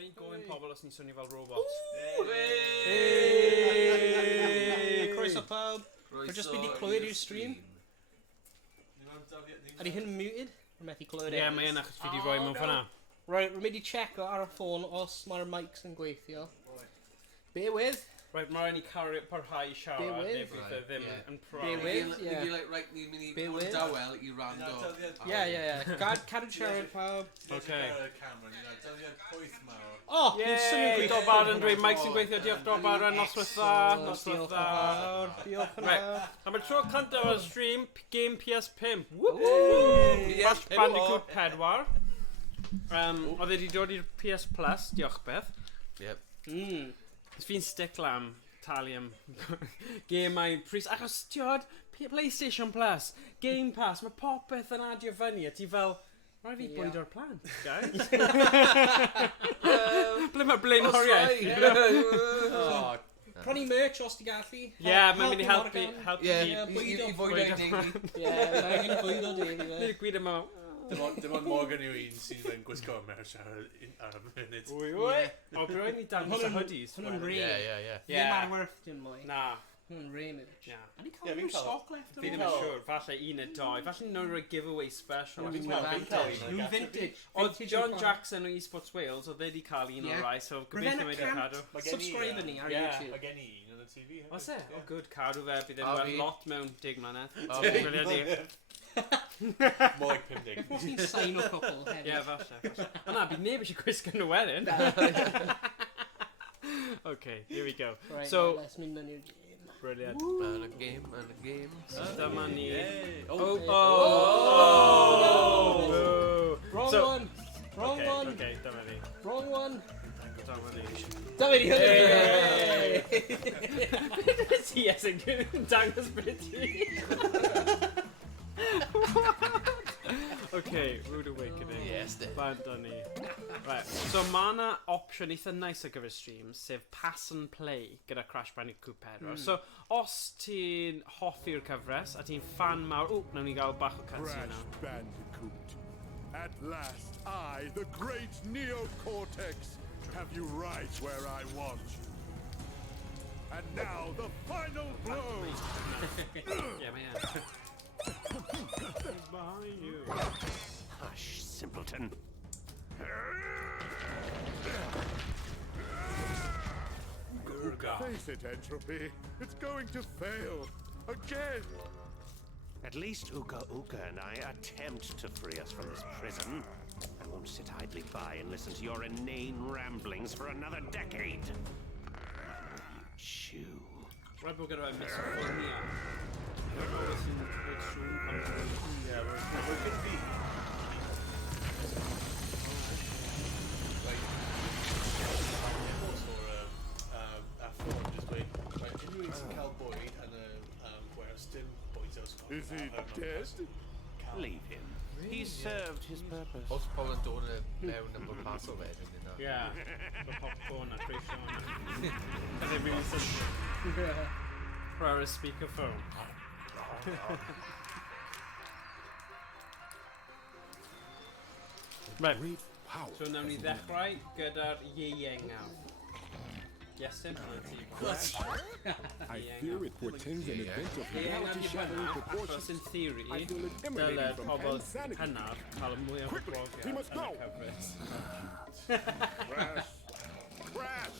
Rhaid ni gofyn pobl os ni'n swnio fel robots. Croeso pawb. We're just mynd I clywed i'r stream. Ydy hyn muted? We're methu clywed Ie, mae yna achos fi di roi mewn ffynna. Right, we're mynd I check ar y ffôn os mae'r mics yn gweithio. Bear with. Right, mae rhaid ni parhau siarad. Bear with. Ddim yn pro. Bear with, yeah. Ni'n mynd I dawel I rando. Yeah. Cadw siarad pawb. Okay. Oh, Yay! Dobar yn dweud mics yn gweithio. Diolch Dobar yn noswetha. Diolch yn fawr. Diolch yn fawr. Am y tro cyntaf o'r stream, game PS5. Crash Bandicŵt 4. Oedd wedi dod i'r PS Plus, diolch Beth. Yep. Fi'n sticklam talu am gemau pris. Achos, tiod, PlayStation Plus, Game Pass, mae popeth yn adio fyny a ti fel, rhaid fi bwydo'r plant, guys. Ble mae Blaen Horiaeth? Prynu merch os ti gallu. Ie, mae'n mynd I helpu I fwydo I deulu. Ie, mae'n mynd I bwydo deulu. Nid gwyd yma. Dim ond Morgan yw un sydd yn gwisgo merch ar y munud. Wy. O, bre oedd ni dangos y hoodies. Hwnnw'n re. Ie. Ddim ar werth dim mwy. Na. Hwnnw'n re merch. Na. A ni cael nhw'n stock left Fi ddim yn siŵr, falle un neu doi. Falle nhw'n rhoi giveaway special. Nhw'n vintage. Oedd John Jackson o Esports Wales, oedd wedi cael un o'r rai, so gobeithio mae wedi cadw. Subscribe ni ar YouTube. Mae gen I un yn y TV. Oes e? O, good, cadw fe. Bydd e'n well lot mewn 10 mlynedd. Briliant di. More like 50. Os ni'n sign o cwpl hefyd. Ie, falle. O na, bydd neb eisiau gwisgo nhw wedyn. Okay, here we go. Right, So, let's mynd yn i'r game. brilliant. And a game. So, dyma ni. Wrong one. Okay, dyma ni. Wrong one. Dyma ni. Dyma ni hynny. Ti yes yn dangos Briti. Okay, Rude Awakening. Iestyn. Band ni. Right, so mae yna opsiwn eitha nice ar gyfer stream, sef pass and play gyda Crash Bandicŵt 4. So, os ti'n hoffi'r cyfres a ti'n fan mawr... nawn ni gael bach o cutscene Crash now. Bandicŵt. At last, I, the great Neocortex, have you right where I want you. And now, the final blow! Yeah, mae behind you. Hush, simpleton. Face it, Entropy. It's going to fail. Again! At least Uka and I attempt to free us from this prison. I won't sit idly by and listen to your inane ramblings for another decade. You chew. Rhaid bod gyda fe misophonia. Rhaid bod sy'n dod sŵn pan dwi'n... Ie, we're good feet. Unrhyw un sy'n cael bwyd yn y wers dim bwyd os Is he dead? Leave him. He served his purpose. Os pobl yn dod mewn yn bod pas o wedyn yna. Ie, so popcorn a creisio yna. Ydy fi'n sylwi. Rhaid y speakerphone. Right, so nawn ni ddechrau gyda'r ieuengaf. Iestyn, I fear it portends an event of reality-shattering proportions. Achos in theory, I feel it dylai'r emanating from pobl insanity. hynaf cael y mwyaf o brofiad We must yn y go. cyfres. Crash!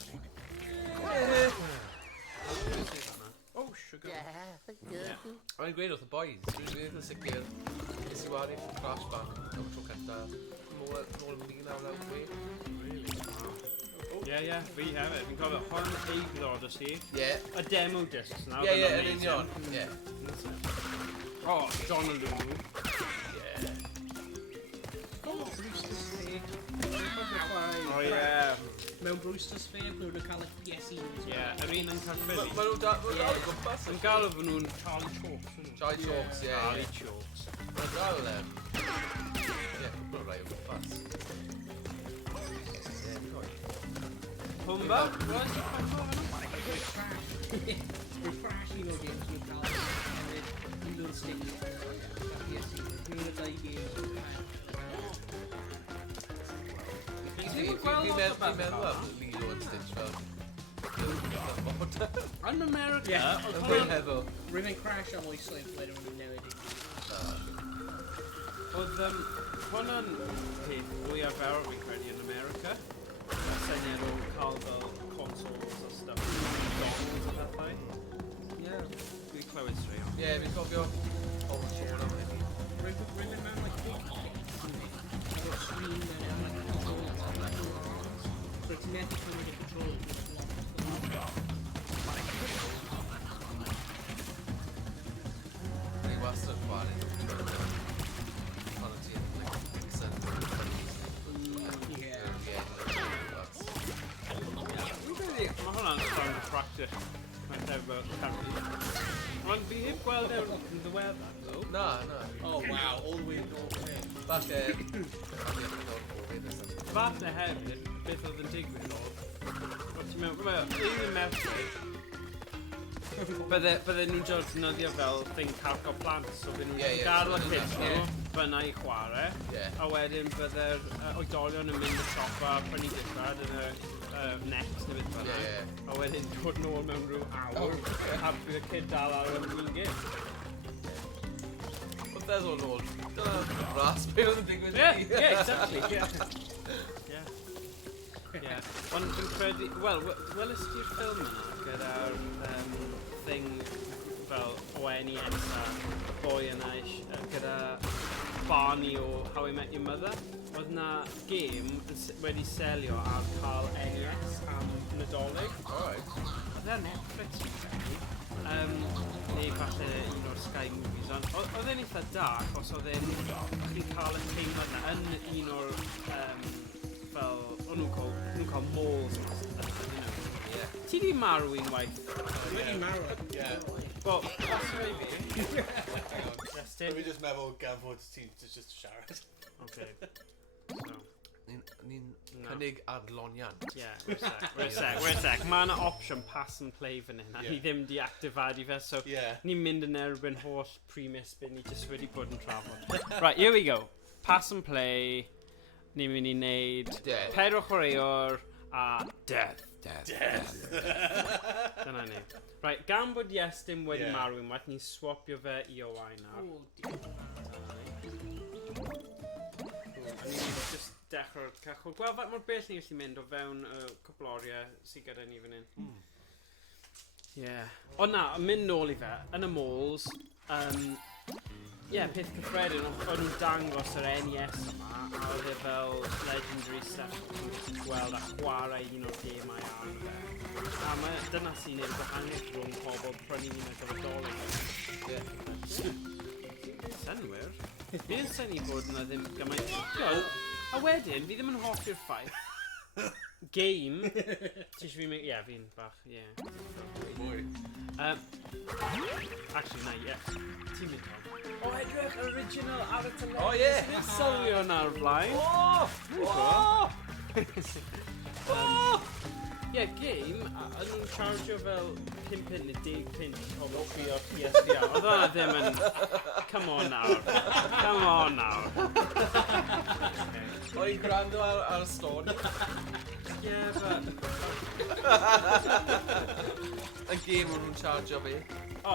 Oh, sugar. Mae'n gweud wrth y boys, dwi'n eitha sicr, nes I wario Crash Band am tro cyntaf, nôl yn 1998. Ie, fi hefyd. Fi'n cofio hon eiglod o si. Ie. Y demo discs na. Ie, yn union. Ie. Oh, John and Lulu. Oh, yeah. Mewn Brewster's Fair, ble nhw'n cael y PSE. Ie, yr un yn Caerphilly. Mae nhw'n dal o gwmpas. Yn galw fy nhw'n Charlie Chalks. Charlie Chalks, ie. Charlie Chalks. Mae'n dal, ie, cwbl o rai o gwmpas. Pumba? Mae'n crash un o'r games nhw'n cael hefyd un little sticky. Nhw'n y ddau games. Fi'n meddwl am Lilo yn Stitch fel. Yn America, Yeah. Dwi'n meddwl. Rhywun Crash am oesoedd ble rhywun newid i. oedd hwnna'n peth fwyaf fawr fi'n credu yn America. Syniad o cael fel consoles a stuff. McDonald's a pethau. Yeah. Dwi'n clywed straio. Ie, fi'n cofio Owain sôn am hynny. Rhywun mewn like big efo screen and like controls. So ti'n methu cymryd y control. Ni wastad yn chwarae. Pan o'n ti'n mixen. Yeah. Mae hwnna'n strong practice. Mae'n efo cardi. Ond fi heb gweld e'n ddiweddar, though. Na. Oh wow, all the way north. Falle... Falle hefyd, beth oedd yn digwydd oedd, o ti'n meddwl, un yn merched, bydde nhw'n defnyddio fel thing carco plant, so bydde nhw'n gadw y kids nhw, fyna i chwarae, a wedyn bydde'r oedolion yn mynd y siopa, prynu dillad yn y next neu beth fyna, a wedyn dod nôl mewn rhyw awr, a bydd y kid dal ar yn un gym. Ond feddwl nôl, dyna ras beth oedd yn digwydd i. Yeah, exactly, yeah. Ond fi'n credu... Wel, welys ti'r ffilm yna gyda'r thing fel Owain a boi yna gyda Barney o How I Met Your Mother. Oedd na game wedi selio ar cael NES am Nadolig. Oedd e'n Netflix fi'n credu. Neu falle un o'r Sky Movies, ond oedd e'n eitha da, achos oedd e'n chi'n cael y teimlad na yn un o'r fel, o'n nhw'n cael malls and stuff, you know. Ti di marw unwaith? Wedi marw. Wel, os maybe. Let me just meddwl gan fod ti'n just siarad. Okay. Ni'n cynnig adloniant. Yeah, wait a sec. Mae yna option pass and play fan hyn, a ni ddim di actifadu fe, so ni'n mynd yn erbyn holl premise byd ni jyst wedi bod yn trafod. Right, here we go. Pass and play. Ni'n mynd i wneud 4 chwaraewr a death. Dyna ni. Right, gan bod Iestyn wedi marw unwaith, ni'n swapio fe i Owain nawr. A ni'n just dechrau'r cychwyn. Wel, faint mor bell ni'n gallu mynd o fewn y cwpl oriau sydd gyda ni fan hyn. O na, mynd nôl i fe, yn y malls, peth cyffredin, o'n nhw'n dangos yr NES yma, a oedd e fel legendary stuff ti'n gweld a chwarae un o'r gemau ar fe. A dyna sy'n neud y gwahaniaeth rhwng pobl prynu un o'r dyfodoli. Synwyr. Fi'n syni bod yna ddim gymaint. A wedyn, fi ddim yn hoffi'r ffaith. Game. Ti eisiau fi mynd... Ie, fi'n bach, ie. Actually, na, ie. Ti'n mynd o. O, edrych, original ar y teledu. O, ie. Fi'n sylwio na'r blaen. Ie, game, a nhw'n chargio fel 5 pint neu 10 pint o fi o'r PSVR. Oedd hwnna ddim yn... Come on nawr. O'n i'n gwrando ar y stôn. Yeah, but... Y gêm o'n nhw'n chargio fi. A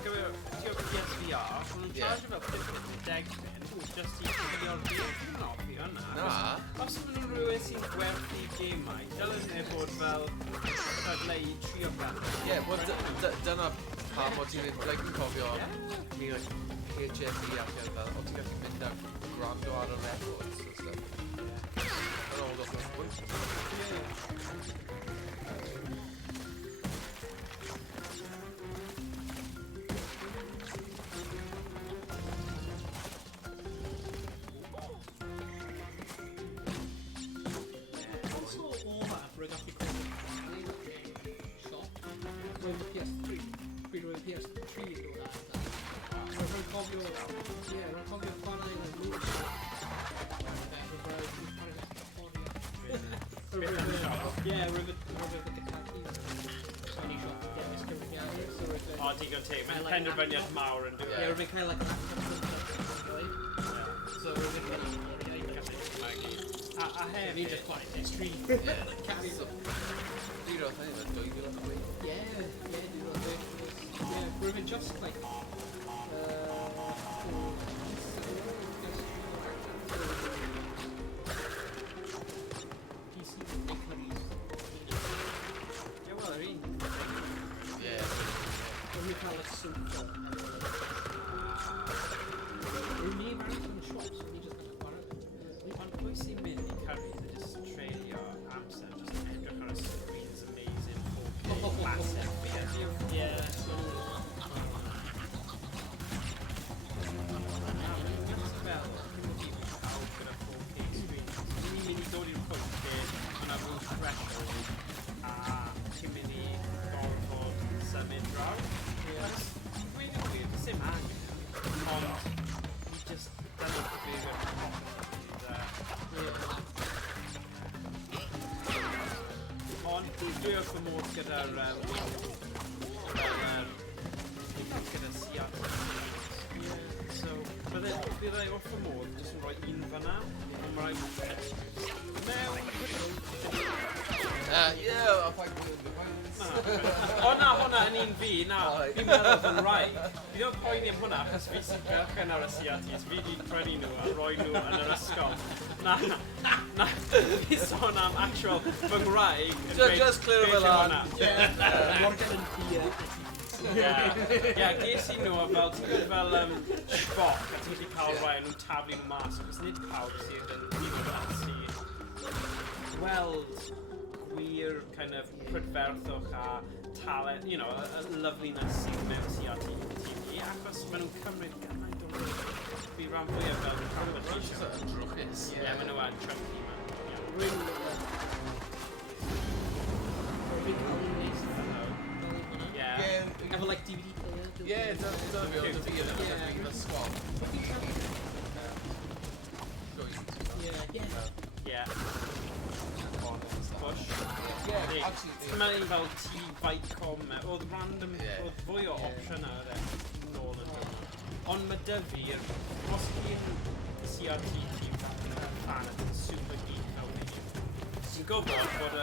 gyfer ti o'r PSVR, o'n nhw'n chargio fel 5 pint neu 10 pint, just i chwilio'r game. Dwi'n hoffi hwnna. Na. Os maen nhw'n rhywun sy'n gwerthu gemau, dylen neu bod fel cyfle i trio bethau. Ie, dyna pam o ti'n yn cofio mi o'r HMV allan fel, o ti'n gallu mynd â gwrando ar y records and stuff. Yn ôl o'ch bwynt. PS3 yn dod ar that. Rwy'n cofio... rwy'n cofio chwarae yn lwys. Rwy'n O, digon teg. Mae'n penderfyniad mawr yn dweud. rwy'n cael like... So rwy'n A Ni'n hefyd... just chwarae history. Carry So, dwi'n rhaid hynny, mae'n 2008. Yeah, dwi'n rhaid it. Yeah, we're even just like... PC Nicholas. Ie, wel, yr un. Ie. When we call it super. We're me around in the shops, so we just like chwarae. Ond pwy sy'n mynd i caru the just treulio amser, just edrych ar y screens amazing 4K massive. Dwi wrth fy modd gyda'r gyda siad. So, byddai wrth fy modd jyst yn rhoi un fyna, ond mae rhaid mewn. I'll find O na, hwnna yn un fi, na, fi'n meddwl fy nraig. Fi ddim poeni am hwnna, achos fi sy'n berchen ar y siatis. Fi di prynu nhw a rhoi nhw yn yr ysgol. Na, fi sôn am actual fy nraig. Just clear fel lan. Morgan yn beer. Ie, ges i nhw fel, ti'n gwybod fel sboc, a ti'n gallu cael rai nhw'n taflu nhw mas, achos nid pawb sydd yn ddiwedd weld gwir kind of prydferthwch a talent, you know, a loveliness sydd mewn TV, achos maen nhw'n cymryd gymaint o rhaid. Fi rhan fwyaf fel yn competition. Yn drwchus. Ie, maen nhw yn chunky, man. Rwy'n Yeah. Efo like DVD player. Ie, dyna fi o'n fi yn y sgwal. Yeah. Push. Ie, actually. Ti'n meddwl un fel T-Vicom, oedd random, oedd fwy o opsiynau nôl yn hwnna. Ond mae dy fi'r, os chi'n CRT fan yn super geek fel ni, sy'n gwybod bod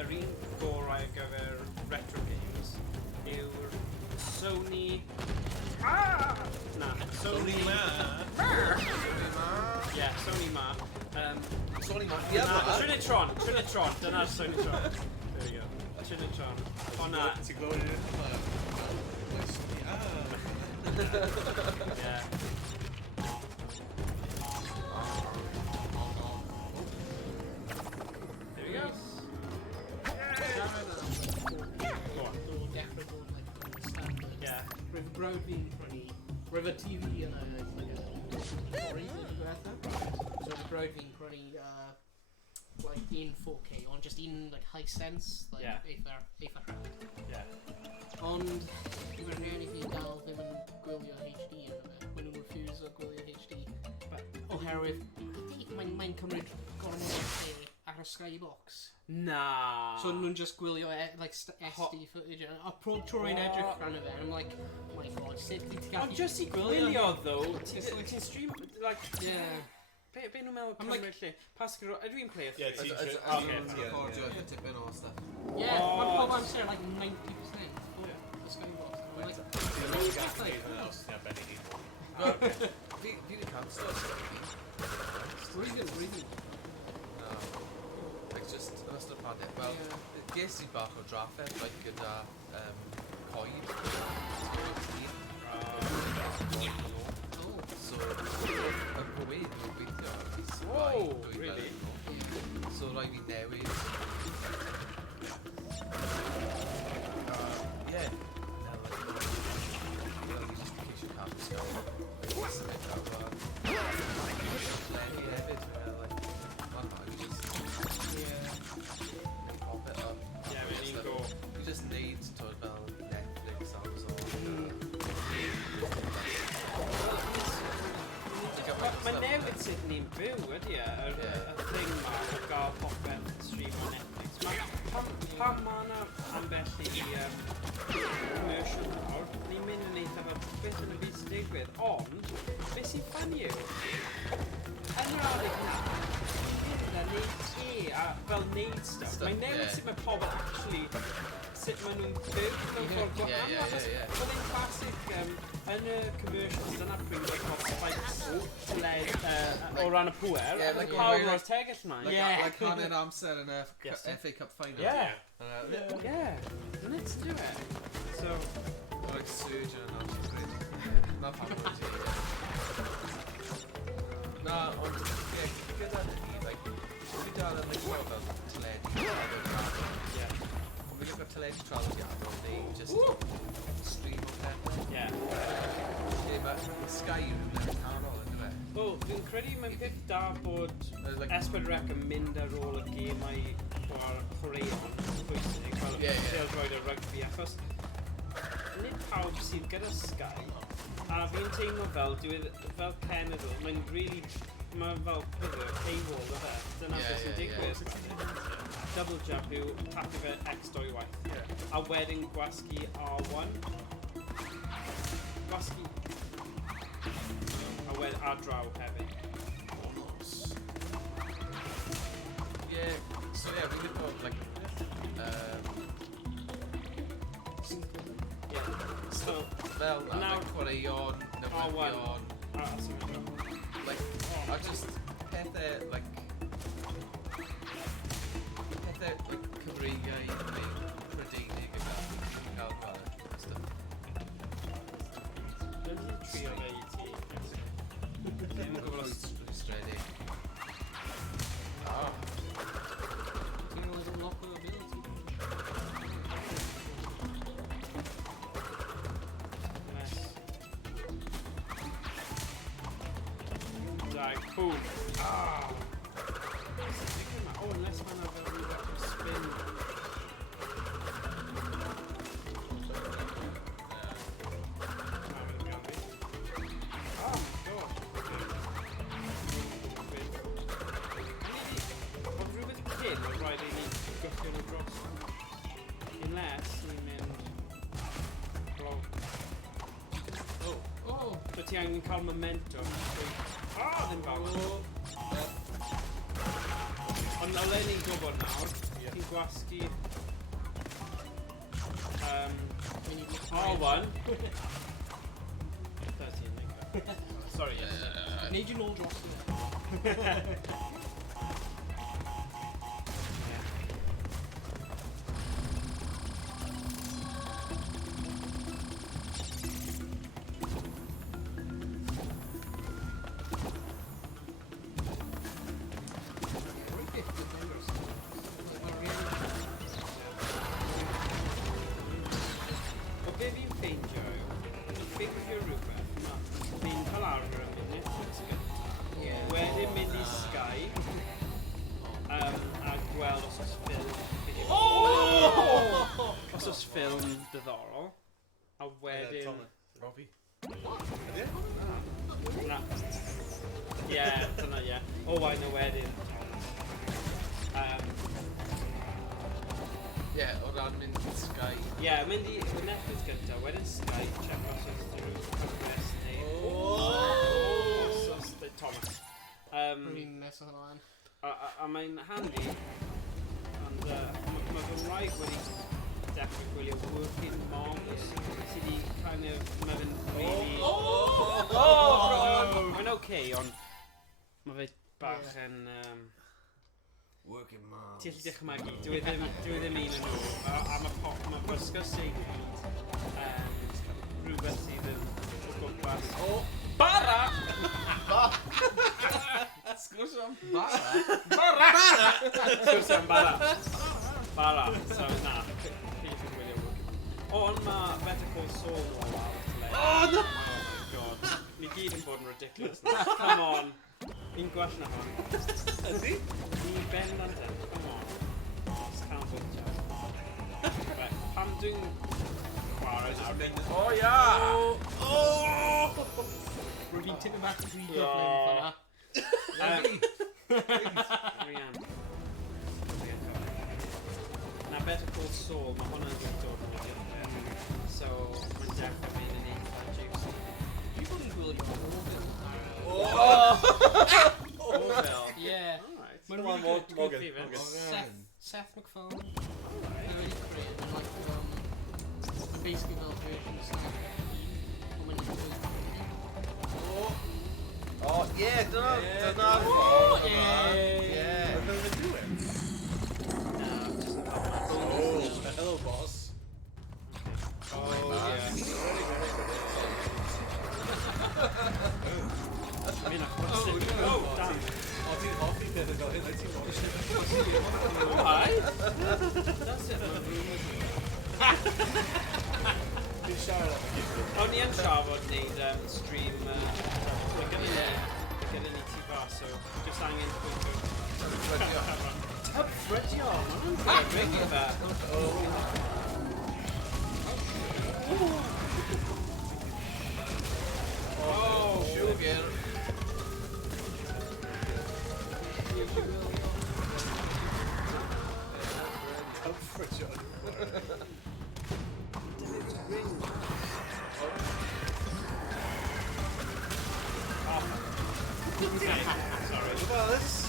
yr un gorau ar gyfer retro games yw'r Sony... Sony Ma! Yeah, Sony Ma. Sony Ma. Trinitron, dyna'r Sonitron. There we go. Trinitron. Honna... Ti'n glywed yn yma? Yeah. There we go. Yeah. River Broad fi'n prynu River TV yna sorry, so River Broad fi'n prynu like in 4K on just in like high sense like eitha rhaid. Yeah. Ond dwi'n rhaid i fi dal ddim yn gwylio HD yna fe. Maen nhw'n refuse o gwylio HD. Oherwydd mae'n cymryd gormod o lle ar y skybox. Na. So nhw'n just gwylio like SD footage a pro troi'n edrych rhan o fe and I'm like, oh my god, sut ti'n gallu... Ond just i gwylio though, ti'n stream, like... Yeah. Be nhw'n meddwl cymryd lle? Pascal, ydw i'n play a Ie, three? ti'n Recordio efo tipyn o stuff. Yeah, mae pob amser like 90% o the skybox. I'm like, Os ti'n arbennig i. Fi wedi cancel stuff. Really. Like just yn ystod pandemig. Wel, ges i bach o drafferth like gyda coed. So, yn bywyd nhw'n gweithio. Whoa, really? So, rhaid fi newid. Ie. Wel, fi jyst yn ceisio cael ysgol. Symud awr. Lenni hefyd. Pop it up. Yeah, we need to go. You just need to talk about Netflix, Amazon. Mae newid sut ni'n byw, ydy e? Y thing ma o gael popeth stream o Netflix. Pam ma na ambell i commercial nawr, ni'n mynd yn eitha fel beth yn y byd sy'n digwydd. Ond, beth sy'n ffan yw, yn yr adeg na, a fel neud stuff. Mae'n newid sut mae pobl actually, sut maen nhw'n byw mewn ffordd gwahanol. Oedd e'n classic, yn y commercials, dyna pryd oedd cael spikes o ran y pŵer, a pawb roi'r tegell ma'n. Like hanner amser yn y FA Cup final. Yeah. Let's do it. So, like surgeon and amser. Na pam o'n ti. Na, ond, gyda ni, like, fi dal yn like fel teledu traddodiadol. Fi gyda teledu traddodiadol, neu just stream o pethau. Mae Sky yn canol, yn dwi? Wel, fi'n credu mae'n peth da bod Esbydrec yn mynd ar ôl y gemau o'r chwaraeon pwysig, fel roed y rygbi, achos nid pawb sydd gyda Sky, a fi'n teimlo fel cenedl, mae'n really, mae'n fel paywall o fe, dyna beth sy'n digwydd. Double jump yw tapu fe X dwy waith, a wedyn gwasgu R1. Gwasgu a draw hefyd. So fi'n gwybod, like, so, fel chwaraeon, newyddion, like, a just pethau, like, Cymreigau neu Prydeinig yn cael stuff. Dwi'n trio fe i ti. Ddim yn gwybod stredig. Ti'n gwybod yn lock of ability? Like, boom. Oh, unless man have a spin. Ti angen cael momentum. Ddim bawr. Ond o le ni'n gwybod nawr, ti'n gwasgu R1. 13, sorry, Neud you nôl dros yna. ffilm diddorol, a wedyn... Robbie? Na. Dyna, Owain a wedyn. O ran mynd Sky. Mynd i Netflix gynta, wedyn Sky, check os oes rhyw cyfres neu... Os oes Thomas. Rwy'n nes o hwnna lan. A mae'n handi, ond mae fy wraig wedi dechrau gwylio Working Moms, sydd wedi kind of, mae'n really... Mae'n okay, ond mae fe bach yn... Working Moms. Ti'n dychmygu, dwi ddim un yn nhw, a mae bysgos sy'n rhywbeth sydd yn o gwmpas. Bara! Sgwrs am bara? Sgwrs am bara. Bara, so na, pryd yn gwylio Working Moms. Ond mae Better Call Saul o wal. Oh my god. Ni gyd yn bod yn ridiculous na. Come on. Ni'n gwell na hwn. Ydy? Ni bend on ten. Come on. It's can't book job. Right, pam dwi'n chwarae nawr. Rwy'n fi'n tipyn bach yn gwybod hwnna. Na Better Call Saul, mae hwnna'n dwi'n dod yn ydyn. So, mae'n dechrau mynd yn eitha juicy. Dwi'n bod yn gwylio Orville. Orville? Yeah. Alright. Mae'n Morgan. Seth MacFarlane. Early career, and like the basically the version of Seth. Oh, yeah, dyna Yeah. What are they doing? Oh, hello, boss. Oh, yeah. I mean, what's it? Oh, damn. Off he did it, I see Why? That's it. Dwi'n siarad am y gig. O'n i yn trafod wneud stream we're gonna need ti fas, so just angen pwyntio. Tub ffrydio, ma'n big i fe. Oh, Sugar. Tub fridge on. sorry. Buzz.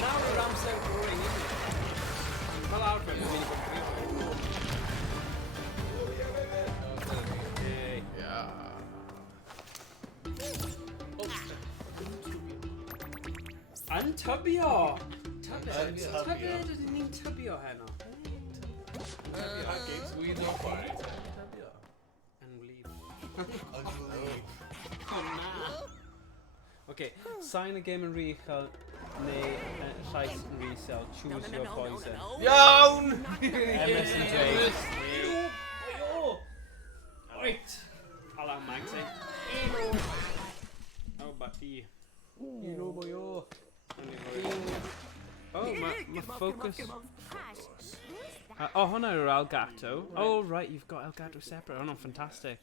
Now we're amser boring, isn't it? Fel arfer, mae'n mynd i bod yn Antybio! Tybed ydyn ni'n tybio heno. We know chwarae. Okay, sign a game yn rechel neu llais yn resell. Choose your poison. Iawn! MS yn dweud. Right. Hala Mags eh. Oh, bati. Heno boyo. Oh, my focus. Oh, hwnna yw'r Elgato. Oh, right, you've got Elgato separate. Oh, no, fantastic.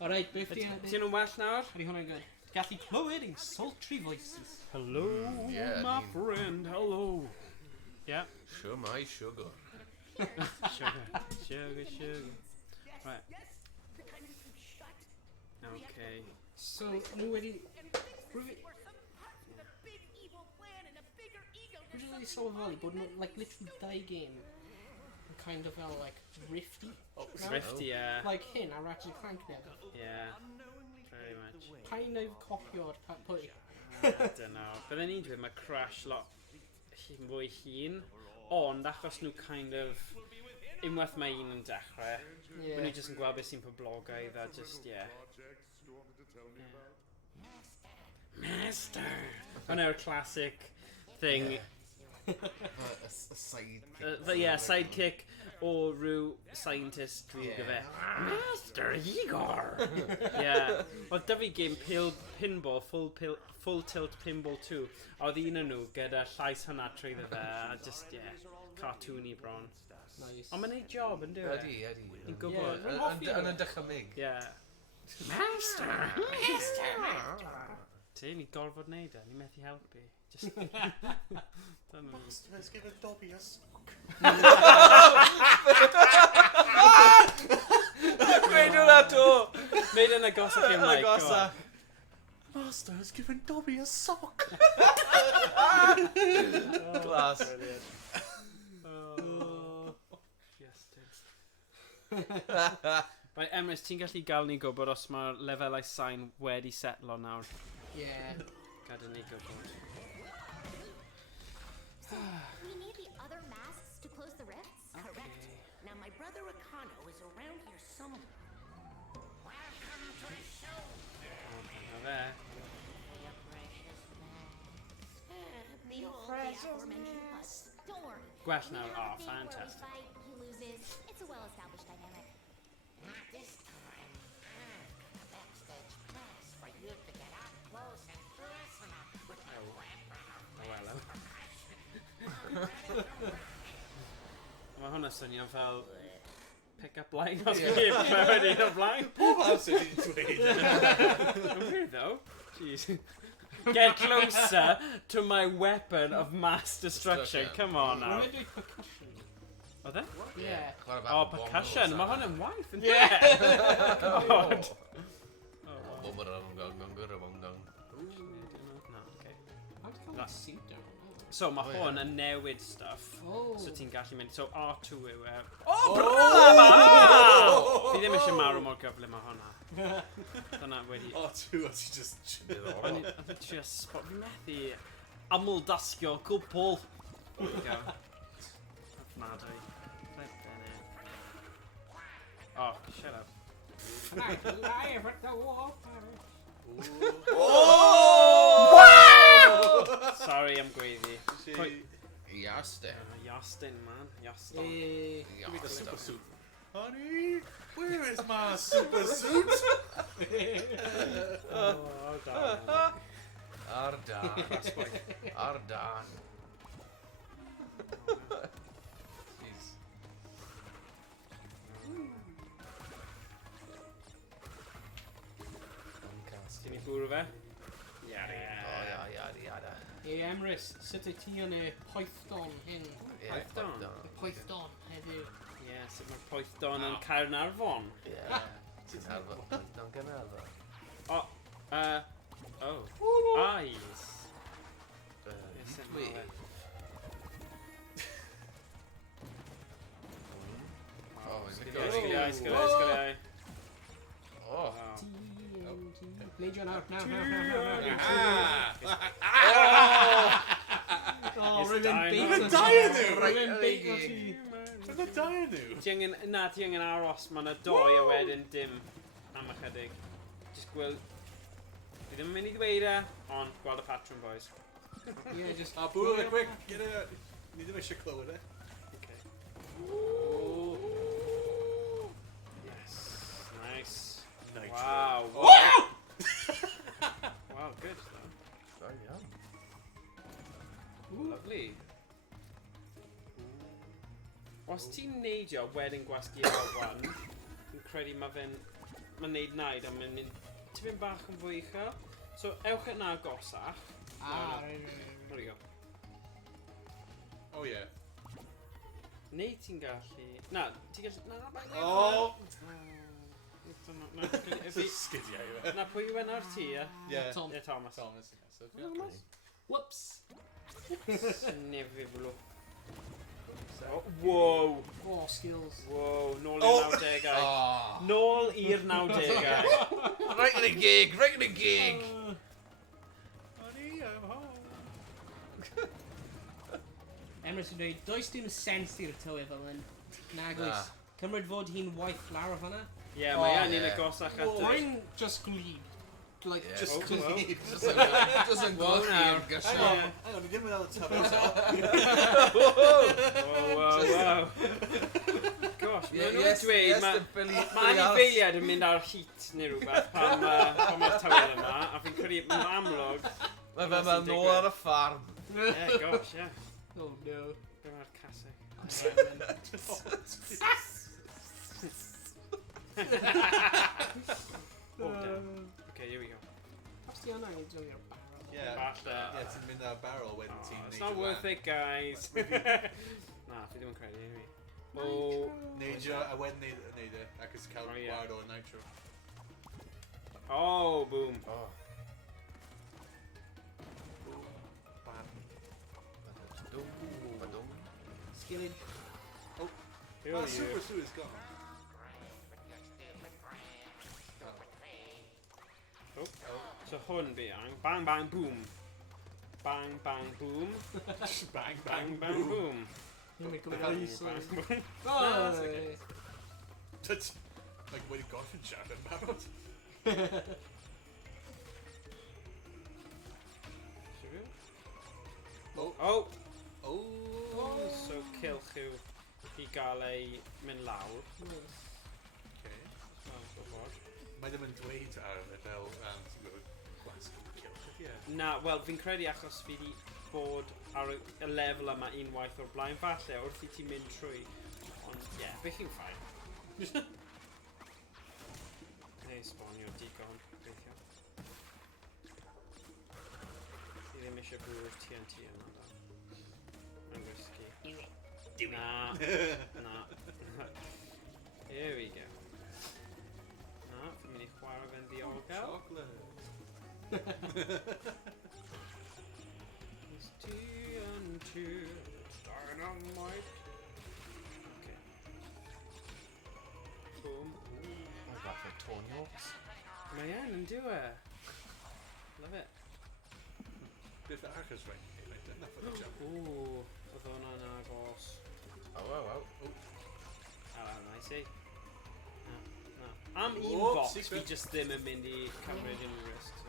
Alright, beth di? Ti'n nhw'n well nawr? Ydy hwnna'n good. Gallu clywed yn sultry voices. Hello, Yeah, my Dean. friend, hello. Yeah. Sure, my sugar. Sugar. Right. Okay. So, nhw wedi... Rwy'n wedi sylweddoli bod nhw, like, literally dau game yn kind of fel, like, rifty. Thrifty, yeah. Like hyn a Ratchet and Clank neb. Yeah. Very much. Kind of copio'r pwy. I don't know. Byddwn ni'n dweud mae Crash lot fwy hun, ond achos nhw kind of unwaith mae un yn dechrau, Yeah. maen nhw jyst yn gweld beth sy'n poblogaidd a just, yeah. Master! Hwna yw'r classic thing. A side. Yeah, sidekick o rhyw scientist drwy gyfe. Master Igor! Yeah. Oedd da fi game pinball, full tilt pinball 2. A oedd un yn nhw gyda llais hynna trwy dda fe. A just, yeah, cartoony bron. Nice. Ond mae'n neud job yn dweud. Ydy. Ni'n gwybod. Yn y dychymyg. Yeah. Master! Ti, ni'n gorfod neud e. Ni'n methu helpu. Just... Let's give a Dobby a sock. Gweud hwnna to! Neud yn agosach i'r mic. Agosach. Master has given Dobby a sock. Glas. Right, Emrys, ti'n gallu gael ni gwybod os mae'r lefelau sain wedi setlo nawr? Yeah. Gada ni gwybod. We need the other masks to close the rifts? Correct. Now my brother Heno is around here somewhere. Welcome to the show. Fe. The aforementioned bus. Don't worry. Gwell nawr, We have oh, a thing where we fantastic. fight, he loses. It's a well-established dynamic. Not this time. I've got a backstage pass for you to get up close and personal with my weapon of Mae hwnna swnio fel pick-up line os gyd mewn un o blaen. Pob amser ti'n dweud. I'm here though. Jeez. Get closer to my weapon of mass destruction. Come on now. Rwy'n dweud percussion. Oedd e? Yeah. Oh, percussion. Mae hwn yn waith, yn yeah. God. Oh, wow. Na, okay. How'd you call it suit down? So mae hwn yn newid stuff. Oh. So ti'n gallu mynd... So R2 yw e... O, brava! Fi ddim eisiau marw mor gyflym mae hwnna. Dyna wedi... O, tu, a ti just... O'n i'n trio spot... Fi methu... Aml dasgio cwpl. There we go. Ofnadwy. Oh, shut up. Live at the water. Sorry, I'm gweiddi. Iestyn. Iestyn, man. Iestyn. Give me the super suit. Honey, where is my super suit? Oh, darn. Ardan. Ardan. Jeez. Ti'n ei bwrw fe? Yada, Yada. Hey, Emrys, sut wyt ti yn y poethdon hyn? Poethdon? Y poethdon heddiw. Ie, sut mae'r poethdon yn Caernarfon. Ie. Ti'n harfod. Poethdon Gaernarfon. Oh. Eyes. Dwi. Sgiliau. Oh. Neidio nawr. Oh, rwy'n beit o ti. Yna dau nhw. Ti angen aros, mae yna doi a wedyn dim am ychydig. Just gweld... Fi ddim yn mynd i ddweud e, ond gweld y patrwm, boys. Yeah, just... Bwrw fe quick. Get it. Ni ddim eisiau clywed e. Okay. Yes. Nice. Nitro. Wow. Oh. Wow, good though. Sorry, yeah. Lovely. Os ti'n neidio wedyn gwasgu'r wan, fi'n credu mae fe'n... Mae'n neud naid, ond mae'n mynd... Ti'n mynd bach yn fwy uchel? So, ewch yna agosach. Right. There we go. Oh, yeah. Neu ti'n gallu... Na, ti'n gallu... Na, Oh! Na, Sgidiau yw e. na, pwy yw enw'r ti, ie? Yeah. Tom. Ie, Thomas. Thomas. Yes, okay. Whoops. Snififlw. Oh, wow! Oh, skills. Wow, nôl i'r 90au. Oh. Nôl i'r 90au. Right in a gig. Honey, I'm home. Emrys yn dweud, does dim sens i'r tywydd fel hyn. Nag Na. oes. Cymryd fod hi'n waith lawr o fanna. Ie, mae Oh, yn un yeah. agosach at y... Rwy'n just glid. Like, Yeah. just Oh, glid. well. Just yn Wow, gweld nawr. i'r gysio. Hang on, ni ddim yn dal y tafod. Wow. Gosh, mae nhw'n dweud... Mae anifeiliad yn mynd ar heat neu rhywbeth pan mae'r tywydd yma, a fi'n credu yn amlwg... Mae fe fel nôl ar y ffarm. Ie, gosh, ie. Oh no. Be mae'r casau? Oh, damn. Okay, here we go. Os ti yna i joio'r barrel. Yeah. Falle. Yeah, ti'n mynd ar barrel wedyn ti'n It's neidio not worth lan. it, guys. Na, fi ddim yn credu, anyway. Oh, Neidio, a wedyn neidio, ac ys cael Oh, yeah. gward o'r nitro. oh, boom. Oh. Bam. Skilled. Here Ah, you. super suit is gone. Oh. So hwn fi ang. Bang, bang, boom. Bang, bang, boom. Bang, Bang, bang, boom. Hi'n mynd Bang, gwybod. bang, boom. Oh, that's okay. That's like wedi gorffen siarad yn barod. Oh. Oh! Oh. So cilch yw i gael ei mynd lawr. Okay. Wel, gwybod. Mae ddim yn dweud ar y fel ti'n gwybod gwasg cilch. Yeah. Na, wel, fi'n credu achos fi di bod ar y lefel yma unwaith o'r blaen. Falle, wrth i ti mynd trwy. Ond, ie, yeah, bych chi'n ffain. Neu sbonio digon, gweithio. Ti ddim eisiau bwrw'r TNT yma, da. Mae'n risky. Na. Na. Here we go. Na. fi'n mynd i chwarae fe'n ddiogel. Chocolate. It's TNT, dynamite. Okay. Boom. Mae'n fath o Tonyos. Mae yn do e. Love it. Beth achos rhaid. Dyna ffordd o jump. Ooh, oedd hwnna'n agos. Oh. I see. No. Am un Oh, box, secret. fi just ddim yn mynd i cymryd unrhyw risks.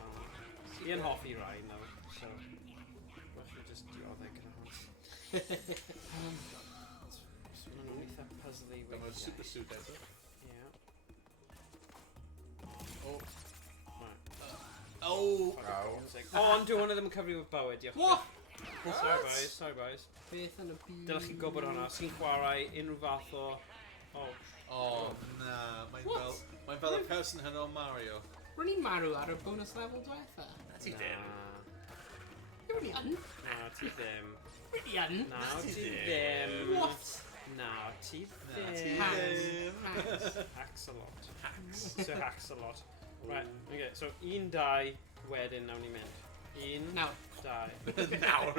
I'n hoffi rai nawr, so... Well, fi just dioddau gyda hwn. So ma'n eitha puzzly Dyma'r weithiau. super suit eto. Yeah. Oh. Right. Oh! O, ond dwi hwnna ddim yn cyfri fy bywyd, diolch. What? Sorry boys. Beth yn y byd? Dylech chi gwybod hwnna, os chi'n chwarae unrhyw fath o... Oh, na. Mae'n fel y person hynny o Mario. Rwy'n ni'n marw ar y bonus level diwetha? Ti ddim. Rwy'n ni yn? Na, ti ddim. Rwy'n ni yn? Na, ti ddim. What? Na, ti Ti ddim. Hacks. Hacks a lot. So hacks a lot. Right, okay, so 1, 2, wedyn nawn ni mynd. 1, Nawr. 2. Nawr.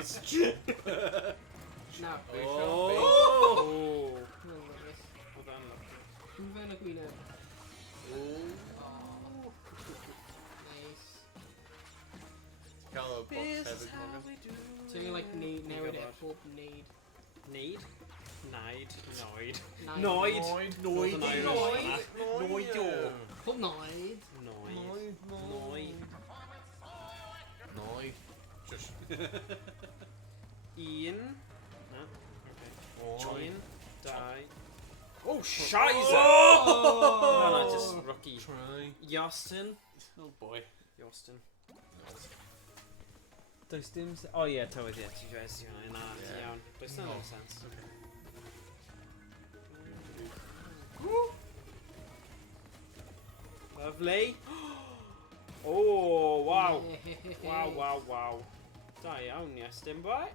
Nawr. Oh! No, rubbish. Oedd yn lucky. Yn fe'n y gwyneb. Oh. Nice. Cael o box hefyd, Morgan. So you're like newid God. it, bob need. Need? Naid? Noid? Naid. Noid? Noid. Oedd yn Irish Noid. yna. Noidio. Bob noid. Noid. Noid. Noid. Shush. 1. Na? Okay. Noid. 1, 2. Oh, Shiza! Oh! No, no, just rookie. Try. Iestyn. Oh boy. Iestyn. Does dim... Oh yeah, tywyd, yeah, ti guys, na, ti iawn. Does dim sense. Lovely. Oh, wow. Wow. Da iawn, Iestyn, boy.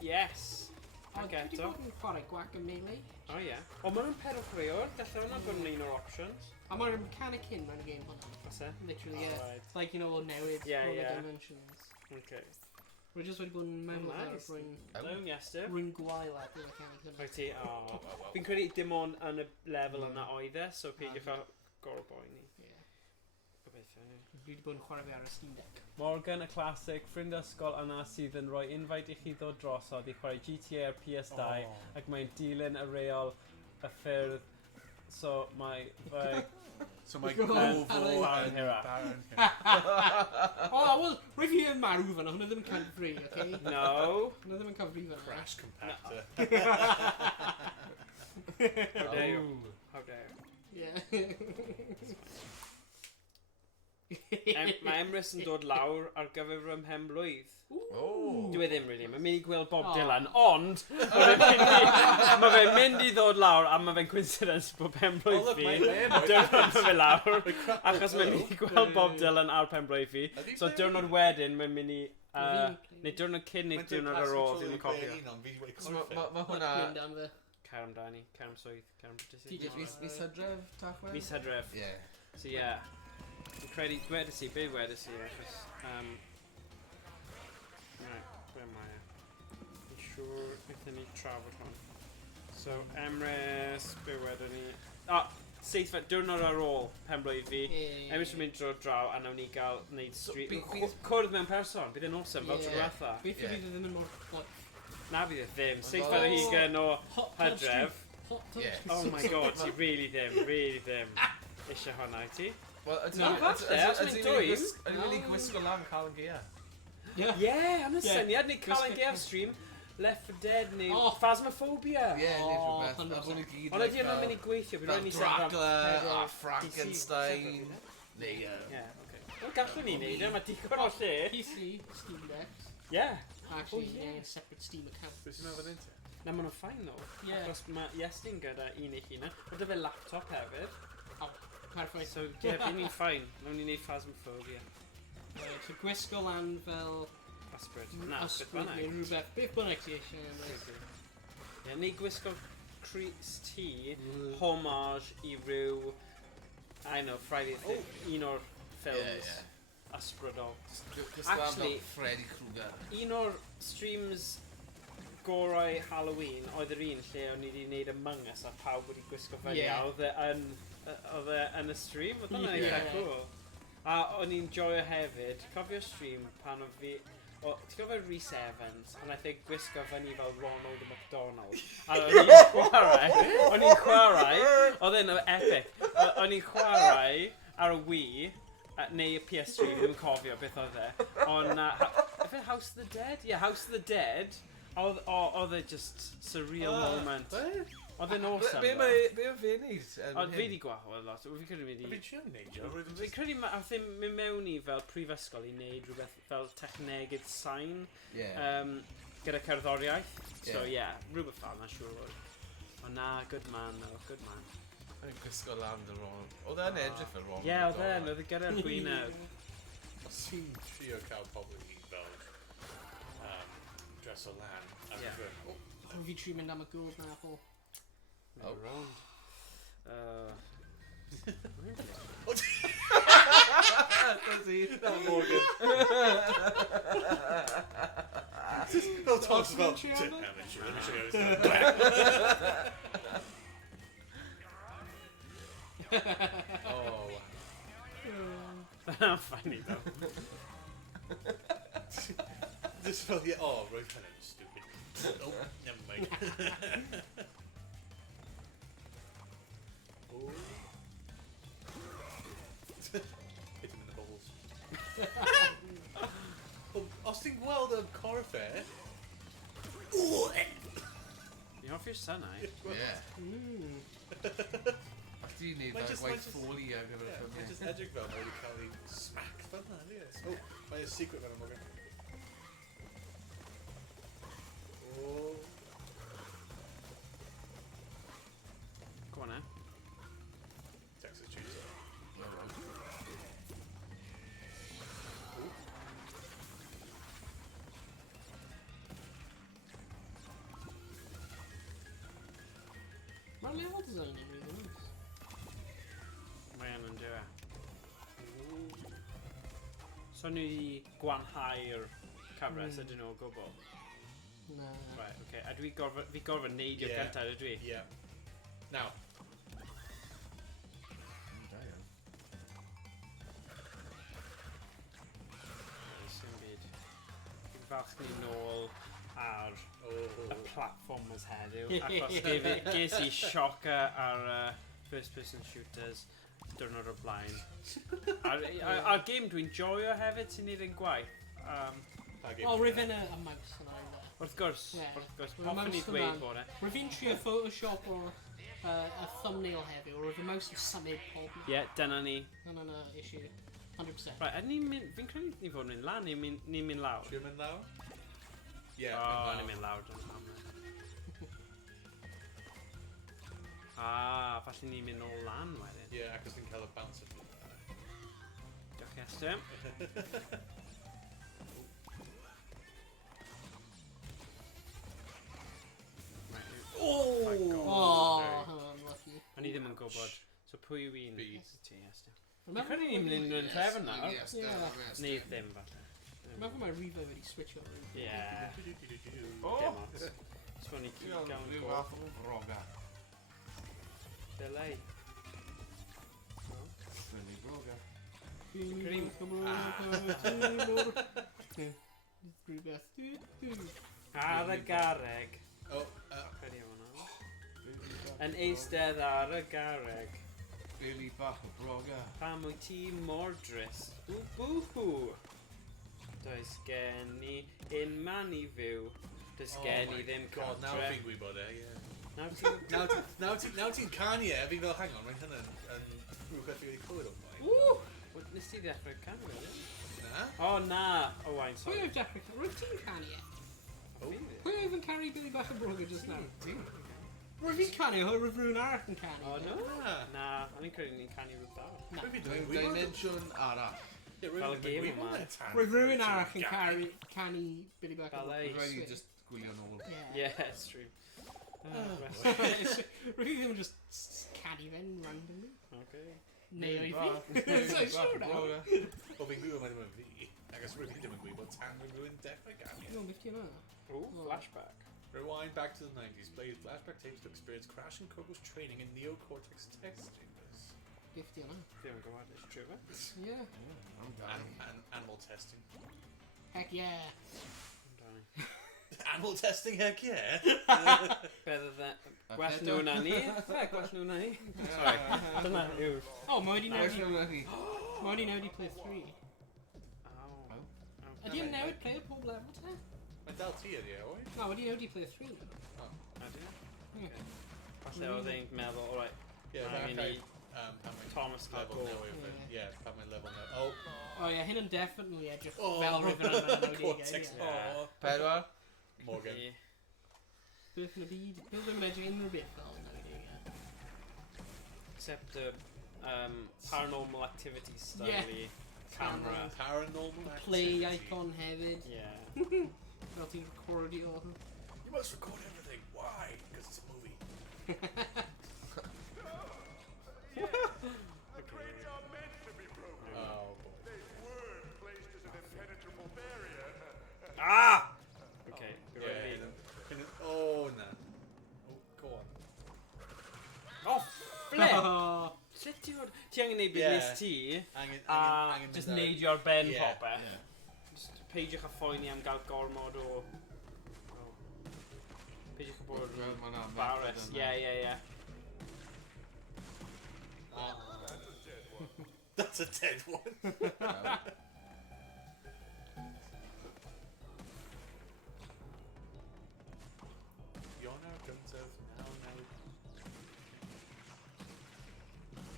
Yes. O, Ac dwi wedi eto. bod yn chwarae Guacamelee. Oh, yeah. O, maen nhw'n pedwch gallai hwnna bod yn un o'r options. A mae'r mechanic hyn mewn y game hwnna. Os e? Literally, yeah. Alright. Like, you know, newid Yeah, all the yeah. dimensions. Okay. We're just wedi bod yn meddwl ar nice. rwy'n Iestyn. rwy'n gwael at y mechanic hwnna. Rhaid ti, o. Fi'n credu dim ond yn y lefel yna oedd e, so peidiwch â gorau boi ni. Yeah. Gobeithio ni. Dwi wedi bod yn chwarae fe ar y Steam Deck. Morgan, y classic, ffrind ysgol yna sydd yn rhoi invite i chi ddod drosodd i chwarae GTA ar PS2 ac mae'n dilyn y reol y ffyrdd, so mae fe... So mae Go on, Govo Baron yn Hira. Baron O, wel, rwy fi yn marw fan'na, hwnna ddim yn cael free, okay? No. Hwnna ddim yn cael free fan'na. Crash compactor. How dare you? How dare you? Yeah. Mae Emrys yn dod lawr ar gyfer fy mhenblwydd. Oh. Dwi ddim really, mae'n mynd i gweld Bob Dylan, ond mae fe'n mynd i ddod lawr a mae fe'n coincidence bod penblwydd fi. Diwrnod mae fe lawr, achos mae'n mynd i gweld Bob Dylan ar penblwydd fi. So diwrnod wedyn mae'n mynd i... neu diwrnod cyn neu diwrnod ar ôl, fi'n cofio. Mae hwnna... Cer amdani, cer am swydd, cer am brotesi. Mis Hydref, Tachwedd? Mis Hydref. Yeah. So yeah. Fi'n credu, dwedais i, be dwedais i, achos... Right, ble mae e? Fi'n siŵr wnaethon ni trafod hwn. So, Emrys, be wedyn ni... Seithfed, diwrnod ar ôl penblwydd fi. Emrys yn mynd drwy'r draw a nawn ni gael neud street... Cwrdd mewn person, bydd yn awesome, fel tro diwetha. Beth fydd ddim yn mor... Na bydd e ddim. Seithfed o hugen o Hydref. Oh my god, ti really ddim. Eisiau hwnna i ti? Wel, Na, falle, os mae'n dwym. Ydy'n mynd i gwisgo lan cael yn geia? Yeah, am y syniad, neu cael ein geaf stream, Left 4 Dead, neu Phasmophobia. Ie, neu rhywbeth. Ond Ond ydy yna'n mynd i gweithio, bydd rhaid ni set up Dracula a pedwar Frankenstein. Neu... Ie, oce. Wel, gallwn ni neud e, mae digon o lle. PC, Steam Deck. Yeah. Actually, Oh, yeah. a separate Steam account. Beth sy'n meddwl inte? Na, maen nhw'n ffain ddo. Ie. Achos mae Iestyn gyda un eich hunan. Mae dy fe laptop hefyd. Oh, perfect. So, ie, bydd ni'n ffain. Nawn ni'n neud Phasmophobia. So gwisgo lan fel... Asbryd. Na, beth ysbryd bynnag. neu rhywbeth. Beth bynnag ti eisiau. Ie, ni gwisgo Chris T, homage i ryw I know, Friday, un o'r ffilms ysbrydol. Actually, Freddy Krueger. Un o'r streams gorau Halloween oedd yr un lle o'n i wedi gwneud Among Us a pawb wedi gwisgo fyny a oedd e yn y stream, oedd hwnna'n eitha cool. A o'n i'n joio hefyd, cofio stream pan oedd fi... Ti'n cofio Rhys Evans, a naeth ei gwisgo fyny fel Ronald McDonald. A o'n i'n chwarae, oedd e'n epic, o'n i'n chwarae ar y Wii, neu y PS3, ddim yn cofio beth oedd e. Ond, House of the Dead? Yeah, House of the Dead. Oedd e just surreal moment. Oedd e'n awesome. Be oedd fe'n neud? Ond fi wedi gwahodd lot. Fi credu mynd i... Fi'n trio neud o. Fi credu oedd e'n mynd mewn i fel prifysgol i wneud rhywbeth fel technegydd sain gyda cerddoriaeth. So yeah, rhywbeth fel na siŵr fod. O na, good man. Yn gwisgo land y Ron. Oedd e'n edrych fel Ron? Ie, oedd e gyda'r gwyneb. Os ti'n trio cael pobl i fel dres o lan, Fi tri mynd am y gwrdd na ho. Around. Does he? That Morgan. No, Tom's about to let me show you this. Oh, That's funny though. This felt, yeah, oh, right, kind of stupid. Oh, never mind. Oh. Hit him in the balls. Os ti'n gweld y corffe... You're off your son, eh? yeah. Ac ti'n neud fel gwaith ffoli ar gyfer y ffilm. Mae'n just edrych fel mae wedi cael ei smack fel na, ie. Oh, mae'n secret fel yma, Morgan. Oh. Go on, then. Texas Tuesday. Mae'n level design yn really nice. Mae yn do e. So ni wedi gwanhau'r cyfres ydyn nhw o gwbl? Na. Right, okay. A fi gorfod neidio gyntaf, ydw i? Yeah. Now. Sy'n byd. Fi'n falch ni nôl ar y platformers heddiw, achos ges i sioca ar first person shooters diwrnod o'r blaen. A'r game dwi'n joio hefyd sy'n neud yn gwaith. Rwy'n y mouse yna. Wrth gwrs, hoffwn i dweud bod e. Rwy'n trio Photoshop o'r thumbnail heddiw, rwy'n mouse yn symud pob. Ie, dyna ni. Dyna issue, 100%. Right, fi'n credu ni fod yn mynd lan, ni'n mynd lawr. Dwi'n mynd lawr? Ie, ni'n mynd lawr, dyna pam. Falle ni'n mynd nôl lan wedyn. Ie, ac os ni'n cael y bouncer. Diolch Iestyn. Unlucky. O'n i ddim yn gwybod. So pwy yw un? Fi. Ti, Iestyn. Fi'n credu ni'n mynd yn trefn nawr. Neu ddim, falle. Mae'n meddwl mae Revo wedi switch over. Ie. O! Dim ots. Swn i gael yn Rhyw go. fath o broga. Delay. Dyni broga. Cream. Ar y garreg. Credu hwnna. Yn eistedd ar y garreg. Billy bach o broga. Pam wyt ti mor drist? Boo-hoo! Does gen i un man i fyw. Does gen i ddim God, nawr cartre. fi'n gwybod e, ie. Nawr Nawr ti'n canu e, fi fel, hang on, mae hynny'n rhywbeth fi wedi clywed o'n blaen. Nes ti ddechrau canu fe? Na? O na! Owain, Pwy sorry. oedd dechrau? Rwy'n ti'n canu e? Pwy oedd yn canu Billy bach o broga just now? Rwy'n fi'n canu, rwy'n rhywun arall yn canu. O no? Na. Na, o'n i'n credu ni'n canu rhywbeth dawr. Dimension arall. Fel game yma. Rwy'n rhywun arall yn canu Billy bach o Ballet. broga. Rhaid i just gwylio nôl. Yeah, it's true. Rwy'n ddim yn just canu fe'n randomly. Okay. Neu i Braf. fi. So siwr nawr. O fi'n gwybod mae'n ddim yn fi. Agus rwy'n ddim yn gwybod tan rwy'n dechrau ganu. No, beth yna? Ooh, flashback. Rewind back to the 90s. Played flashback tapes to experience Crash and Coco's training in neocortex test chambers. Beth yna? Ddim yn gwybod, it's true, it? Yeah. And animal testing. Heck yeah. Animal testing, heck yeah. Beth oedd e? Gwell nhw na ni? Gwell nhw na ni? Sorry. Dyna yw'r... Oh, mae wedi newid i play 3. Ow. Ydy yn newid play pob level te? Mae dal ti ydi, o'i? No, wedi newid i play 3. Ydy? Yeah. Falle oedd e'n meddwl, alright, Yeah, Mae that angen kind i pan mae Thomas cael level go. newydd. Yeah, pan mae level newydd. Oh yeah, hyn yn definitely edrych Oh. fel Riven yn y Cortex. Yeah. Oh. Pedwar. Morgan. Beth yn y byd? Beth yn edrych unrhyw beth fel yn y Except the paranormal activity style Yeah. camera. Paranormal activity. play icon hefyd. Yeah. Fel ti'n recordio. You must record everything. Why? Because it's a movie. The crates are meant to be broken. Oh boy. They were placed as an impenetrable barrier. Ah! Okay, you're Yeah. ready. Oh no. Oh, go on. Oh, flip! Sut ti angen neud beth Yeah. nes ti, Angen just mynd ar- neud your ben Yeah, popeth. yeah. Just peidiwch a phoeni am gael gormod o... Peidiwch a bod Wel, yn ma' 'na embarrassed. method Yeah, yna. yeah, yeah. That's a dead one. You're now gyntaf, now.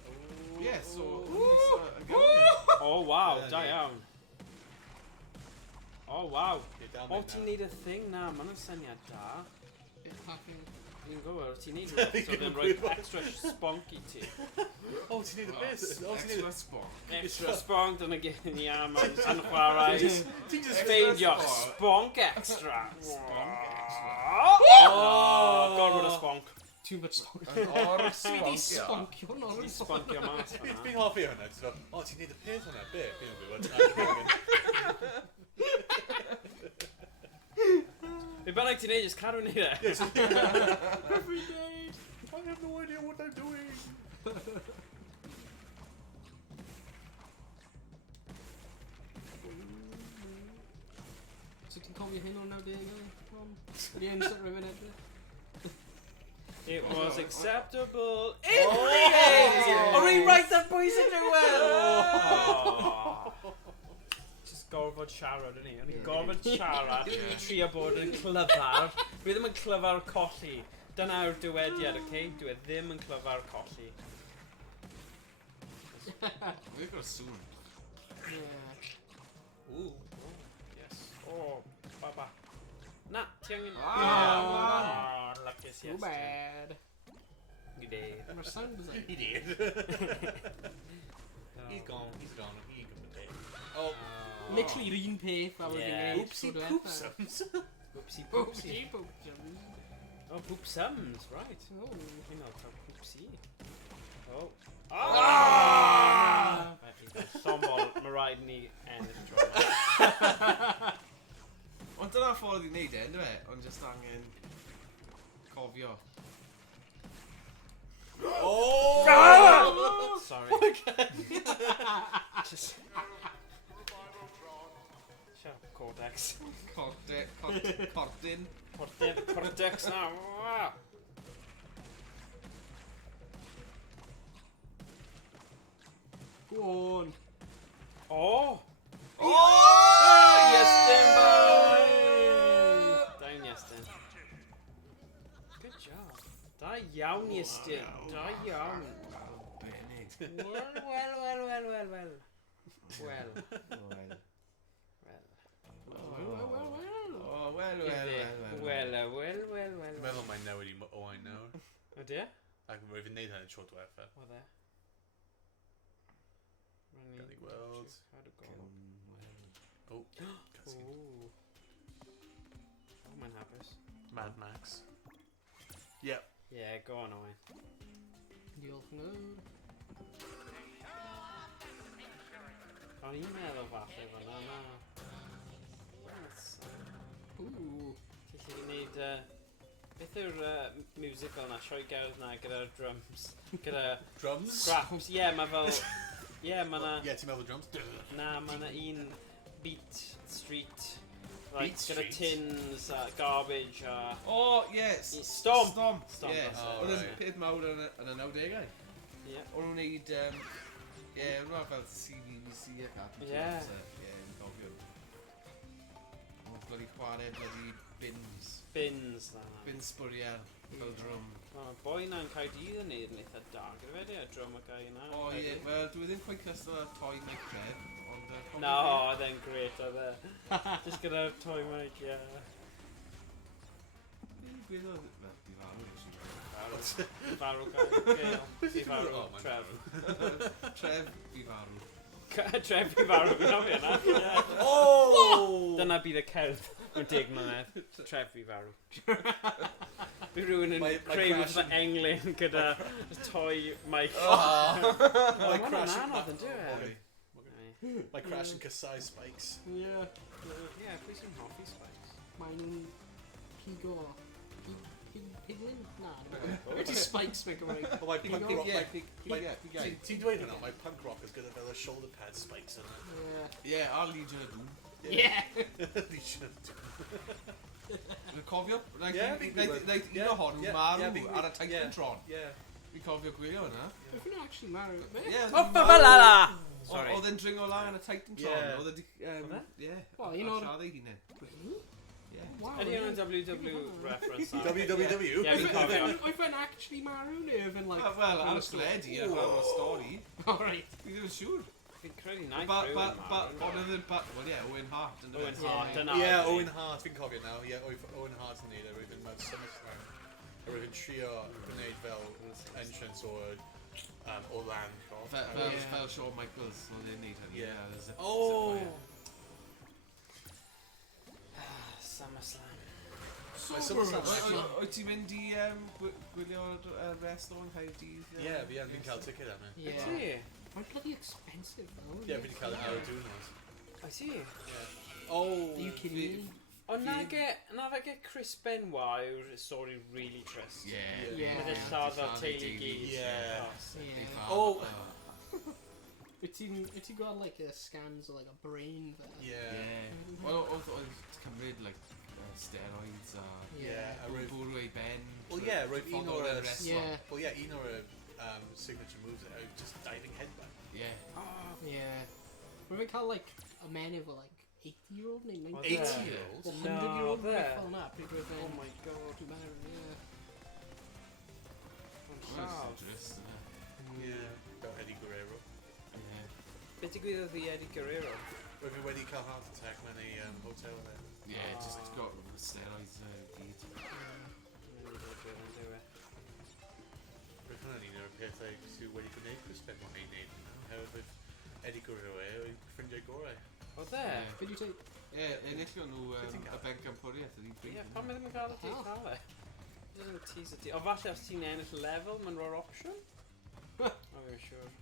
Oh. Yeah, so... Oh, wow, Yeah, da yeah. iawn. Oh, wow. You're down O, there ti'n now. neud y thing na, ma'n syniad da. Beth packing. Dwi'n gwybod, o ti'n neud rhywbeth, so ddim rhoi extra spunk i ti. Oh, ti'n neud y bit. Oh, ti'n neud Extra spot. Extra spunk, dyna gen i am YnChwarae. Ti'n just Ffeindio spunk. spunk extra. Spunk extra. Oh, gormod o spunk. Too much spunk. O'r Swi di sponcio. spunkio nôl Di yn spunkio mas Fi'n fanna. hoffi hwnna, ti'n fel, o, ti'n neud y peth hwnna, be? Fi'n gwybod. Be bynnag ti'n neud, just cadw neud e. Every day, I have no idea what I'm doing. So ti'n cofio hyn o'n 90au? Ydy yn sort of yn edrych? It was acceptable in the 80s. Oh, rewrite that boys in your well. Just gorfod siarad, yn ni. O'n i'n gorfod siarad i trio bod yn clyfar. Dwi ddim yn clyfar colli. Dyna yw'r dywediad, okay? Dwi ddim yn clyfar colli. We've got a soon. Yeah. Ooh. Yes. Oh, baba. Na, ti angen... Ah. Luckiest Too Iestyn. bad. Good day. Mae'r sound was like... He did. He's gone. He ain't gonna pay. Oh. Literally yr un peth fel Yeah. oedd yn Oopsie poopsums. Oopsie poopsie. Oopsie poopsums. Oh, poopsums, right. Oh. You know, poopsie. Oh. Ah! Llombol, mae rhaid ni ennill tro yma. Ond dyna ffordd i wneud e, ynddo fe? Ond just angen cofio. Oh! Sorry. Just... Shut up, Cortex. Cordyn. Cortex now. Go on. Oh! Oh! Iestyn, boy! Down, Iestyn. Good job. Da iawn, Iestyn. Da iawn. Bennett. Well. Oh, well. Dwi'n meddwl mae'n newid i Owain nawr. O, di? Ac rwy'n fi'n neud hynny tro diwetha. O, dde. Gael ni gweld. Oh, cutscene. Ooh. Oh, mae'n hapus. Mad Max. Yep. Yeah, go on, Owain. Diolch yn gwrdd. O'n i'n meddwl falle fanna, na. Ooh. Ti'n gallu gwneud... Beth yw'r musical na, sioe gerdd na gyda'r drums? Gyda Drums? scraps, ie, mae fel... Ie, mae na... Ie, ti'n meddwl drums? Na, mae na un beat street. Beat Gyda Street? tins a garbage a... O, yes! Stomp! Stomp! Stomp, Ie, that's it. oedd yn right. peth mawr yn y 90au. Ie. O'n nhw'n neud, ie, o'n nhw'n fel CBBC ac at. Ie. Ie, yn gofio. O'n bloody chwarae, bloody bins. Bins na. Bins sbwriel, fel drum. Mae boi na'n Caerdydd yn neud yn eitha da. Gyda fe di a drum y gai na. O ie, wel, dwi ddim quite cystal â toy mic cref, ond... No, oedd e'n great, oedd e. Just gyda'r toy mic, ie. Beth oedd... Wel, di farw, Farw gael, gael. Di farw, Oh, mae'n Trev. Tref, di farw. Trev i farw, fi'n hoffi yna. Oh! Dyna bydd y cerdd mewn 10 mlynedd. Trev i farw. Bydd rhywun yn Mae creu Crash fatha englyn gyda toy mic. Mae Mae'n Crash anodd yn dweud. Mae Crash yn cysau spikes. Ie. Ie, pwy sy'n hoffi spikes? Mae'n pigo... Piglin? Na. Wyt ti spikes mewn Cymraeg? O, mae punk rock... Ie, Ti'n dweud hwnna, mae punk rockers gyda fel y shoulder pad spikes yna. Ie, a Legion of Doom. Ie. Legion of Doom. Dwi'n cofio, Ie, fi'n naeth un ohonyn nhw marw ar y Titantron. Ie. Fi'n cofio gwylio hwnna. Beth yna actually marw? Ie, Sorry. oedd e'n dringo lan yn y Titantron. Ie. Oedd e... Ie. Wel, un o'r- Siarad ei hunain. Wow. Ydy hwnna'n WW reference? WWW? Ie, fi'n cofio. Oedd fe'n actually marw neu oedd fe'n like... Wel, ar y sledi, ar y stori. Alright. Fi ddim yn siŵr. Fi'n credu naeth Ond rhywun oedd e'n... Wel, ie, Owain Hart. Owain Hart, dyna. Ie, oedd hi. Owain Hart, fi'n cofio nawr. Ie, Owain Hart yn neud, rwy'n mewn SummerSlam. Rwy'n trio gwneud fel entrance o'r land. Fel Shawn Michaels, oedd e'n neud hynny. Ie. Oh! SummerSlam. Mae SummerSlam actually... Wyt ti'n mynd i gwylio'r resto yn Caerdydd? Ie, fi'n cael ticket am e. Yeah. Ti? Mae'n bloody expensive though. Ie, fi wedi cael ar y diwrnod. I see. Oh! Are you kidding me? Ond na fe ge Chris Benoit yw'r stori really trist. Ie. Ie. Mae ddyn lladd o'r teulu gyd. Ie. Yeah. Oh! Wyt ti'n gweld like scans o like a brain there? Ie. Wel, oedd cymryd, like, steroids a... Ie, a rwy'n... bwrw ei ben. Well, yeah, rwy'n un o'r... Yeah. Well, yeah, un o'r signature moves, just diving headbutt. Ie. Yeah. Mae fe'n cael like ymenydd o like 80-year-old neu 90? 80-year-old? Or 100-year-old? No, Beth fel na, pryd roedd Oh fe'n... my god. Dwi'n meddwl, ie. Lladd. Yeah. Fel Eddie Guerrero. Be digwyddodd i Eddie Guerrero? Rwy'n fi wedi cael heart attack mewn ei hotel yna. Ie, just got steroids gyd. Rwy'n hwnna'n un o'r pethau sydd wedi gwneud Chris Benoit ei wneud yna. Oherwydd Eddie Guerrero yw'r ffrindiau gorau. Oedd e? Be dwi'n dweud? Ie, enillio nhw y benc campwriaeth ydi Ie, bryd. pan meddwl yn cael y ti cael e? Dwi'n teaser ti. O falle os ti'n ennill level, mae'n roi'r opsiwn? O, fi'n siŵr.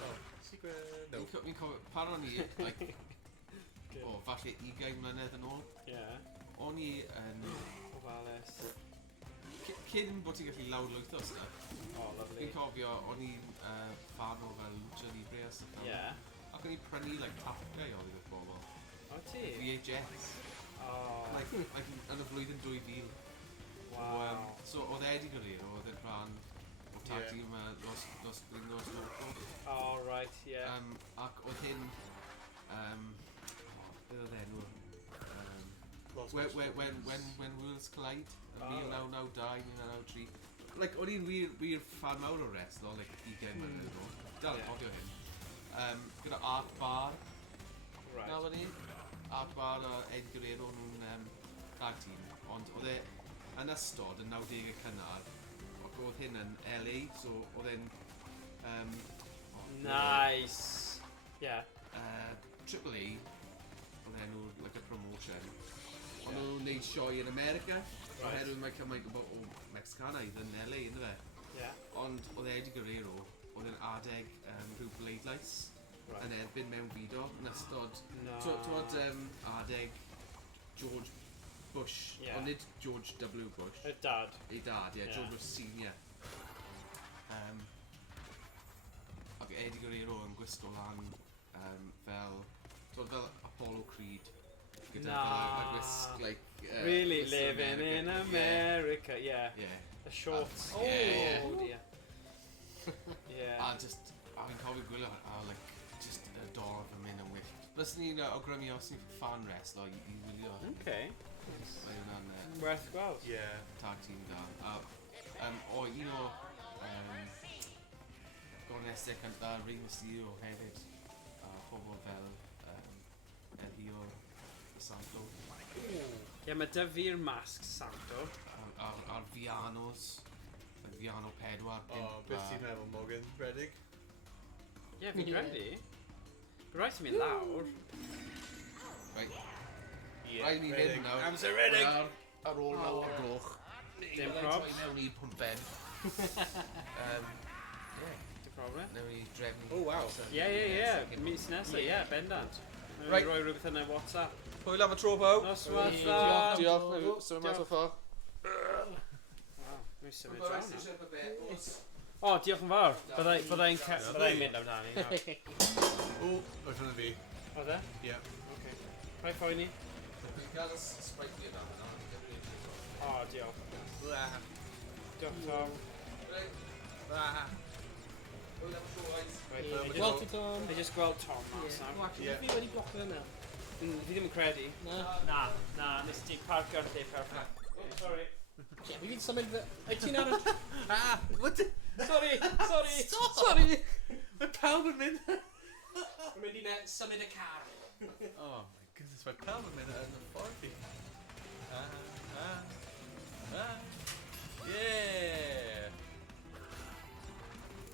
Oh, secret... No. Fi'n cofio, pan o'n i, like, falle 20 mlynedd yn ôl, Ie. o'n i yn... Ofalus. Cyn bod ti'n gallu lawrlwytho stuff, O, lovely. fi'n cofio, o'n i'n fan o fel Lucha Libre a stuff. Ie. Ac o'n i'n prynu, like, tapgau o ddweud bobl. O ti? VHS. O, Like, yn y flwyddyn 2000. wow. So, oedd Eddie Guerrero, oedd e'n rhan o tag team Los Gringos Loco. O, right, ie. Ac oedd hyn... Beth oedd enw? When Worlds Collide. Yn 1992, 1993. Like, o'n i'n wir fan mawr o wrestlo, like 20 mlynedd yn ôl. Dal yn cofio hyn. Gyda Art Bar. Right. Na, fan ni. Art Bar a Eddie Guerrero nhw'n tag team. Ond oedd e yn ystod yn 90au cynnar. Ac oedd hyn yn LA, so oedd e'n... Nice. Yeah. Triple A, oedd enw, like a promotion. Ond nhw'n neud sioe yn America. Oherwydd mae cymaint o Mexicanaidd yn LA, ynddo fe? Yeah. Ond oedd Eddie Guerrero, oedd yn adeg rhyw bleidlais Right. yn erbyn mewn fideo yn ystod No. Twod adeg George Bush, Ie. ond nid George W Bush, Y dad. ei dad, Ie. George Bush Senior. Ac Eddie Guerrero yn gwisgo lan fel Apollo Creed gyda Na. fel a gwisg like Really gwisg living in America. Yeah. Yeah. The shorts. Oh, yeah. Oh dear. Yeah. A just a fi'n cofio gwylio a like just y dorf yn mynd yn wyllt. Bys ni'n awgrymu os ni'n fan wrestler i wylio. Okay. Mae hwnna'n Worth gweld. Yeah. tag team da. Un o gornesau cynta Rey Mysterio hefyd. A pobl fel El Hijo Santo. Yeah, mae dy fi'r masg Santo. A'r Vianos. Viano 4. Oh, beth ti'n meddwl, Morgan? Redig? Yeah, fi'n Ie. credu. Rhaid i mi lawr. Right. Yeah. Rhaid ni fynd nawr. Amser Redig! Ar ôl 9 o'r gloch. Dim prob. Troi mewn i pwnt ben. Dim problem. Newn ni drefnu. Oh, wow. Yeah. Mis nesa, yeah, bendant. Right. Roi rhywbeth yna WhatsApp. Hwyl am y tro pawb. Nos watha. Diolch. Symud mas o ffordd. Wow, mi'n symud draw na. O, diolch yn fawr. Byddai'n mynd amdani. Oh, oes hwnna fi. O dde? Yeah. Okay. Rhaid ffoi ni. Dwi'n cael y sprite i amdano. O, diolch. Diolch Tom. Hwyl am y tro oes. Wel, ti Tom. I just gweld Tom mas O, am. actually, Yeah. fi wedi blocio yna. Fi ddim yn credu. Na. Na, nes ti parcio'r lle perffaith. Oh, sorry. Ie, fi wedi symud fy... Wyt ti'n ar y... What? Sorry. Sorry! Mae pawb yn mynd. Dwi'n mynd i symud y car. Oh my goodness, mae pawb yn mynd yn y ffordd i. Yeah!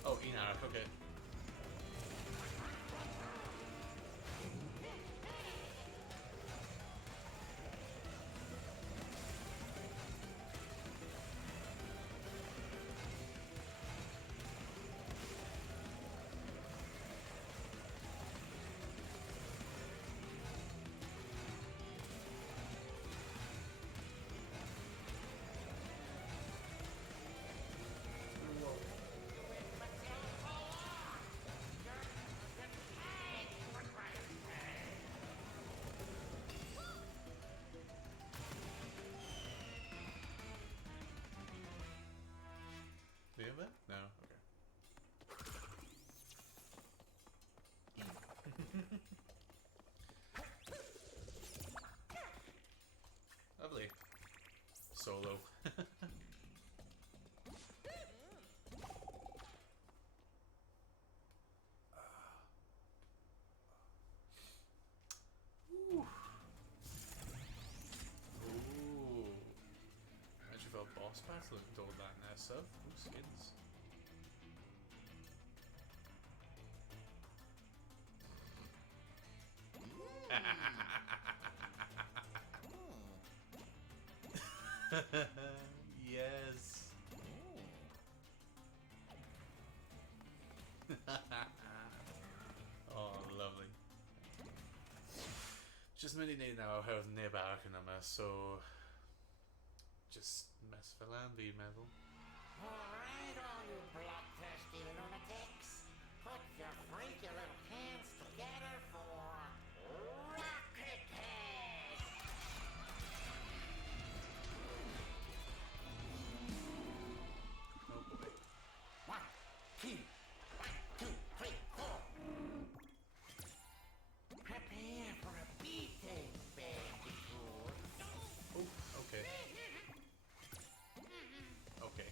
Oh, un arall, okay. Do you have that? No? Okay. Lovely. Solo. Ooh. Imagine fel boss battle yn dod lan nesaf. Ooh, skins. Yes. Oh, lovely. Just mynd I neud nawr oherwydd neb arall yn yma, so just mess fel am fi'n meddwl. Alright, all you bloodthirsty lunatics. Put your freaky little hands together for Rocket Head! Oh boy. 1, 2, 3, 4. Prepare for a beating, Bandicŵt. Oh, okay. Okay.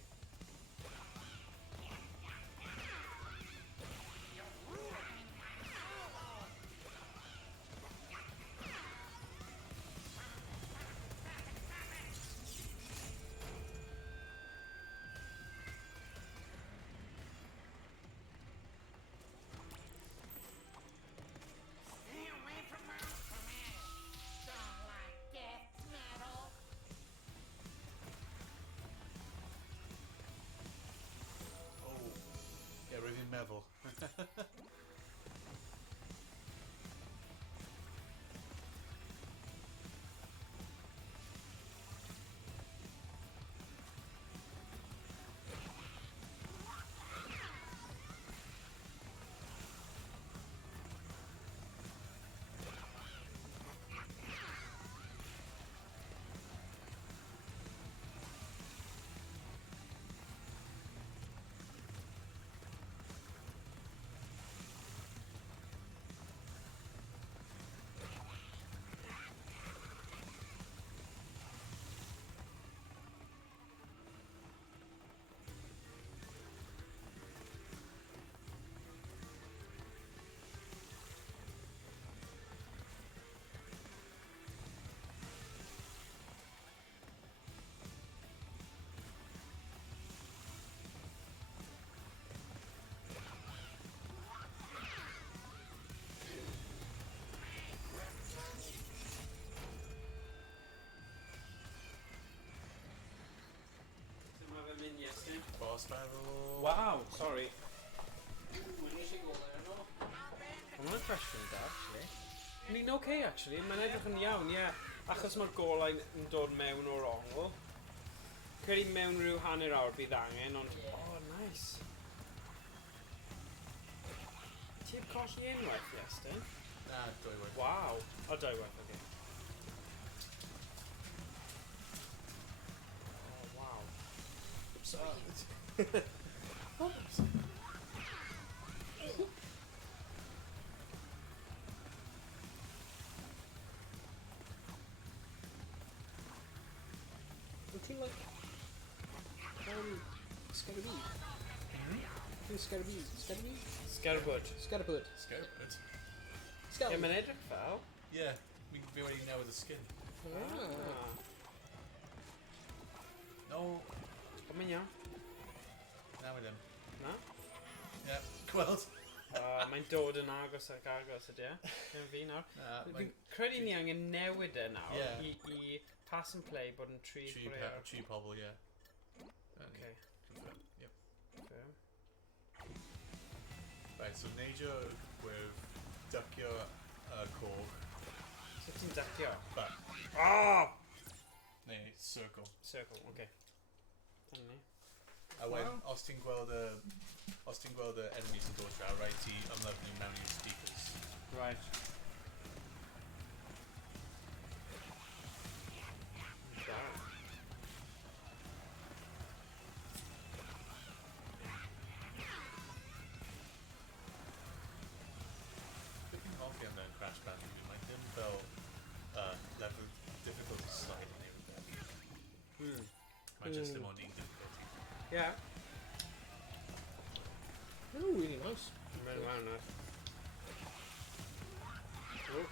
Boss battle. Wow, sorry. Wouldn't you go there, no? I'm not questioned that, actually. Ni'n okay, actually. Mae'n edrych yn iawn, ie. Achos mae'r golau yn dod mewn o'r ongl. Credu mewn rhyw hanner awr bydd angen, ond... Yeah. Oh, nice. Ti'n colli unwaith, Iestyn? Na, dwy waith. Wow. O, dwywaith, oce. Oh, wow. Sorry. Ti'n like... Scarabee? Who's Scarabee? Scarabee? Scarabwd. Scarabud. Scarabud. Ie, mae'n edrych fel. Yeah, we already know the skin. Ah. No, O, mae'n iawn. now with him. Na? Yeah, gweld. Mae'n dod yn agos ac agos ydy e. Yn fi nawr. Fi'n credu ni angen newid e nawr Yeah. i pass and play bod yn tri chwarae. Tree pobble, yeah. Okay. Confirm. Yep. Fair. Right, so neidio with duckio corg, So ti'n dacio? but Oh! neu circle. Circle, okay. Dyna ni. A wedyn, os ti'n gweld y enemies yn dod draw, rhaid ti ymlyfnu mewn i'r speakers. Right. Beth i'n hoffi amdano Crash Bandicŵt, mae dim fel level difficulty slide neu rhywbeth. Mae just dim ond un difficulty. Yeah. Oh, really nice. Mae'n wawn na. Oh.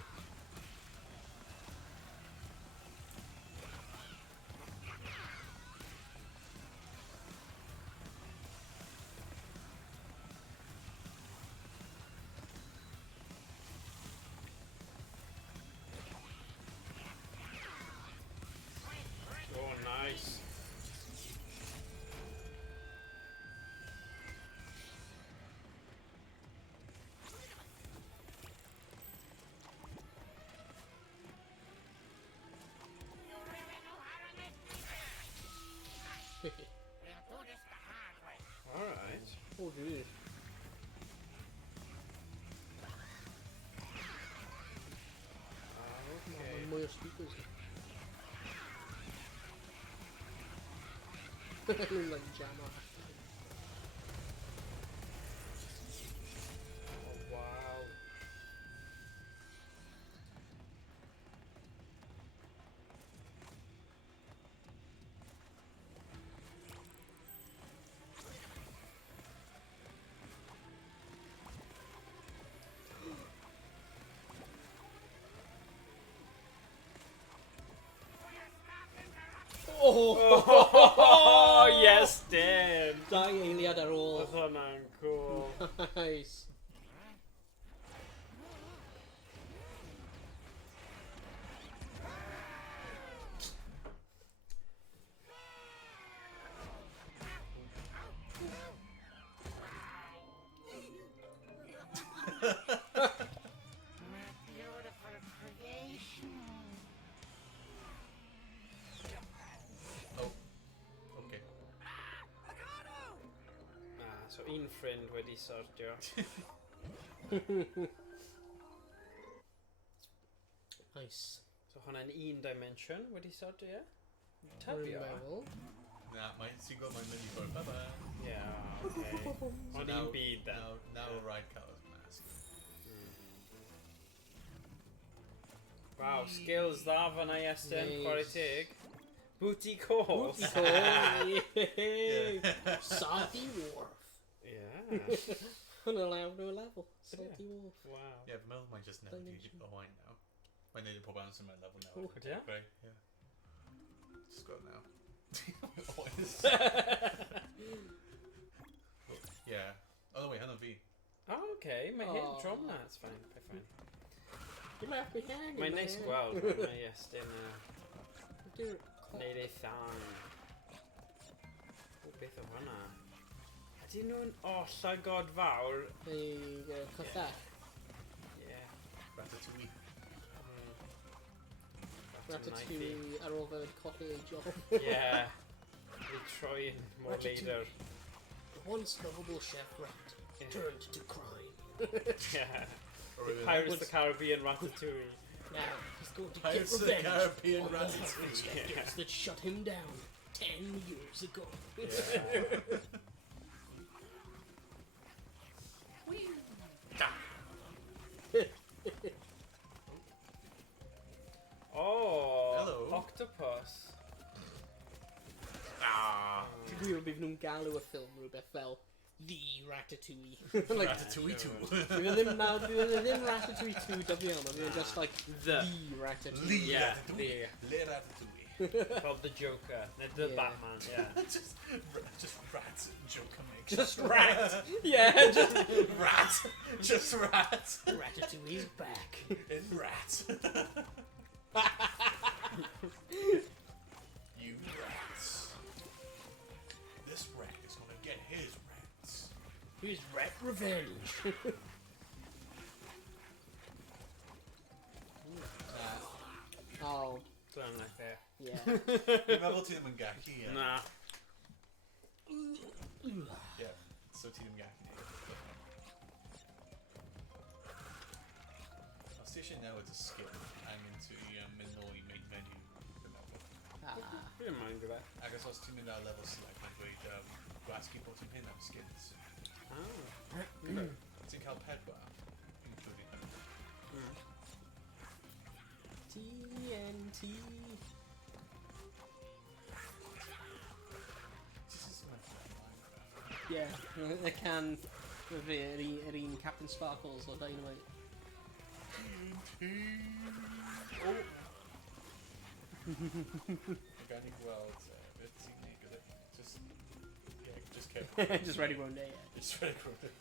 Oh, nice. You really know how to make me We'll do this the hard way. Alright. Oh, geez. Okay. Mwy o speakers. Like jam off. Oh, wow. Oh, yes, damn. Da eiliad ar ôl. Oedd hwnna'n cool. Nice. My beautiful creation. Oh, okay. So un ffrind wedi sortio. Nice. So hwnna'n un dimension wedi sortio, ie? Dwi'n Tybio? meddwl. Na, ti'n gweld mae'n mynd i ffwrdd, bye-bye. Yeah, okay. Ond un byd, then. Now we'll ride Colour's mask. Wow, skills dda fan'na, Iestyn, Nice. chwarae teg. Booty calls. Booty call. Yeah. Salty Wharf. Yeah. Hwnnw lawr nhw level. Salty Wharf. Wow. Yeah, but meddwl mae'n just newid Dimension. i Owain now. Mae'n neud y pob answer mewn level now. Oh, yeah? Great, yeah. Just got now. Owain is... Yeah. Oh, wait, hynny fi. Oh, okay. Mae hyn Aw. drom na. It's fine. It's fine. You left me hanging. Mae'n neis man. gweld. Mae Iestyn Dear- neud ei thang. O, beth o hwnna? Ydyn nhw'n llygod fawr? Cwtha. Ie. Ratatouille. Ratatouille ar ôl fod colli ei job. Ie. Fi troi'n mor leidr. The once lovable chef rat turned to crime. Yeah. Pirates of the Caribbean Ratatouille. Now he's going to Pirates get of the revenge Caribbean on the Ratatouille. inspectors that shut him down 10 years ago. Oh, Hello. octopus. Dwi'n gwybod bydd nhw'n galw y ffilm rhywbeth fel The Ratatouille. Ratatouille 2. Bydd e ddim Ratatouille 2 dyfiol, ma bydd just like The Ratatouille. Yeah, Le Ratatouille. Bob the Joker. The Yeah. Batman, yeah. just rat Joker makes. Just rat! Yeah, just rat. Just rat. Ratatouille's back. In rat. You rats. This rat is gonna get his rats. Here's rat revenge. Oh, Something like that. yeah. Dwi'n meddwl ti ddim yn gallu, ie. Nah. Ie, so ti ddim yn gallu neud. Os ti eisiau newid y skin, angen ti mynd nôl i main menu, dwi'n meddwl. Fi ddim mind gyda. Agos os ti'n mynd ar level select, mae'n dweud, gwasgu bod ti'n hyn am skins. Ti'n cael pedwar, including hynny. TNT. This is my Minecraft. Yeah, they can. Yr un Captain Sparkles o Dynamite. Oh! Gan i gweld beth ti'n neud gyda. Just keep. Just ready one day, yeah. Just ready for it.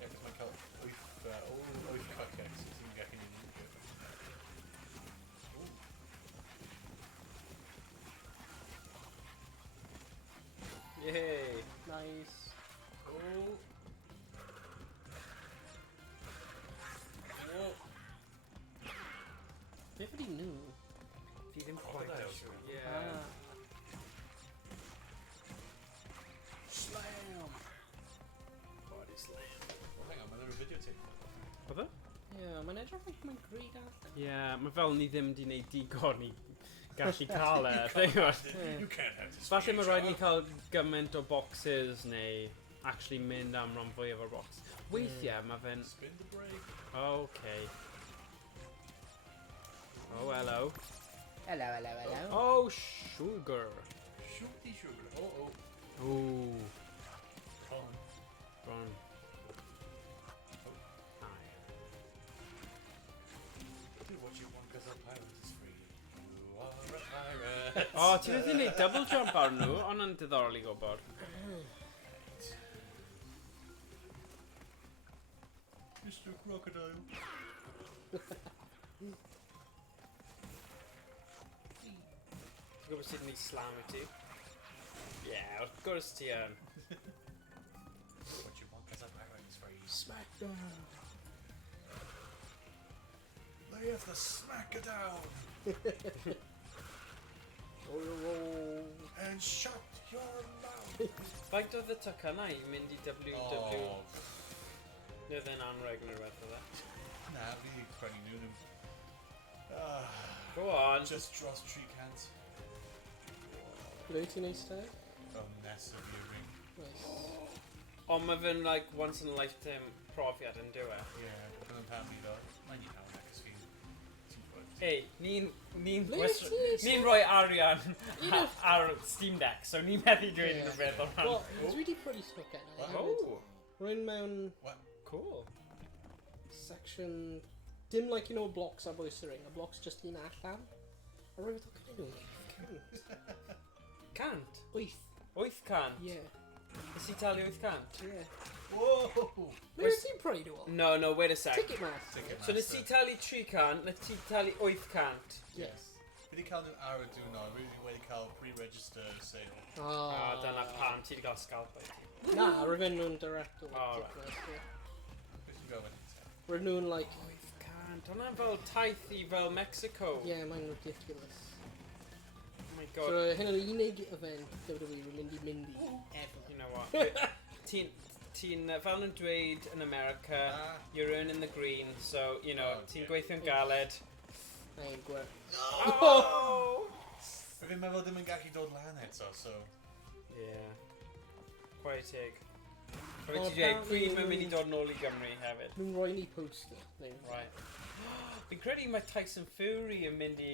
Ie, cos mae'n cael 8 cupcakes, so ti'n gallu neud nhw'n gyda. Yay. Nice. Oh! Whoa! Beth ydy nhw? Fi ddim quite Crocodiles. sure. Yeah. Slam! Body slam. Oh, hang on, mae'n rhywun videotape. Oedd e? Yeah, mae'n edrych like mae'n grid allan. Yeah, mae fel ni ddim di wneud digon i gallu cael e. Thingos. You can't have this. Falle mae rhaid ni cael gymaint o boxes neu actually mynd am ran fwyaf o'r box. Weithiau mae fe'n... Spin the break. Okay. Oh, hello. Hello, hello, hello. Oh, sugar. Shooty sugar. Oh, oh. Ooh. Come on. Run. Do what you want, cause a pirate is free. You are a pirate. O, ti wedi gwneud double jump ar nhw, ond yn diddorol i gwybod. Mr. Crocodile. Ti'n gwybod sut ni slam i ti? Yeah, wrth gwrs ti yn. What you want, cause a pirate is free. Smackdown! Lay off the smacker down and shut your mouth. Faint oedd y tocynnau i mynd i WW? Oh, Neu oedd e'n anreg neu rhywbeth oedd e? na, fi prynu nhw ddim. Go on. Just dros 3 cant. Ble ti'n neud steg? Nes of your ring. Nice. Ond mae fe'n like once in a lifetime profiad yn dywe. Yeah, but yn pam i ddo. Mae'n i nawr next fi. Ti'n gwybod? Ei, ni'n Ble ti? rhoi arian ar Steam Deck, so ni'n meddu dweud Yeah. rhywbeth o Wel, ran. dwi wedi prynu stwc enw. Oh, Rwy'n mewn What? cool. section... Dim like, you know, blocks ar bwys y ring. A blocks just un allan. A rwy'n meddwl, gyda nhw. Cant? 8. 8 cant? Yeah. Nes i talu 8 cant? Yeah. Whoa! Ble ti'n prynu nhw o? No, wait a sec. Ticketmaster. So nes i talu 3 cant, nes i talu 8 cant. Yes. Fi wedi cael nhw ar y diwrnod, fi wedi cael pre-register sale. Dyna pam ti wedi cael scalp i ti. Na, rwy'n nhw'n direct o Oh, ridiculous. Beth ti'n gofyn? Rwy'n nhw'n like... Cant, hwnna'n fel taith i fel Mexico. Yeah, mae'n ridiculous. Oh my So, god. hyn o'n unig event WWE rwy'n mynd i ever. You know what? Ti'n fel nhw'n dweud yn America, you're earning the green, so, you know, ti'n gweithio'n galed. Na'n gwer. Oh! Fi'n meddwl ddim yn gallu dod lan eto, so... Yeah. Chwarae teg. Fe ti dweud, pryd mae'n mynd i dod nôl i Gymru hefyd. Nhw'n rhoi ni poster. Right. Fi'n credu mae Tyson Fury yn mynd i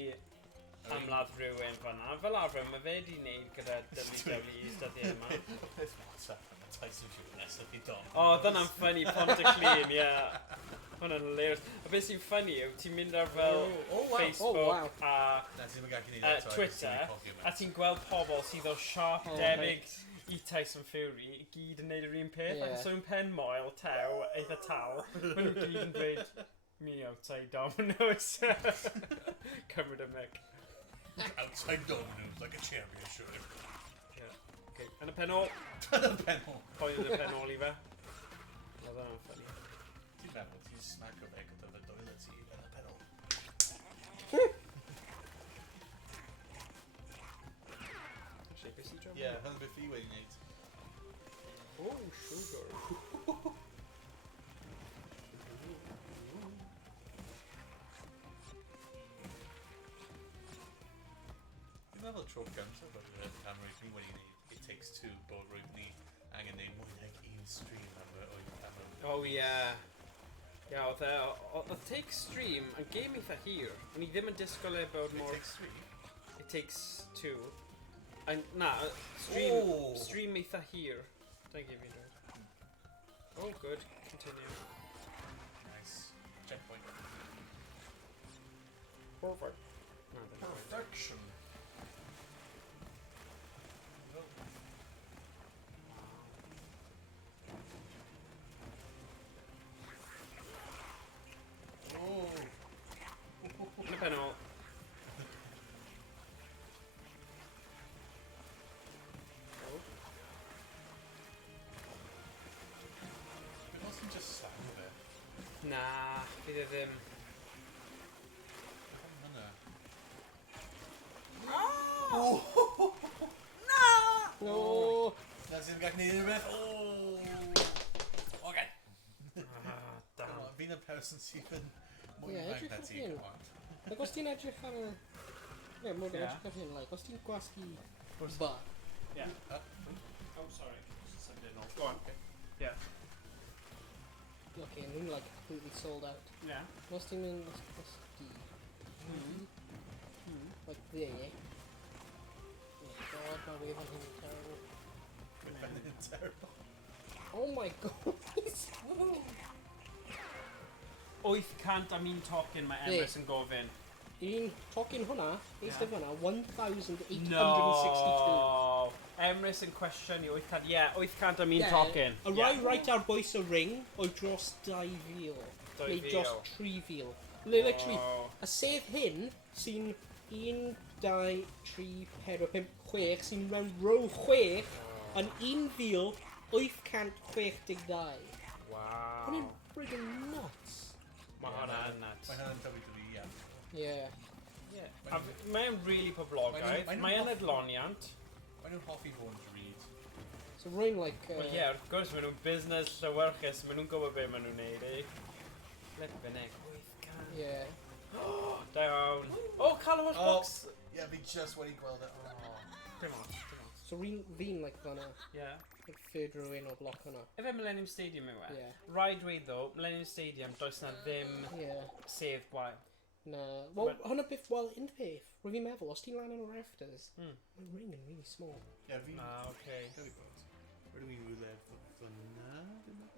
amladd rhywun fan'na. Fel arfer, mae fe wedi wneud gyda WWE's dyddiau yma. Beth WhatsApp yn y Tyson Fury nesaf i Don? O, dyna'n ffynnu, Pontyclun, ie. Hwna'n hilarious. A beth sy'n ffynnu yw, ti'n mynd ar fel Facebook a Twitter, a ti'n gweld pobl sydd o siarp debyg i Tyson Fury, i gyd yn neud yr un peth. Ac so yn pen moel, tew, eitha tal, maen nhw gyd yn dweud, me outside Domino's. Cymryd y mic. Outside Domino's, like a champion should. Okay. Yn y pen ôl. Yn y pen ôl. Poen yn y pen ôl i fe. Oedd hwnna'n ffynnu. Ti'n meddwl, ti'n smack o fe gyda fy doilet i yn y pen ôl. Actually, beth sy'n Ie, hwn beth fi wedi wneud. Oh, sugar. Fi'n meddwl tro gyntaf bod y camera fi wedi wneud It Takes Two bod rwy'n ni angen wneud mwy nag un stream am y oed camera. Oh, yeah. Ie, oedd Take Stream yn game eitha hir. O'n i ddim yn disgwyl e bod mor... It Takes Three? It Takes Two. Na, stream eitha hir. Don't give me that. Oh, good. Continue. Nice. Checkpoint. Perfect. Perfection. Yn y pen ôl. Beth os ti'n just slam fe? Na, bydd e ddim. Hynna. No! Na sy'n gallu neud unrhyw beth. Oce. Damn. Fi'n y person sydd yn mwy Ie, ifanc edrych na ar ti, hyn. come on. Like, os ti'n edrych ar y... Ie, mwyn edrych ar hyn, like, os ti'n gwasgu ba. Yeah. Oh, sorry. Symud nôl. Go on. Yeah. Okay, nhw'n like completely sold out. Yeah. Os ti'n mynd gwasgu... Like there. Oh god, my wave on him is terrible. It's terrible. Oh my god! 800 am un tocyn mae Emrys yn gofyn. Un tocyn hwnna, eistedd hwnna, 1,862. No! Emrys yn cwestiwn i 800. Ie, 800 am un tocyn. A rai right ar bwys y ring oedd dros 2,000. Neu dros 3,000. Literally, a sef hyn sy'n 1, 2, 3, 4, 5, 6 sy'n mewn row 6 yn 1,862. Wow. Hwna'n friggin' nuts. Mae hwnna'n nuts. Mae hwnna'n WWE, ie. Yeah. A mae'n really poblogaidd. Mae'n adloniant. Mae nhw'n hoffi bod yn drud. So rwy'n like... Wel ie, wrth gwrs, maen nhw'n busnes llywyrchus, maen nhw'n gwybod beth maen nhw'n neud i. Let fynig. 800. Yeah. Down. Oh, Calawos box! Ie, fi just wedi gweld e. Dim ots. So fi'n like fanna, Yeah. like third row in o bloc hwnna. Efe Millennium Stadium yw e? Yeah. Rai dweud ddo, Millennium Stadium, does na ddim Yeah. sedd gwael. Na. Wel, hwnna beth, wel, un peth, rwy'n fi'n meddwl, os ti'n lan yn o'r rafters, mae'n ring yn really small. Ie, fi... Okay. Gael ei bod. Rydw i'n rhywle fyna?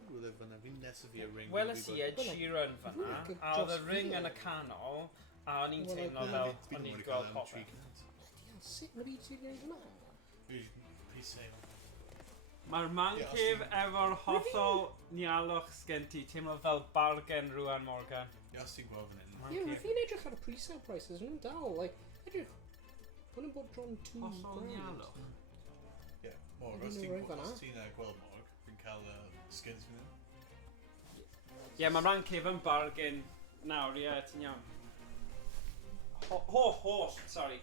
Rhywle fyna, fi'n nesaf i y ring. Weles i Ed Sheeran fyna, a oedd y ring yn y canol, a o'n i'n teimlo fel o'n i'n gweld popeth. Sut mae byd sy'n gwneud hwnna? Fi sale. Mae'r mancif efo'r hollol nialwch sgen ti, teimlo fel bargen Rwan Morgan. Ie, os ti'n gweld fan hyn, Ie, mae fi'n edrych ar y pre-sale prices, nhw'n dal, like, edrych. Hwnnw'n bod dron £2. Ie, Morg, Ydyn os nhw rhoi fan'na? ti'n gweld Morg, fi'n cael skins fi nhw. Ie, mae ran cef yn bargain nawr, ie, ti'n iawn. Holl, sorry.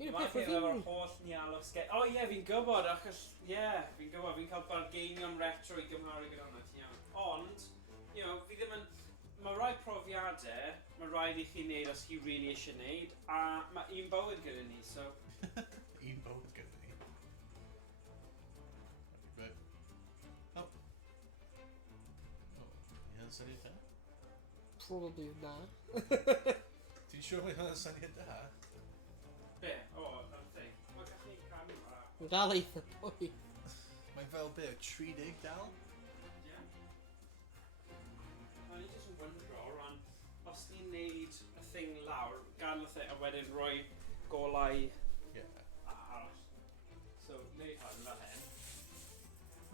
Ie, Mae peth, cef mae efo'r fi'n... holl nialog sgen... O ie, fi'n gwybod, achos... Ie, fi'n gwybod, fi'n cael bargainion retro i gymharu gyda hwnna, ti'n iawn. Ond, you know, fi ddim yn... Mae rai profiadau, mae rhaid i chi wneud os chi really eisiau wneud, a mae un bywyd gyda ni, so... Un bywyd gyda ni. Right. Oh. Mae'n syniad da? Probably na. Ti'n siŵr mae hwnna'n syniad da? Be? O, am thing. Mae gallu neud camera. Yn dal eitha bwy. Mae'n fel be, 30 dal? Ie. O'n i jyst yn wyndro o ran, os ni'n neud y thing lawr, gan y thing, a wedyn rhoi golau Ie. arall. So, neud hwn fel hyn.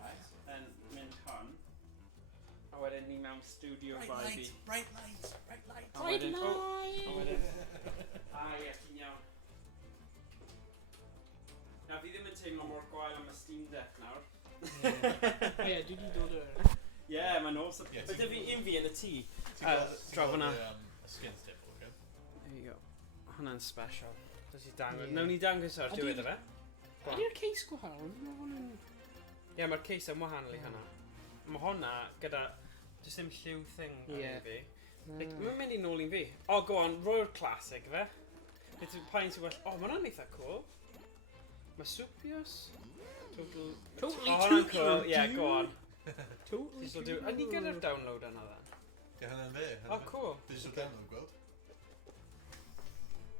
Right. Then mynd hwn. A wedyn ni mewn studio vibe. Bright light, bright light. A wedyn, a wedyn. Ie, ti'n iawn. Na, fi ddim yn teimlo mor gwael am y Steam Deck nawr. Ie, dwi di dod o'r... Ie, mae'n awesome. Ie, Bydde fi un fi yn y tŷ. Draw hwnna. Y skins tip, oce? There you go. Hwnna'n special. Does i dangos. Ie. Nawn ni dangos ar diwedd o fe. Ydy'r ceis gwahanol? Mae hwn yn... Ie, mae'r case yn wahanol i hynna. Mae hwnna gyda... Does dim lliw thing ar Ie. fi. Like, mae'n mynd i nôl i'n fi. O, go on, roi'r classic fe. Beth yw'n pa'n sy'n well... O, mae hwnna'n eitha cool. Marsupius. Totally Totally cool. Yeah, go on. Totally Digital do. A ni gyda'r download yna then. Ie, hynna'n fe. Oh, cool. Digital download, gweld?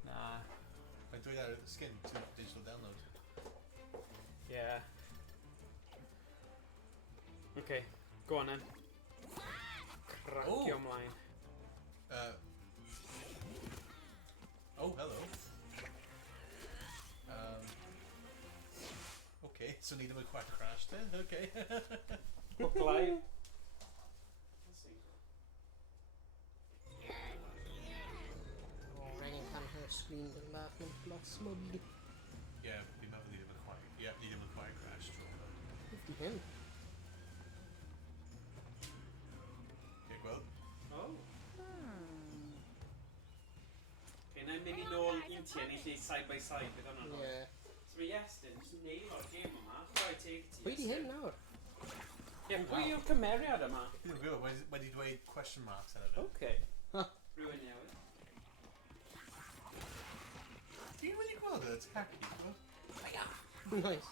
Na. Mae'n dweud ar y skin to digital download. Yeah. Okay, go on then. Cracio ymlaen. Oh, hello. Okay, so ni ddim yn quite crash then, okay. Book live. O, rhaid can her screen yn bach yn blas smwg. Yeah, fi'n meddwl ni ddim yn quite, yeah, ni ddim yn quite crash trwy. Ydy hyn. Okay, gweld? Oh. Okay, na i'n mynd i nôl un ti yn i lle side by side bydd hwnna'n rhoi. Ie. So mae Iestyn, jyst neud o'r game yma, chwarae teg ti. Pwy di hyn nawr? Ie, pwy yw'r cymeriad yma? Fi'n gwybod, wedi dweud question marks yn ydyn. Okay. Huh. Rwy'n newydd. Ti'n wedi gweld y tacky, gweld? Nice.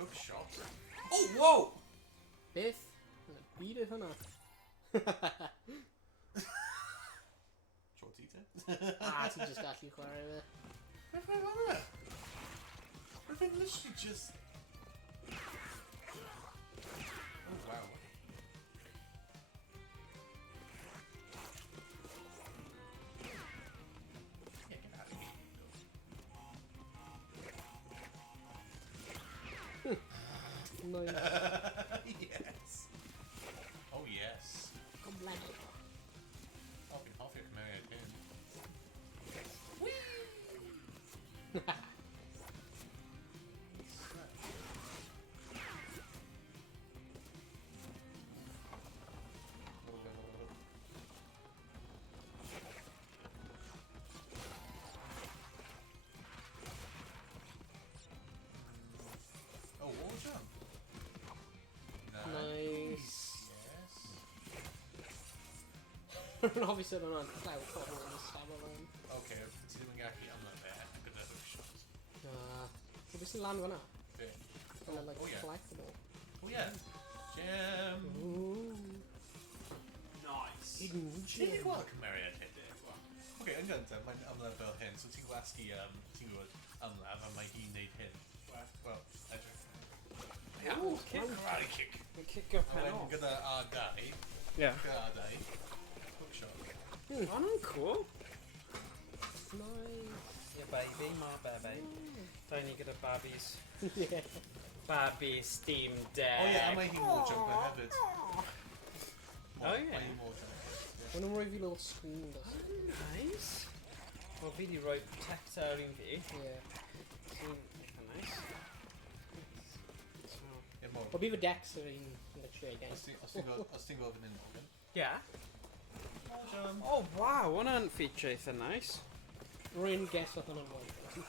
Hook shot. Oh, wow! Beth? Byd yw hwnna? Tro ti te? Ti'n just gallu chwarae fe. Mae'n ffaith hwnna? Mae'n literally just... Oh, wow. Yeah, get out of here. Nice. Yes. Oh, yes. Kom blank. Half your Cymraeg again. Oh, wall jump. Nice. Yes. Yn obvious yn hwnna'n llaw pobl yn stab o fan. Okay, ti ddim yn gallu ymlaen fe gyda hook shot. Beth sy'n lan fan'na? Be? Yna, like, oh, yeah. collectible. Oh yeah. Gem. Ooh. Nice. Hidden Ti'n gem. gweld cymeriad hyn? Okay, yn gyntaf, mae'n ymlaen fel hyn, so ti'n gwasgu, ti'n gwybod ymlaen, a mae hi'n neud hyn. Wel, edrych. Ooh, kick. Karate kick. Mae'n cicio A pen wedyn off. gyda R2, Yeah. gyda R2, hook shot. Hwna'n cool. Nice. Yeah, baby, my baby. Da ni gyda babis. Yeah. Babi Steam Deck. O ie, a mae hi'n more jumper hefyd. O ie. Mae hi'n more jumper. Maen nhw'n rhoi fi little screen dos. Nice. O, fi di rhoi protector ar un fi. Ie. Sy'n eitha nice. So, Ie, more. O, fi fy decks yr un yn y tre gen. Os ti'n gweld fan hyn, Morgan. yeah. Oh, wow, hwnna'n feature eitha nice. Rwy'n guess oedd hwnna'n fwy.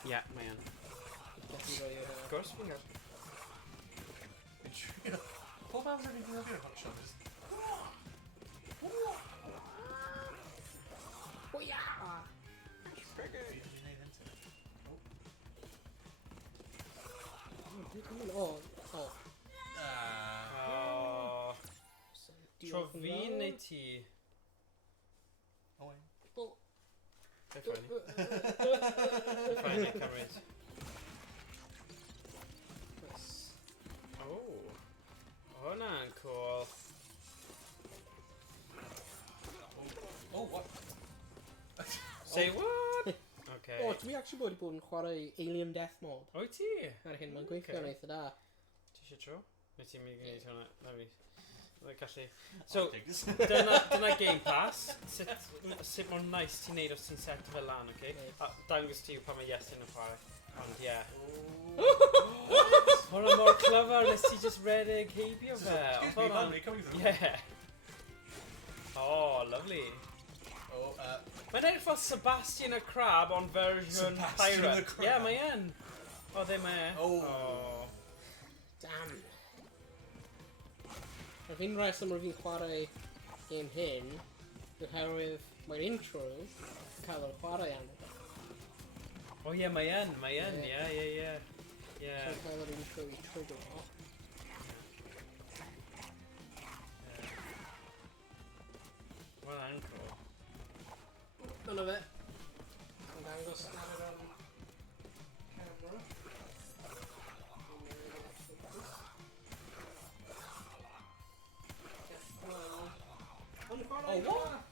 Yeah, mae yn. Gallu rhoi o'r... Of course, fi'n gael. Fi'n trio. Pob amser fi'n gweld i'r hookshot. O ia! Fi wedi gwneud hynny. O. Oh. Tro fi neu ti? Owain. Beth ffaen ni? Ffaen ni cymryd. Oh. Hwnna'n cool. Oh, what? Say what? Okay. O, dwi actually bod yn chwarae Alien Death Mode. O'i ti? Ar hyn, mae'n gweithio'n eitha da. Ti eisiau tro? Neu ti'n mynd i gwneud hwnna? Na fi. Mae'n gallu. So, dyna Game Pass. Sut mor nice ti'n neud os ti'n set fel lan, oce? A dangos ti yw pan mae Iestyn yn chwarae. Ond ie. Hwna mor clyfar, nes ti just redeg heibio fe. Excuse me, man, coming through. Yeah. Oh, lovely. Oh, Mae'n edrych fel Sebastian y Crab on version Sebastian pirate. the Crab. Yeah, mae yn. O, ddim e. Oh. Damn. Yr un reswm rwy'n fi'n chwarae game hyn, oherwydd mae'r intro yn cael yr chwarae am it. O ie, mae yn, ie. So cael yr intro i trigger o. Wel, yn cool. Dyna fe. Yn dangos ar yr camera. Oh, what?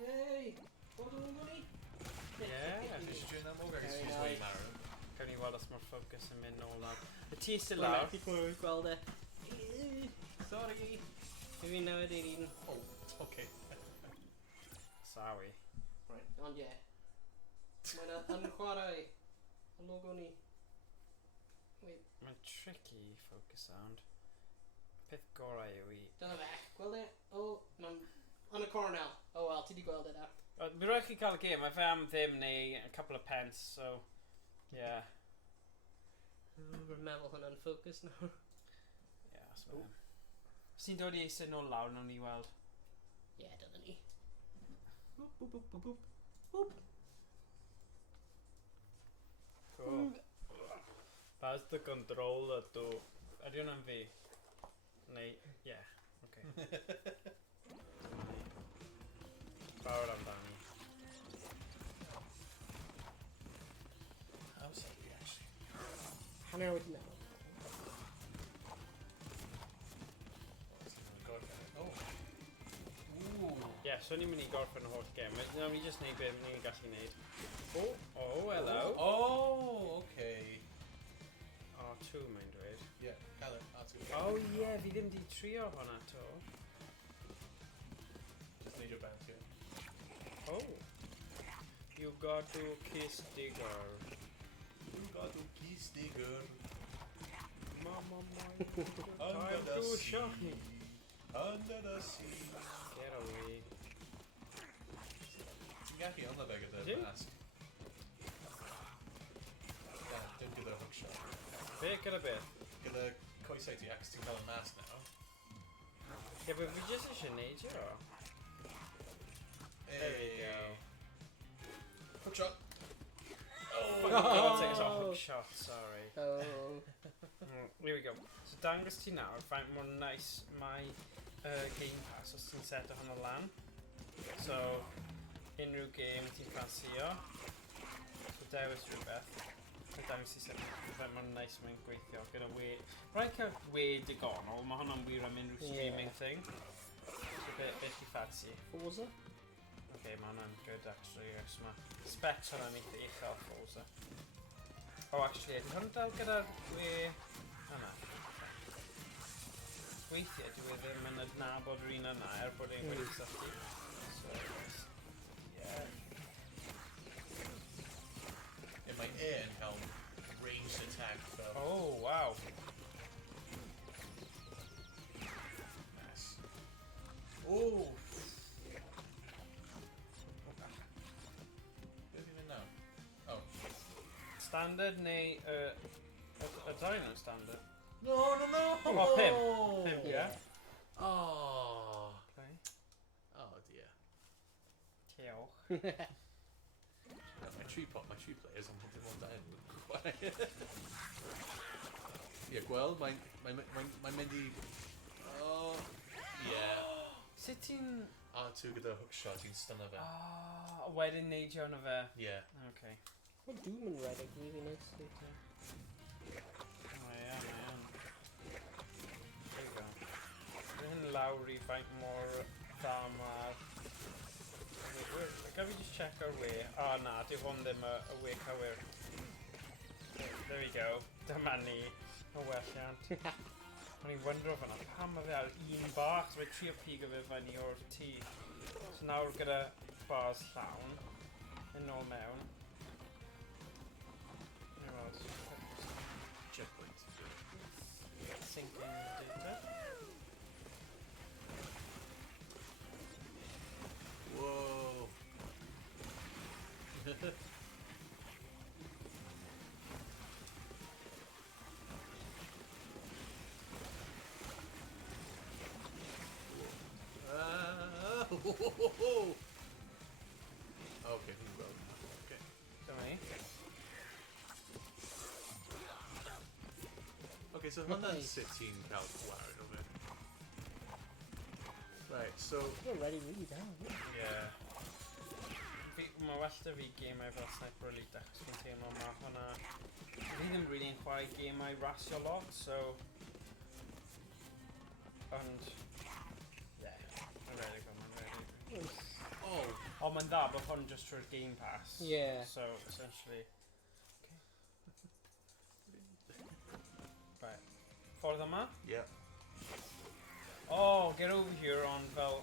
Yay! What do we money? Yeah. Nes i dweud na Morgan, Very excuse me, nice. Maren. Gawn ni weld os mae'r ffocws yn mynd nôl nawr. Y ti sy'n lawr. Gweld e. Sorry. Fi'n newid i'r un. Oh, okay. Sorry. Right, ond ie. Mae'n chwarae. Y logo ni. Wait, Mae'n tricky focus sound. Peth gorau yw i... dyna fe. Gweld e? O, mae'n... Yn y cornel. O wel, ti di gweld e da. Fi rhaid chi cael y gêm, mae fe am ddim neu a couple of pence, so... Yeah. Rwy'n meddwl hwnna'n ffocus nawr. Yeah, so... Os ti'n dod i eistedd nôl lawr, nawn ni weld. Ie, dyna ni. Boop, boop, boop, boop, boop. Boop. Cool. How's the controller do? Ydy hwnna'n fi? Neu... Yeah, okay. Bawr amdani. How's that reaction? Hanner wedi meddwl. Oh. Ooh. Yeah, so ni'n mynd i gorffen y holl gêm. Nawn ni just neud beth ni'n gallu neud. Oh, hello. Oh, okay. Oh, two mae'n dweud. Yeah, Helen, that's good. Oh yeah, fi ddim di trio hwnna to. Just need your bounce here. Oh. You got to kiss the girl. You got to kiss the girl. Mama, Under time the to sea. shock me. Under the sea. Get away. Ti'n gallu ond y gyda'r Ydy? mask. Yeah, don't do the hook shot. Be, gyda beth? Gyda coesau ti, ac ti'n cael y mask now. Yeah, but fi just eisiau neud o. There we go. Hook shot. Oh, God, it's a hook shot, sorry. Oh. Here we go. So dangos ti nawr, faint mor nice mae Game Pass os ti'n set o hwnna lan. So, unrhyw game ti'n ffansio. So dewis rhywbeth. So dangos ti set faint mor nice mae'n gweithio gyda we... Rhaid cael we digonol, mae hwnna'n wir am unrhyw streaming thing. So beth i ffansi? Forza? Okay, mae hwnna'n good actually, os mae specs hwnna'n eitha uchel Forza. Oh, actually, ydy hwn dal gyda'r we... Yna. Weithiau dwi ddim yn adnabod yr un yna bod ein wedi sychu. So, yeah. Mae yn cael ranged attack fel. Oh, wow. Nice. Ooh. Be fi'n mynd nawr? Oh. Standard neu y dau nhw'n standard? No! Oh, pimp, yeah. Oh. Okay. Oh dear. Diolch. My tree players on dim ond yn chwarae. Ie, gweld, mae'n mynd i... Oh, yeah. Sut ti'n... R2 gyda hookshot, ti'n stunner fe. Wedyn neidio yna fe. Yeah. Okay. Mae Doom yn redeg really nice. Mae yn. There you go. Mae hyn lawr i faint mor dda mae'r... Gaf i just check our way. Oh, na, di hwn ddim y way cywir. There we go. Dyma ni. O welliant. O'n i'n wyndro fan'na, pam mae fe ar un bach, so mae trio pigo fe fyny o'r tŷ. So nawr gyda bars llawn, yn ôl mewn. Checkpoint. Syncing data. Whoa. Okay, well, okay. Dyma ni. Okay, so hwnna'n sut ti'n cael chwarae o fe. Right, so... You're ready really down. Yeah. Mae well da fi gemau fel Sniper Elite achos fi'n teimlo mae hwnna... Fi ddim really yn chwarae gemau rasio lot, so... Ond... Yeah, mae'n ready go, mae'n ready. Oh! Ond mae'n dda bod hwn just trwy'r Game Pass. Yeah. So, essentially... Right. Ffordd yma? Yeah. Oh, get over here on fel...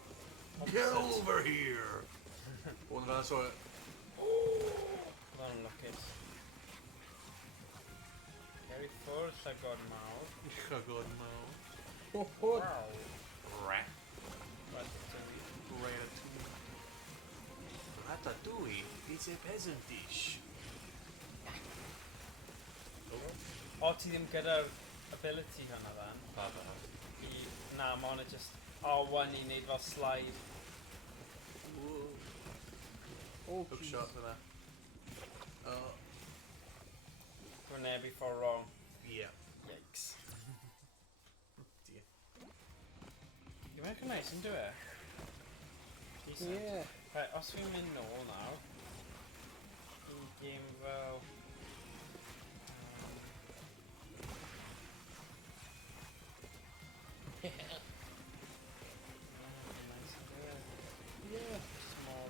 Get over here! Hwn fel so... Fel yn lwcus. Ger i ffwrdd llygod mawr. Llygod mawr. Wow. Rat. Ratatouille. Ratatouille is a peasant dish. O, ti ddim gyda'r ability hwnna then? Pa fa? Na, ma' hwnna just... R1 i wneud fel slide. Oh, Hook shot for that. Oh. Dwi'n nebu ffordd wrong. Yeah. Yikes. Dear. Dwi'n meddwl nice yn dwi e? Decent. yeah. Right, os fi'n mynd nôl nawr, i game fel... Yeah. Small.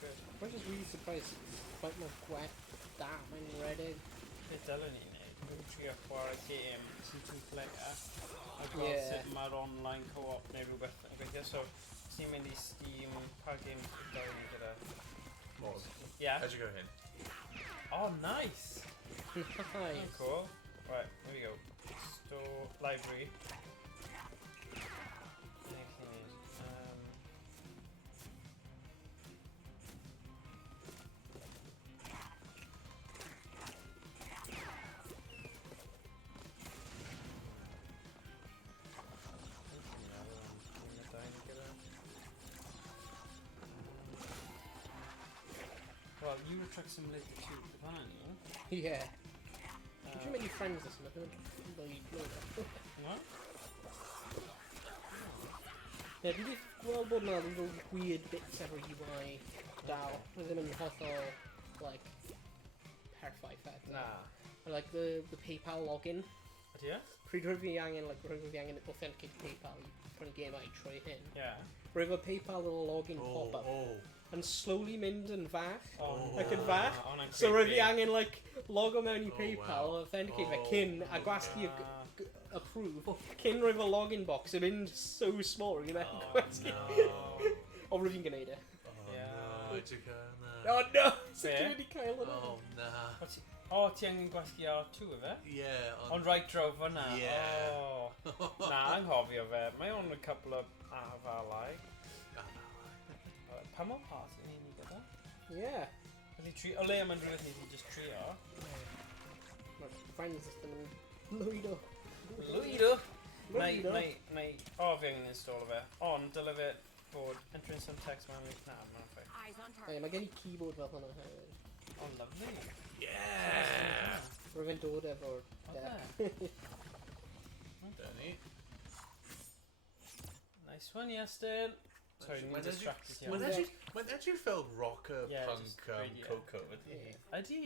Good. I'm just really surprised it's quite more gwet damn yn redeg. Be dylen ni'n neud? Dwi'n trio chwarae game two-player a gweld Yeah. sut mae'r online co-op neu rhywbeth yn gweithio. So, os ni'n mynd i Steam, pa game dylen ni gyda? Mod. Yeah. How'd you go in? Oh, nice! Nice. Cool. Right, here we go. Store, library. Well, Euro Truck Simulator 2, bydd hwnna ni. Yeah. Did you make any friends this month? What? Yeah, dwi wedi gweld bod yna little weird bits efo UI dal. Mae ddim yn hollol, like, perffaith fed. Na. Like the PayPal login. Ydy e? Pryd rwyf fi angen, like, rwyf fi angen authenticate PayPal I prynu game I trwy hyn. Yeah. Rwyf efo PayPal little login pop-up. Oh. And slowly mynd yn fach. Oh, Ac yn fach. oh, So rwyf fi creepy. angen, like, logo mewn i Oh, PayPal, wow. authenticate fe Oh, cyn, a gwasgu Ah. approve cyn rhoi fel login box yn mynd so small yn Oh, gwestiwn. no. O, rwy'n fi'n gwneud e. Oh, Yeah. no, edrych yna. Oh no! Sut Be? ti'n wedi cael hwnna? Oh, na. O, ti angen gwasgu R2 efe? Yeah, Ond right draw fyna. Yeah. O. Na, anghofio fe. Mae o'n a couple of afalau. Pa mor part yn unig gyda? Ie. O le mae'n rhywbeth ni wedi just trio. Mae'r friend system yn lwydo. Lwydo! Lwydo. Neu, o fi angen install fe. Ond dyle fe bod entering some text mewn week na, mae'n ffaith. Eyes on Ie, target. mae gen i keyboard fel hwnna hefyd. O, lovely. Yeah! Rwy'n fe'n dod efo'r deck. Dyna ni. Nice one, Iestyn. Sorry, ni'n distracted here. Mae'n edrych fel rocker, Yeah, punk, just radio. Coco, ydy? Ie. Ydy?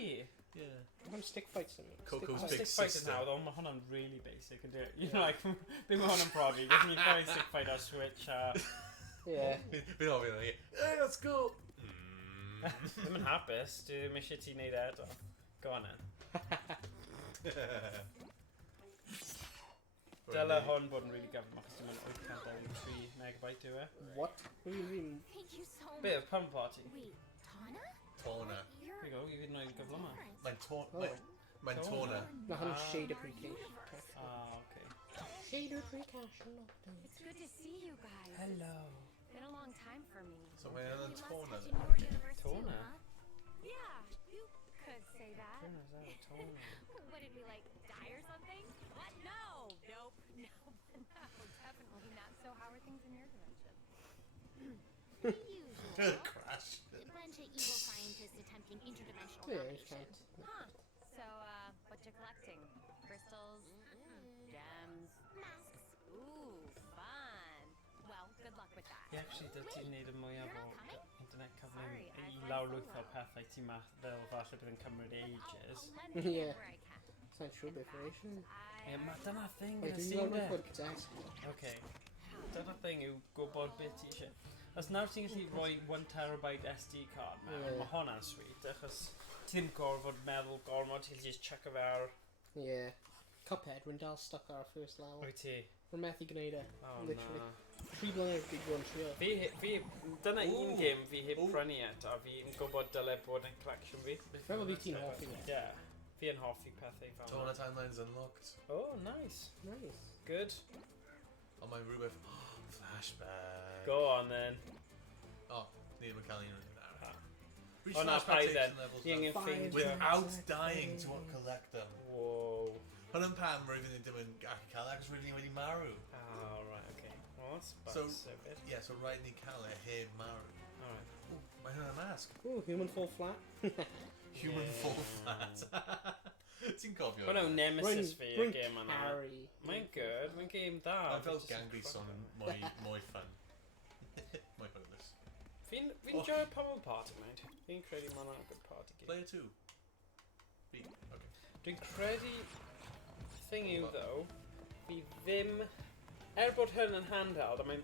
Yeah. Mae'n stick fights yn mi. Coco's Stick big fight yn sister. hawdd, ond mae hwnna'n really basic yn dweud. You know, like, be mae hwnna'n profi. Gallwn ni play stick fight ar Switch a... Ie. Fi'n ofyn o'n i, hey, let's go! Ddim yn hapus, dwi ddim eisiau ti wneud eto. Go on then. Dyle hwn bod yn really gyfnod, achos dim ond 893 megabyte yw e. What? Rwy'n... Thank you so much. Be, y pump party? Wait, Tana? Tona. You're Here we go, i fi wneud gyfle yma. Mae'n Oh. Mae'n tona. Mae hwn Ah. shader pre-cache. Ah, okay. Shader pre-cache yn lockdown. It's good to see you guys. Hello. Been a long time for me. So mae'n yn You tona. must touch in your universe too, Tona? huh? Yeah, you could say that. Turner's out, Tony. What did we like die or something? What? No. Nope. No. Definitely not. So how are things in your dimension? Usual. Crash. A bunch of evil scientists attempting interdimensional Yeah, it's domination. Huh. So what you collecting? Crystals? Gems? Masks. Ooh, fun. Well, good luck with that. Ie, actually, dyd ti'n neud y mwyaf You're o not coming? internet Sorry, cyflym I've i run lawrlwyth solo. o pethau ti ma fel falle bydd yn cymryd I'll ages. lend a hand Yeah. where I can. Sa'n siŵr beth yw'r eisiau. Ie, ma dyna thing Wait, gyda dwi'n Steam gweld Deck. fod desk. Okay. Dyna thing yw gwybod beth ti eisiau. Os nawr ti'n gallu rhoi 1 terabyte SD card mewn, Ie. mae hwnna'n sweet, achos ti ddim gorfod meddwl gormod, ti'n just chuck o fe ar... Ie. Cuphead, rwy'n dal stuck ar first level. Wyt ti? Rwy'n methu gwneud e. O, Literally. na. 3 blynedd fi gwrdd trio. Dyna un Ooh. game fi heb Ooh. prynu eto, a fi'n gwybod dyle bod yn collection fi. Fel fi ti'n hoffi fe. Ie, fi yn hoffi pethau fel Tona yna. timeline's unlocked. Oh, nice. Nice. Good. Ond mae'n rhywbeth... Flashback. Go on then. Oh, ni ddim yn cael un o'r arall. Reach O na, flashback paid takes then. levels Fi angen down. ffeindio. Without dying to collect them. Whoa. Hwn yn pam rwy'n ddim yn gallu cael ac rwy'n wedi marw. Oh, right, okay. Well, that's So- so good. Yeah, so rhaid ni cael e heb marw. Alright. Ooh, mae hwnna'n masg. Ooh, human fall flat. Human Yeah. fall flat. Ti'n cofio? Hwnnw hwnna? nemesis fi y Rwy'n game yna. carry. Mae'n good, mae'n game da. Mae'n fel fi jyst yn Gang Beasts craco. ond mwy fun. Mwy bonus. Fi'n Oh. enjoy Pummel Party, mate. Fi'n credu mae hwnna'n good party game. Player 2. B. Okay. Dwi'n credu... Thing yw, though, fi ddim... Er bod hyn yn handheld, a mae'n...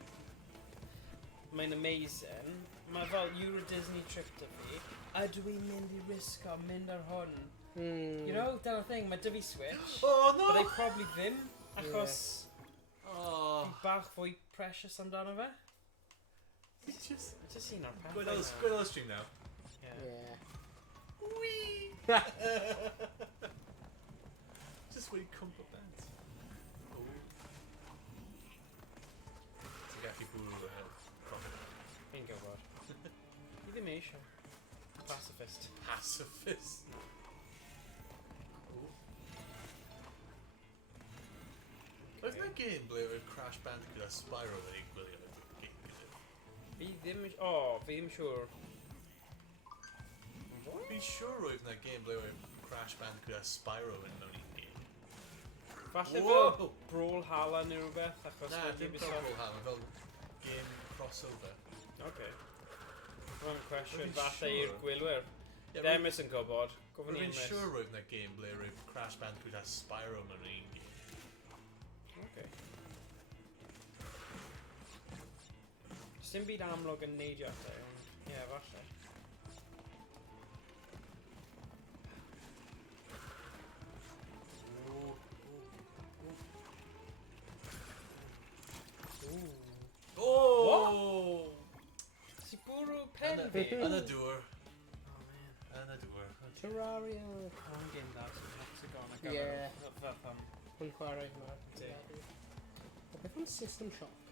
Mae'n amazing. Mae fel Euro Disney trip da fi. A dwi'n mynd i risgo mynd ar hwn. You know, dyna thing, mae dy fi Switch. Oh no! But they probably ddim, achos... Oh. Fi bach fwy precious amdano fe. It's just... Just un o'r pethau. Gwyd o'r stream now. Yeah. Yeah. Wee! Just wedi cwmpo bent. Ti'n gallu bwrw y profit. Fi'n gwybod. Fi ddim eisiau. Pacifist. Pacifist. Oes yna game ble oedd Crash Bandicŵt a Spyro wedi gwylio y game gyda? Fi ddim... O, fi ddim siŵr. Fi'n siŵr oedd yna game ble oedd Crash Bandicŵt a Spyro yn mewn un game. Falle Whoa! fel Brawlhalla neu rhywbeth, achos Na, wedi dim Ubisoft. Purple Ham, fel game crossover. Okay. Mae'n cwestiwn Rwy'n falle siŵr. i'r gwylwyr. Ie, Demis yn gwybod. Gofyn i Rwy'n Emis. siŵr oedd yna game ble oedd Crash Bandicŵt a Spyro mewn un game. Okay. Does dim byd amlwg yn neidio ata, ond ie, falle. Be? Yn y dŵr. Oh man. Yn y dŵr. Terraria. Oh, I'm getting that. Hexagon. Yeah. Fath am. YnChwarae yma. Yndi. O beth yn System Shock?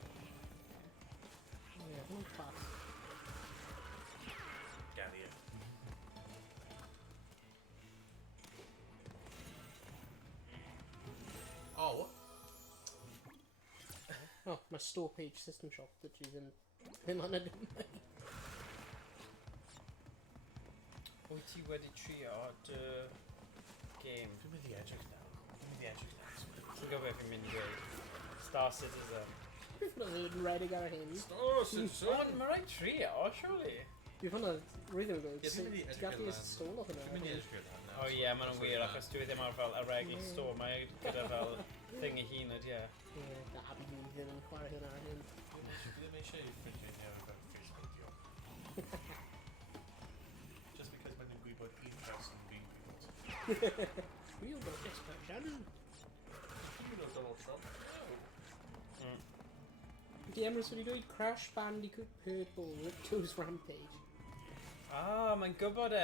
Ie, hwnna'n class. Gary. Oh. Oh, mae store page System Shock that you ddim yn ydyn. Wyt ti wedi trio dy game? Dwi'n mynd i edrych nawr. Ti'n gwybod beth fi'n mynd i dweud? Star Citizen. Bydd hwnna yn redig ar hyn. Star Citizen? Ond mae rhaid trio, surely. Bydd hwnna rydyn nhw'n Ie, dwi'n mynd i edrych gallu ar lan. install o hwnna. Dwi'n mynd i edrych ar lan nawr. O ie, maen nhw'n wir, achos dwi ddim ar fel y regular store, mae gyda fel thing ei hun ydy, ie. Ie, na, a bydd ddim yn chwarae hynna ar hyn. Dwi ddim eisiau ffrindiau ni ar y face video. Just because maen nhw'n gwybod un person fi'n gwybod. Real got this person. You know Donald Trump? Di Emrys wedi dweud Crash Bandicŵt Purple Ripto's Rampage. Ah, mae'n gwybod e.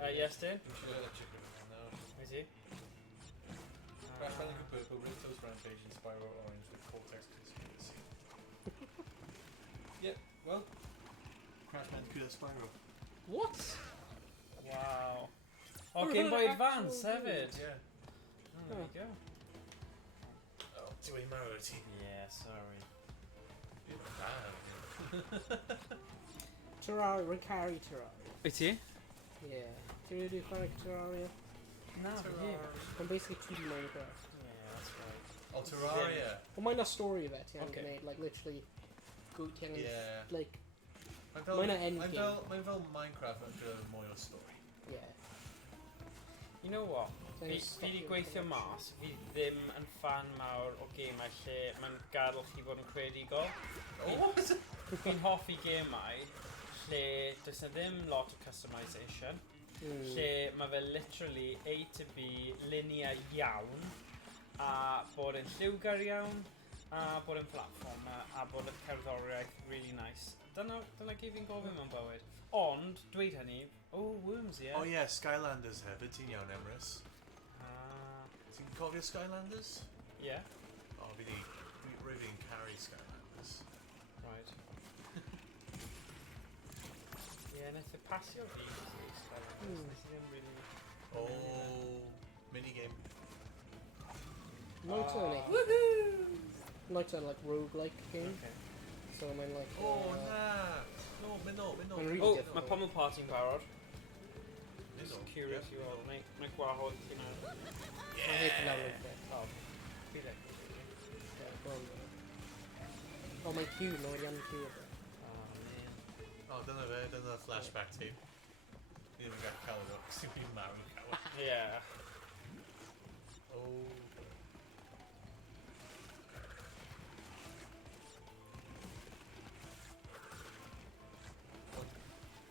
Iestyn? Dwi'n siŵr edrych ar hwnna nawr. Wyt ti? Crash Bandicŵt Purple, Rinto's Rampage and Spyro Orange with Cortex Conspiracy. Yep, well, Crash Bandicoot and Spyro. What? Wow. Oh, O, Game Boy actual Advance hefyd? Yeah. Oh, there we go. Oh, dwi'n marw ti. Yeah, sorry. Dwi'n fan. Terraria, Ricari Terraria. Wyt ti? Yeah. Ti wedi chwarae Terraria? Na, Mae'n basically 2D Minecraft. Yeah, that's right. Oh, Terraria. Ond mae'n a story of it, ti angen Okay. gwneud, like, literally, ti angen, Yeah. like, Mae'n fel- Mae'n a endgame. Mae'n fel Minecraft yn gyda mwy o stori. yeah. You know what? So Fi it's wedi stopio gweithio production. mas, fi ddim yn fan mawr o gemau lle mae'n gadael chi fod yn creadigol. Oh, Fi'n hoffi gemau lle does na ddim lot o customisation, lle mae fe literally A to B linear iawn, a bod yn lliwgar iawn, a bod yn platformer, a bod y cerddoriaeth really nice. Dyna gyd fi'n gofyn mewn bywyd. Ond, dweud hynny, Worms, ie. Oh yeah, Skylanders hefyd, ti'n iawn Emrys. Ah, Ti'n cofio Skylanders? ie, Oh, rwy fi'n carry Skylanders. right. Ie, naeth y pasio fi, Skylanders, nes i ddim really... Oh, minigame. Night Turning. Woohoo! Night Turning, like, roguelike game. Okay. So mae'n, like, Oh, na! No, mynd o. Mae'n really Oh, difficult. mae Pommel Party'n barod. Mynd Just o. curious you all. Mae'n gwahodd chi nawr. Mae'n hyd yn awr yn Oh, fi le. O, mae'n Q, no, mae'n Q. Oh, man. Oh, dyna flashback tape. Ni ddim yn gallu cael o, cos fi'n marw cawr. Yeah. Oh.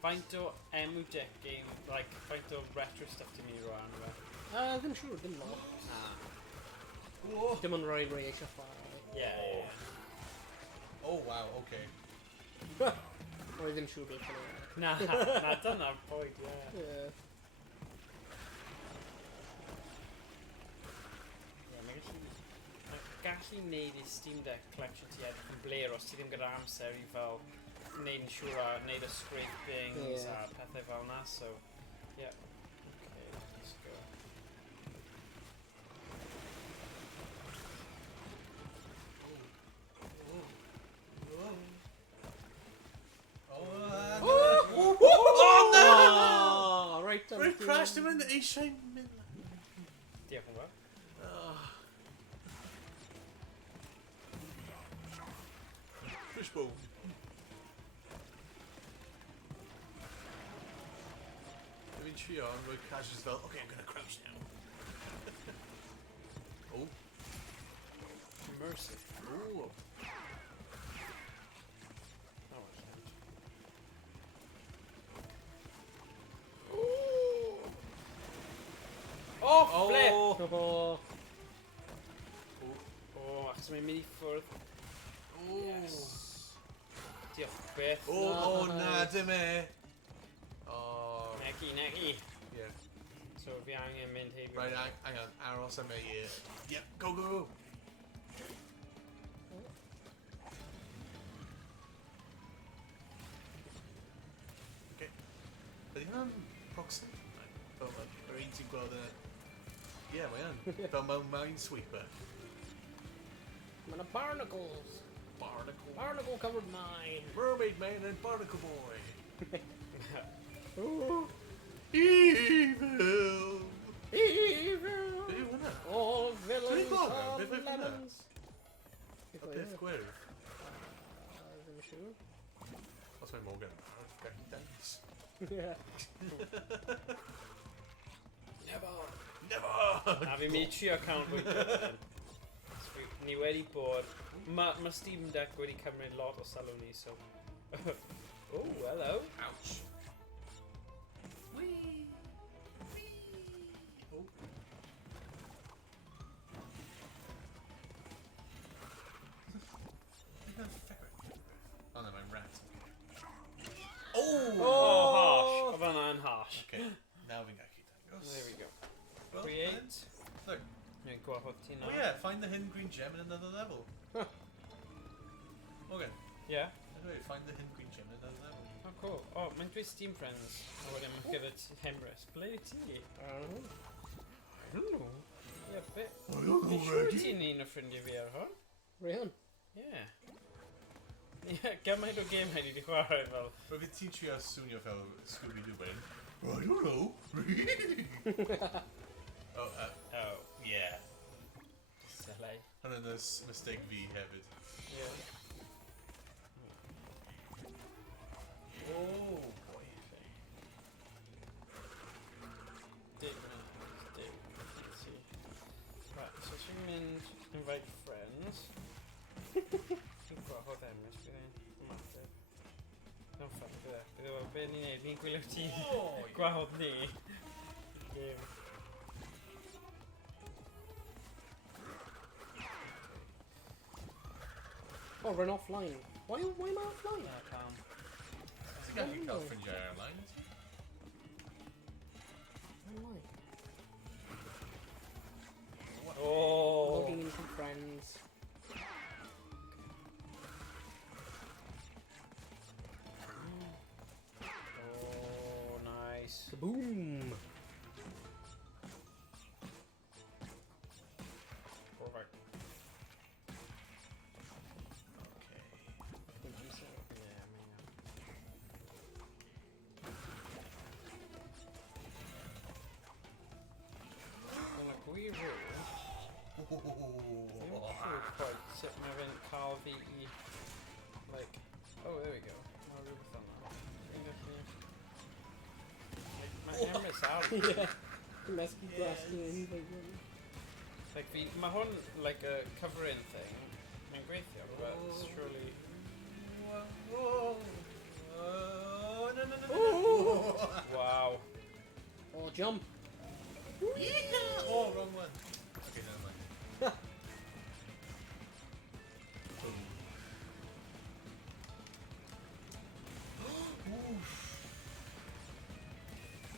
Faint o emu deck game, like, faint o retro stuff ti'n mynd i roi arno fe? Ddim siŵr, ddim lot. Whoa. Dim ond rhoi rei eisiau chwarae. Yeah. Oh, wow, okay. Roi ddim siŵr beth yn ei. Na, dyna'r pwynt, yeah. Yeah. Yeah, mae'n gallu neud i Steam Deck collection ti edrych yn bler os ti ddim gyda amser i fel neud yn siŵr a neud y scrapings a pethau fel na, so yeah. Okay, let's go. Oh, no! Oh, right down Rwy'n crashed him yn eisiau mynd. Diolch yn fawr. Fishbone. Fi'n trio ond rwy'n Crash is fel, okay, I'm gonna crouch now. Oh. Mercy. Oh. Oh, flip! Oh, Oh, achos mae'n mynd i ffwrdd. Oh. Yes. Diolch, beth. Oh, na, dim e. Oh, Negi. yeah. So fi angen mynd heibio. Right, hang on. Aros am e here. Yep, go. Okay. Ydy hwnna'n proxy? Fel yr un ti'n gweld yn... Ie, mae yn. Fel mewn Minesweeper. Mae 'na barnacles. Barnacle. Barnacle covered mine. Mermaid Man and Barnacle Boy. Ooh. Evil! Evil. Be yw hwnna? All villains Dwi'n gweld o, of beth yw hwnna? lemons. Y peth gwyrdd. Ddim yn siŵr. Os mae Morgan. Gael dance. Ie. Never! A fi mynd trio count fwy. Ni wedi bod... Mae Steam Deck wedi cymryd lot o sylw ni, so... Oh, hello. Ouch. Whee! Oh. Oh no, mae'n rat. Oh, harsh. Oedd hwnna'n harsh. Okay, now fi'n gallu dangos. There we go. Well, Create. Look. Dwi'n gwahodd ti Oh nawr. yeah, find the hidden green gem in another level. Morgan, Yeah. anyway, find the hidden green gem in another level. Oh, cool. Oh, mae'n dweud Steam Friends. A wedyn mae'n gyda Hemrys. Ble yw ti? I don't know. Ie, be? I don't know, Fi'n siŵr ti'n un o ffrindiau fi ar hwn? Ryan. Ie. Ie, gymaint o game hyn i wedi chwarae fel... But fydd ti'n trio swnio fel Scooby-Doo wedyn? I don't know. Oh, yeah. Silly. Hwna'n mistake fi hefyd. Ie. Oh boy. Dim. Right, so dwi'n mynd invite friends. Dwi'n gwahodd Emrys, bydd e'n massive. Don't fuck with that. Bydd o, be ni'n neud? Ni'n gwylio ti gwahodd ni. Game. Oh, run offline. Why am I offline? Na, calm. Ti'n gallu cael ffrindiau ar-line? Why? Oh! Logging in from friends. Oh, nice. Kaboom! Perfect. Okay. Yeah, man. Well, like, we rule. Ddim siŵr quite sut mae fe'n cael fi I... Like... Oh, there we go. Mae rhywbeth yna. Dwi'n gallu... Like, mae Emrys ar. Yeah. You must be blasting in. Like, fi... Mae hwn, like, a covering thing. Mae'n gweithio, but surely... Whoa. Oh, no. Wow. Oh, jump. Yeah. Oh, wrong one. Okay, never mind.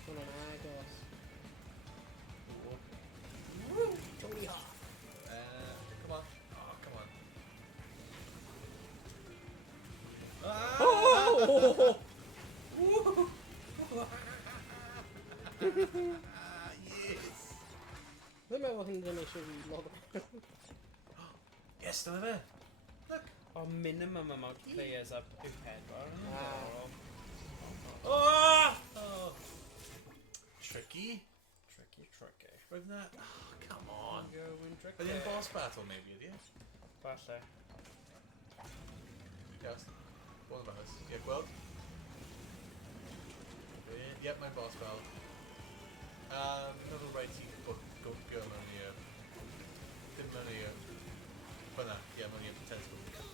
Come on, agos. Totally hot. Come on. Oh, come on. Ah! Oh! Yes. Ddim efo hyn dyn eisiau fi log. Yes, dyna fe. Look. Oh, minimum amount of players up to pedwar. Oh! Oh. Tricky. Tricky. Roedd na... Oh, come on. Going tricky. Ydy'n boss battle, maybe, ydy? Falle. Yes. One of us. Yeah, gweld? Yep, mae'n boss battle. Meddwl rhaid ti go mewn i'r... Dim mewn i'r... Fyna, ie, mewn i'r tentacle.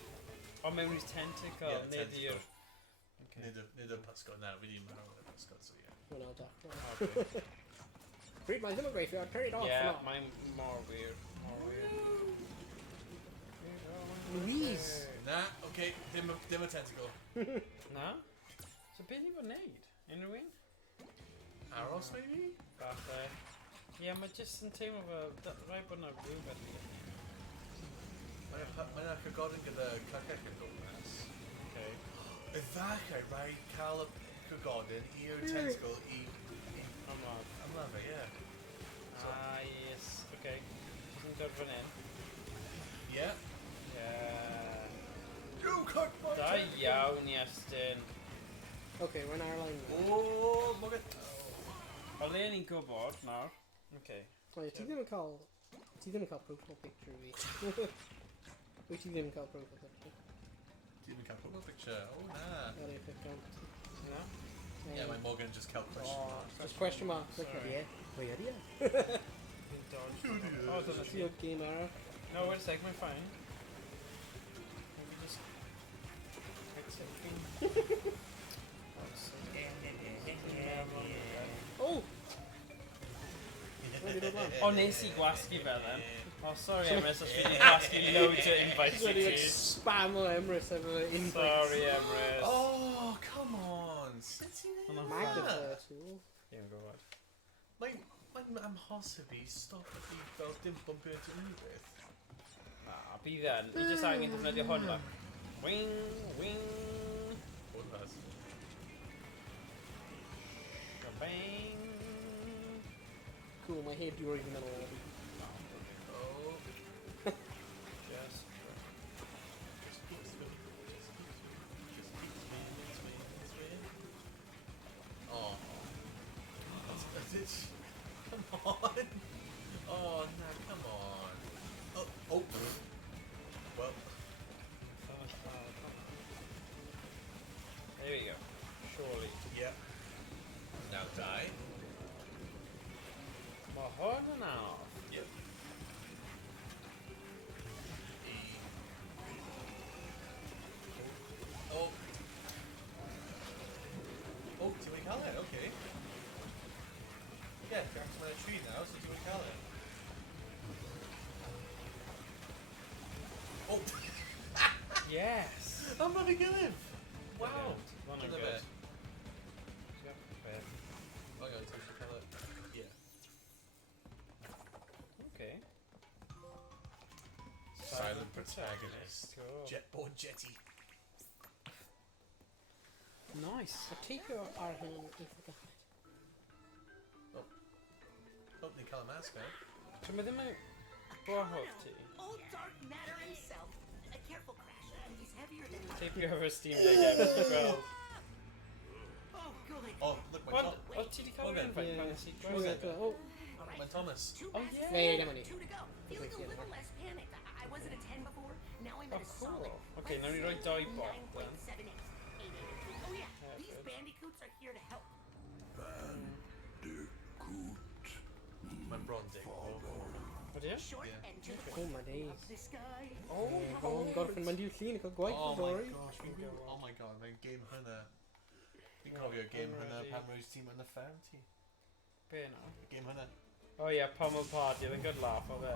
O, mewn i'r tentacle, Yeah, nid i'r... tentacle. Nid y pysgod, na, fi ddim yn rhaid y pysgod, so ie. Hwna o dach. Okay. Pryd mae ddim yn gweithio, turn it off. Yeah, no. mae'n more weird. More weird. Louise! Na, okay, dim a tentacle. Na? So beth i fod wneud? Unrhyw un? Aros, maybe? Falle. Ie, mae jyst yn teimlo fel... Rhaid bod yna rhywbeth i. Mae'n cygodyn gyda cacech yn dod mas. Okay. Efallai rhaid cael y cygodyn i'r tentacle i... Ymlafe, ie. Ah, yes. Okay. Jyst yn dod fan hyn. Ie. You cut my Da iawn, Iestyn. Okay, rwy'n ar-line. Oh, look at... O le ni'n gwybod nawr. Okay. Ti ddim yn cael... Ti ddim yn cael profile picture fi. Wyt ti ddim yn cael profile picture? Ti ddim yn cael profile picture? Oh, na. Ar ei picture. No? Yeah, mae Morgan just cael question mark. Just question mark. Sorry. Pwy ydi e? Fi'n dodge. O, dyna Ti ti. o'r game arall? No, wait a sec, mae'n fine. Maybe just... Oh! O, nes I gwasgu fel then. Oh, sorry, Emrys, os fi wedi gwasgu loads o invites So I di like ti. spam o Emrys efo invites. Sorry, Emrys. Oh, come on! Sut ti'n Hwnna'n neud Magnifier that? tool. Dwi'n gwybod. Mae'n amhosib I stop y fi fel dim bumpio into unrhyw. Na, bydd then. I just angen defnyddio hwn like. Wing, wing. Hwn fas. Bang. Cool, my head you're even metal already. Oh. Just. Oh. That's it. Come on. Oh, no, come on. Oh. Well. There we go. Surely. Yep. Now die. Mae hwn yn awr. Yep. Oh. Oh, do we call it? Okay. Yeah, Jack's on a tree now, so do we call it? Oh! Yes! I'm gonna kill him! Wow! One Kill yn the good. bear. Oh, yeah, so we should call it. Yeah. Okay. Silent protagonist. Cool. Jetboard jetty. Nice. I'll take your Arhan if I got it. Oh, they call him mascot. So mae ddim yn gwahodd ti. Old dark matter himself. Careful, Crash. He's heavier than... Teipio over Steam again. Well. Oh, good. Oh, look, my What? Tom. O, ti di cael Morgan. yn invite pan nes i Oh, droi? oh, All My right. Thomas. Two Oh, passes. yeah. yeah, money. Two to go. Feeling a little less panicked. I wasn't a 10 before. Now I'm Oh, at a cool. solid. Okay, now we roi doi bot then. 9.78. Oh yeah, these good. bandicoots are here to help. My bronze egg. What do you? Short Yeah. and to the Oh point. my days. Up the sky. Go on, gorffen, mae'n diw llun, cael gwaith Oh o my ddori. gosh, oh my god, mae'n game hynna. Fi'n cofio game hynna pan roes ti'n yn y fferm ti. Be na? Game hynna. Oh yeah, Pummel Party, oedd yn good laugh o fe.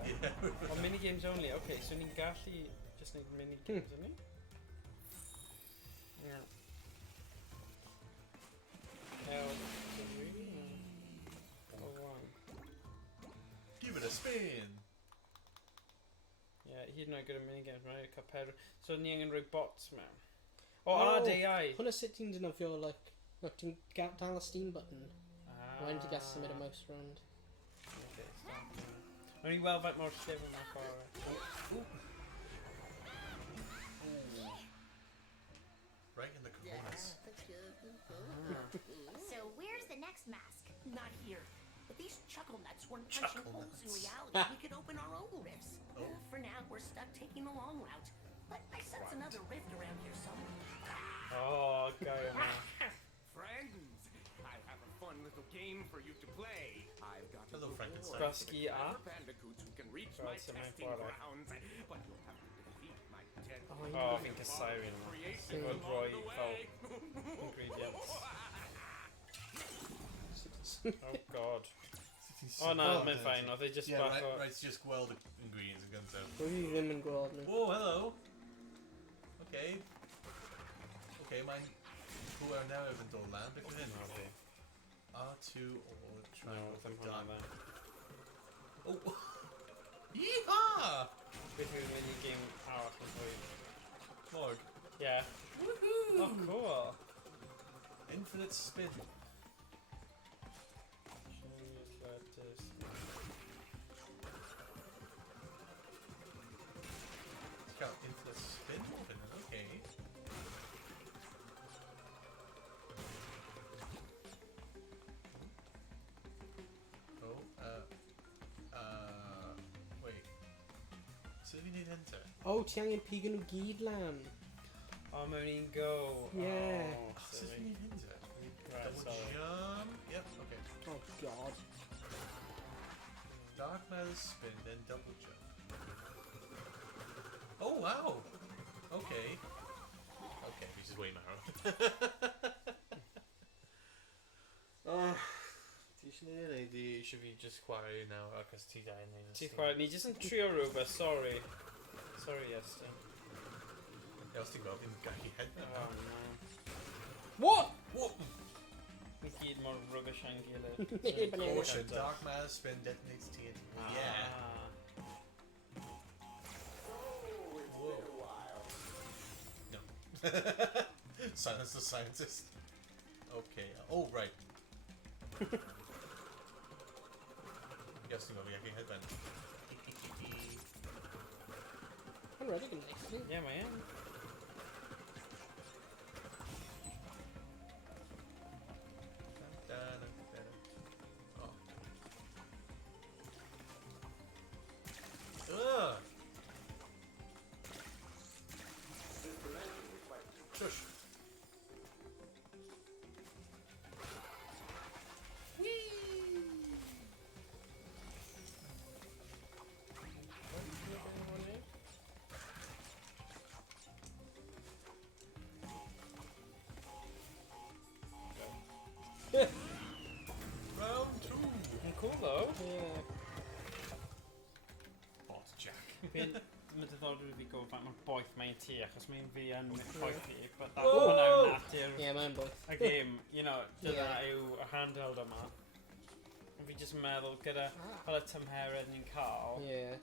O, minigames only. Okay, so ni'n gallu just neud minigames, yna ni? Yeah. Give it a spin. Yeah, hyd yn oed gyda minigames, mae'n cael pedwar. So ni angen rhoi bots mewn. O, RDI! Hwna sut ti'n dynofio, like, ti'n dal y Steam button. When to get symud y mouse round. Okay, stop. O'n i weld faint mor llyfr mae'n chwarae. Right in the corners. So where's the next mask? Not here. But these chuckle nuts weren't punching holes in reality. We could open our own rifts. For now, we're stuck taking the long route. But I sense another rift around here somewhere. Oh, gael yma. Friends, I have a fun little game for you to play. I've got a Hello, reward Frankenstein. Grusky for a? the bandicoots who can reach Well, my it's a main testing product. grounds. But you'll have to defeat my 10 Oh, fi'n cysau yma. creations Fod along rhoi the fel way. ingredients. Oh god. So Oh no, mae'n fine. Oedd e just Yeah, bach right, o... right, just gweld the ingredients yn gyntaf. Rwy ddim yn gweld nhw. Whoa, hello. Okay. Okay, mae'n pŵer newydd yn dod lan. Beth yw'n hyn? R2 o triangle for done. Oh! Yeehaw! Beth yw'n mynd I game arall yn fwy? Morg. Yeah. Woohoo! Oh, cool. Infinite spin. It's got infinite spin open, okay. Oh, wait. So we need enter. Oh, ti angen pigo nhw gyd lan. Oh, mewn un go. Yeah. Oh, So silly. we need enter. Right, Double sorry. jump. Yep, okay. Oh, God. Dark matter spin, then double jump. Oh wow! Okay. Okay, which is way marrow. Ti eisiau neud neu di eisiau fi just chwarae nawr ac ti da yn neud Ti chwarae, ni jyst yn trio rhywbeth, sorry. Sorry, Iestyn. Os ti'n gweld fi'n gallu headband. Oh, no. What? What? Ni gyd mor rubbish a'n gilydd. Neb yn ennill. Caution, dark matter spin detonates TNT. Yeah! Ah. Whoa. No. Silence the scientist. Okay. Oh, right. Yes, ti'n gweld fi gallu headband. Mae'n redig yn neis, ni? Yeah, mae yn. Oh. Ugh! Shush! Round 2! Yn cool, though. Yeah. Bot Jack. Fi'n mydiddori fi gwybod faint mae'r boeth mae'n ti, achos mae'n fi yn boethi, but that Whoa! hwnna yw natur Yeah, mae'n boeth. y game, you know, dyna Yeah. yw y handheld yma. Fi jyst yn meddwl gyda fel y tymheredd ni'n cael, Yeah.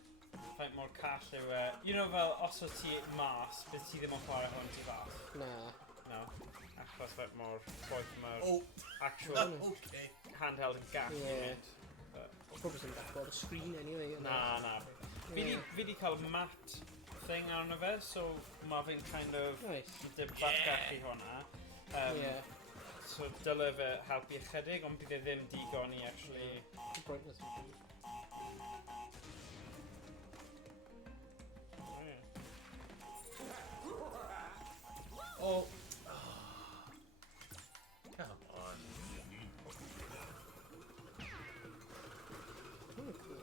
faint mor call yw e. You know, fel os o ti mas, bydd ti ddim yn chwarae hwn ti fas. Na. No. Achos faint mor boeth mae'r Oh! actual Okay. handheld yn gallu Yeah. mynd. Probably sy'n bach o'r screen anyway. Na, na. Fi di cael mat thing arno fe, so mae fi'n kind of Nice. debygach I hwnna. Yeah. So dyle fe helpu ychydig, ond bydd e ddim digon I actually... Pointless. Oh! Come on. Oh, cool.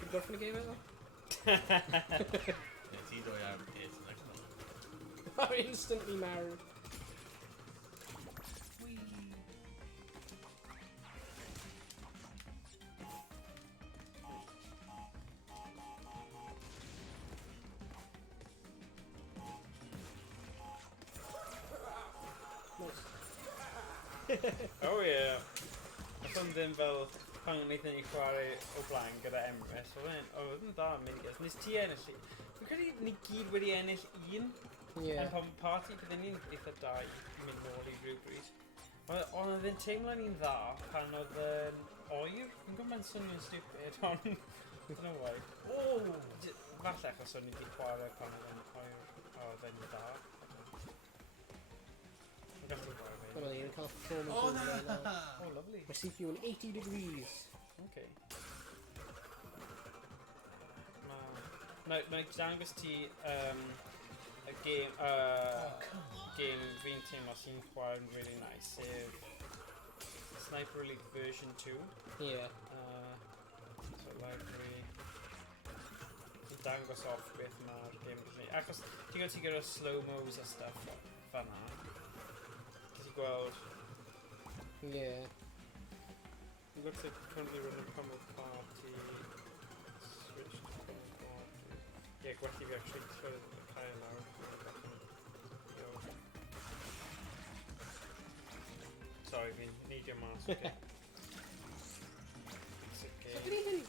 Good go for the game, though? It's either way I'm it's next one. I'm instantly married. Oh yeah. Os o'n ddim fel pan wnaethon ni chwarae o blaen gyda Emrys, oedd yn da am minigames. Nes ti ennill I? Fi'n credu ni gyd wedi ennill un. Yeah. Yn pan party, byddwn ni'n eitha da I mynd nôl I rhywbryd. Ond oedd yn teimlo ni'n dda pan oedd yn oer. Fi'n gwybod mae'n swnio'n stupid, ond I don't know why. Oh! Falle achos o'n i wedi chwarae pan oedd yn oer a oedd yn da. Yn gallu chwarae fe. Well, you can performance Oh, over there now. no! Oh, lovely. My CPU in 80 degrees. Okay. Na I dangos ti y game, game fi'n teimlo sy'n chwarae'n really nice, sef Sniper Elite version 2. Yeah. So library. Ti'n dangos off beth mae'r game yn gwneud. Achos ti'n gwybod ti gyda slow-mos a stuff fanna. Ti'n gweld... Yeah. Looks like currently running a combo party. gwerthu fi actually trwy'r cael nawr. Sorry, fi'n neidio mas, okay. So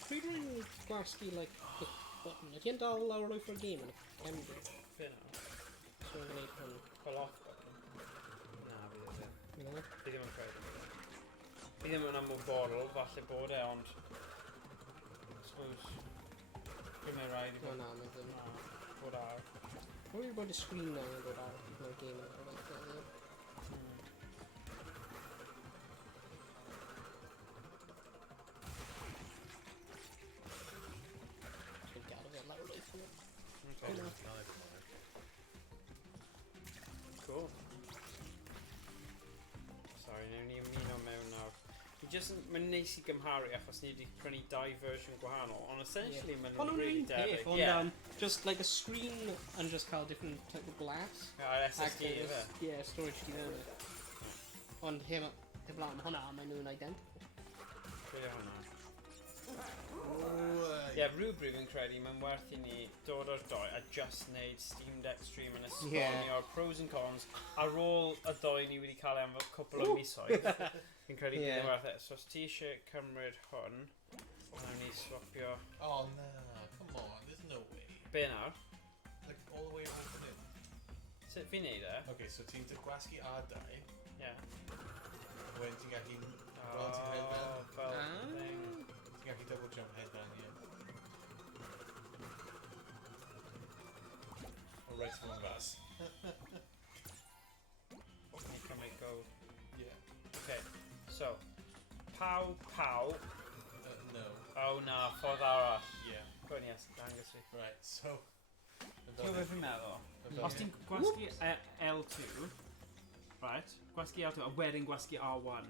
pryd rwy'n gwasgu, like, pick button? Ydy yn dal lawr o'r game yn y cefndir? Be nawr? So yn gwneud hwn. Call off button. Na, fi ddim. No? Fi ddim yn credu. Fi ddim yn ymwybodol, falle bod e, ond... Suppose... Dwi'n meddwl rhaid i O na, mae ddim. Bod ar. Dwi'n bod y screen na yn dod ar o'r game yn o'r like, Dwi'n gadw fe lawr o'r game. Cool. Sorry, newn ni ymuno mewn nawr. Mae'n neis i gymharu achos ni wedi prynu 2 version gwahanol, ond essentially mae'n really debyg. Ond just like a screen and just cael different type of glass. SSD efe? Yeah, storage di mewn. Ond heb blaen hwnna, mae nhw'n identical. Be hwnna? Ie, rhywbryd fi'n credu mae'n werth i ni dod o'r 2 a just wneud Steam Deck stream yn esbonio'r pros and cons ar ôl y 2 ni wedi cael am y cwpl o misoedd. Fi'n credu bydd werth e. So os ti eisiau cymryd hwn, wnawn ni swapio... Oh no, come on, there's no way. Be nawr? Like all the way around to it. Sut fi'n neud e? Okay, so ti'n gwasgu A2. Ie. Wedyn ti'n gallu... Fel thing. Ti'n gallu double jump headband, ie. O right mewn fas. Ni cymryd go. Yeah. Okay, so... Pow. No. Oh na, ffordd arall. Yeah. Gwn yes, dangos fi. Right, so... Ti'n beth fi'n meddwl? Os ti'n gwasgu L2, right, gwasgu L2 a wedyn gwasgu R1,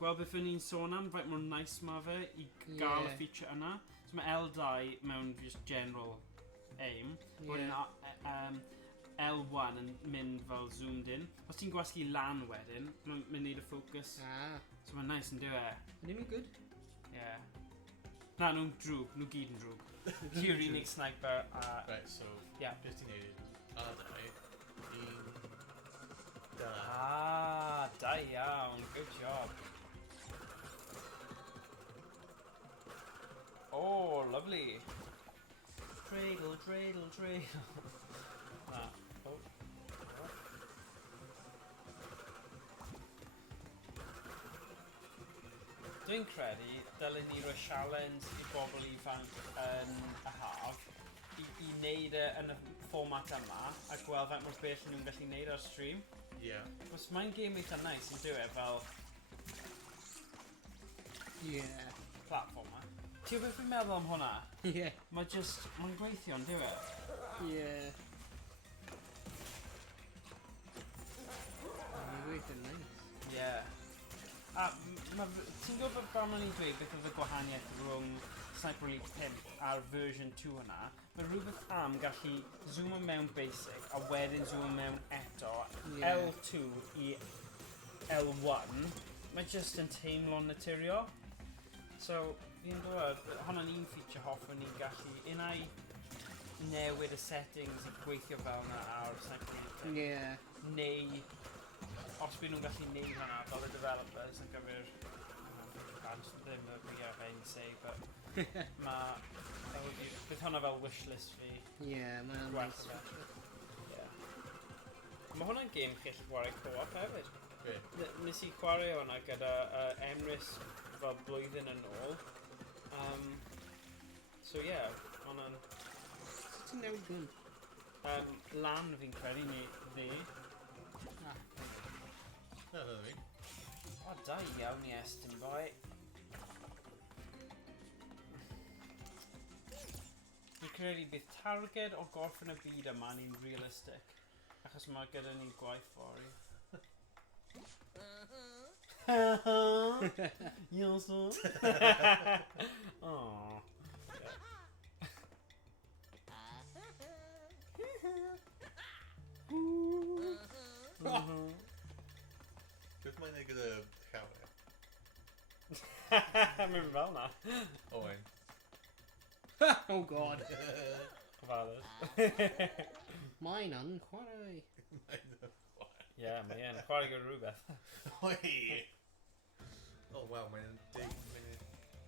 gweld beth ni'n sôn am, faint mor nice ma fe i gael y feature yna. So mae L2 mewn just general aim, wedyn L1 yn mynd fel zoomed in. Os ti'n gwasgu lan wedyn, mae'n neud y focus. So mae'n nice yn dyw e. Ydyn nhw'n good? Yeah. Na, nhw'n drwg, nhw gyd yn drwg. Ti'r unig sniper a... Right, so... Yeah. Beth ti'n neud? A2. Da. Ah, da iawn, good job. Oh, lovely. Cradle. Ah, oh. Dwi'n credu dylen ni roi challenge i bobl ifanc yn y haf i wneud e yn y fformat yma a gweld faint mor bell nhw'n gallu wneud ar stream. Yeah. Os mae'n game eitha nice yn dyw e fel... platformer. Ti'n beth fi'n meddwl am hwnna? Mae'n gweithio yn dyw e? Mae'n gweithio'n nice. A ti'n gwybod beth ma'n i'n dweud beth oedd y gwahaniaeth rhwng Sniper Elite 5 a'r version 2 hwnna? Mae rhywbeth am gallu zoom mewn basic a wedyn zoom mewn eto L2 i L1. Mae just yn teimlo'n naturiol. So, fi'n dweud, hwnna'n un feature hoffwn ni'n gallu unai newid y settings i gweithio fel yna ar Sniper Elite 5. Neu os bydd nhw'n gallu neud hwnna fel y developers yn gyfer ddim y fi ar ein say, but bydd hwnna fel wishlist fi. Mae'n nice. Mae hwnna'n game chi'n chwarae co-op hefyd. Be? Nes i chwarae hwnna gyda Emrys fel blwyddyn yn ôl. So hwnna'n... Sut ti'n newid gwn? Lan fi'n credu ni ddi. No, fi. O, da iawn Iestyn, boi. Fi'n credu bydd targed o gorffen y byd yma ni'n realistic. Achos mae gyda ni'n gwaith fori. Iestyn. Aww. Beth mae'n ei gyda chwarae? Mae'n fel na. Owain. Oh god. Cyfadus. Mae'n YnChwarae. Ie, mae'n chwarae gyda rhywbeth. Oi! Oh, wow, mae'n 10 munud.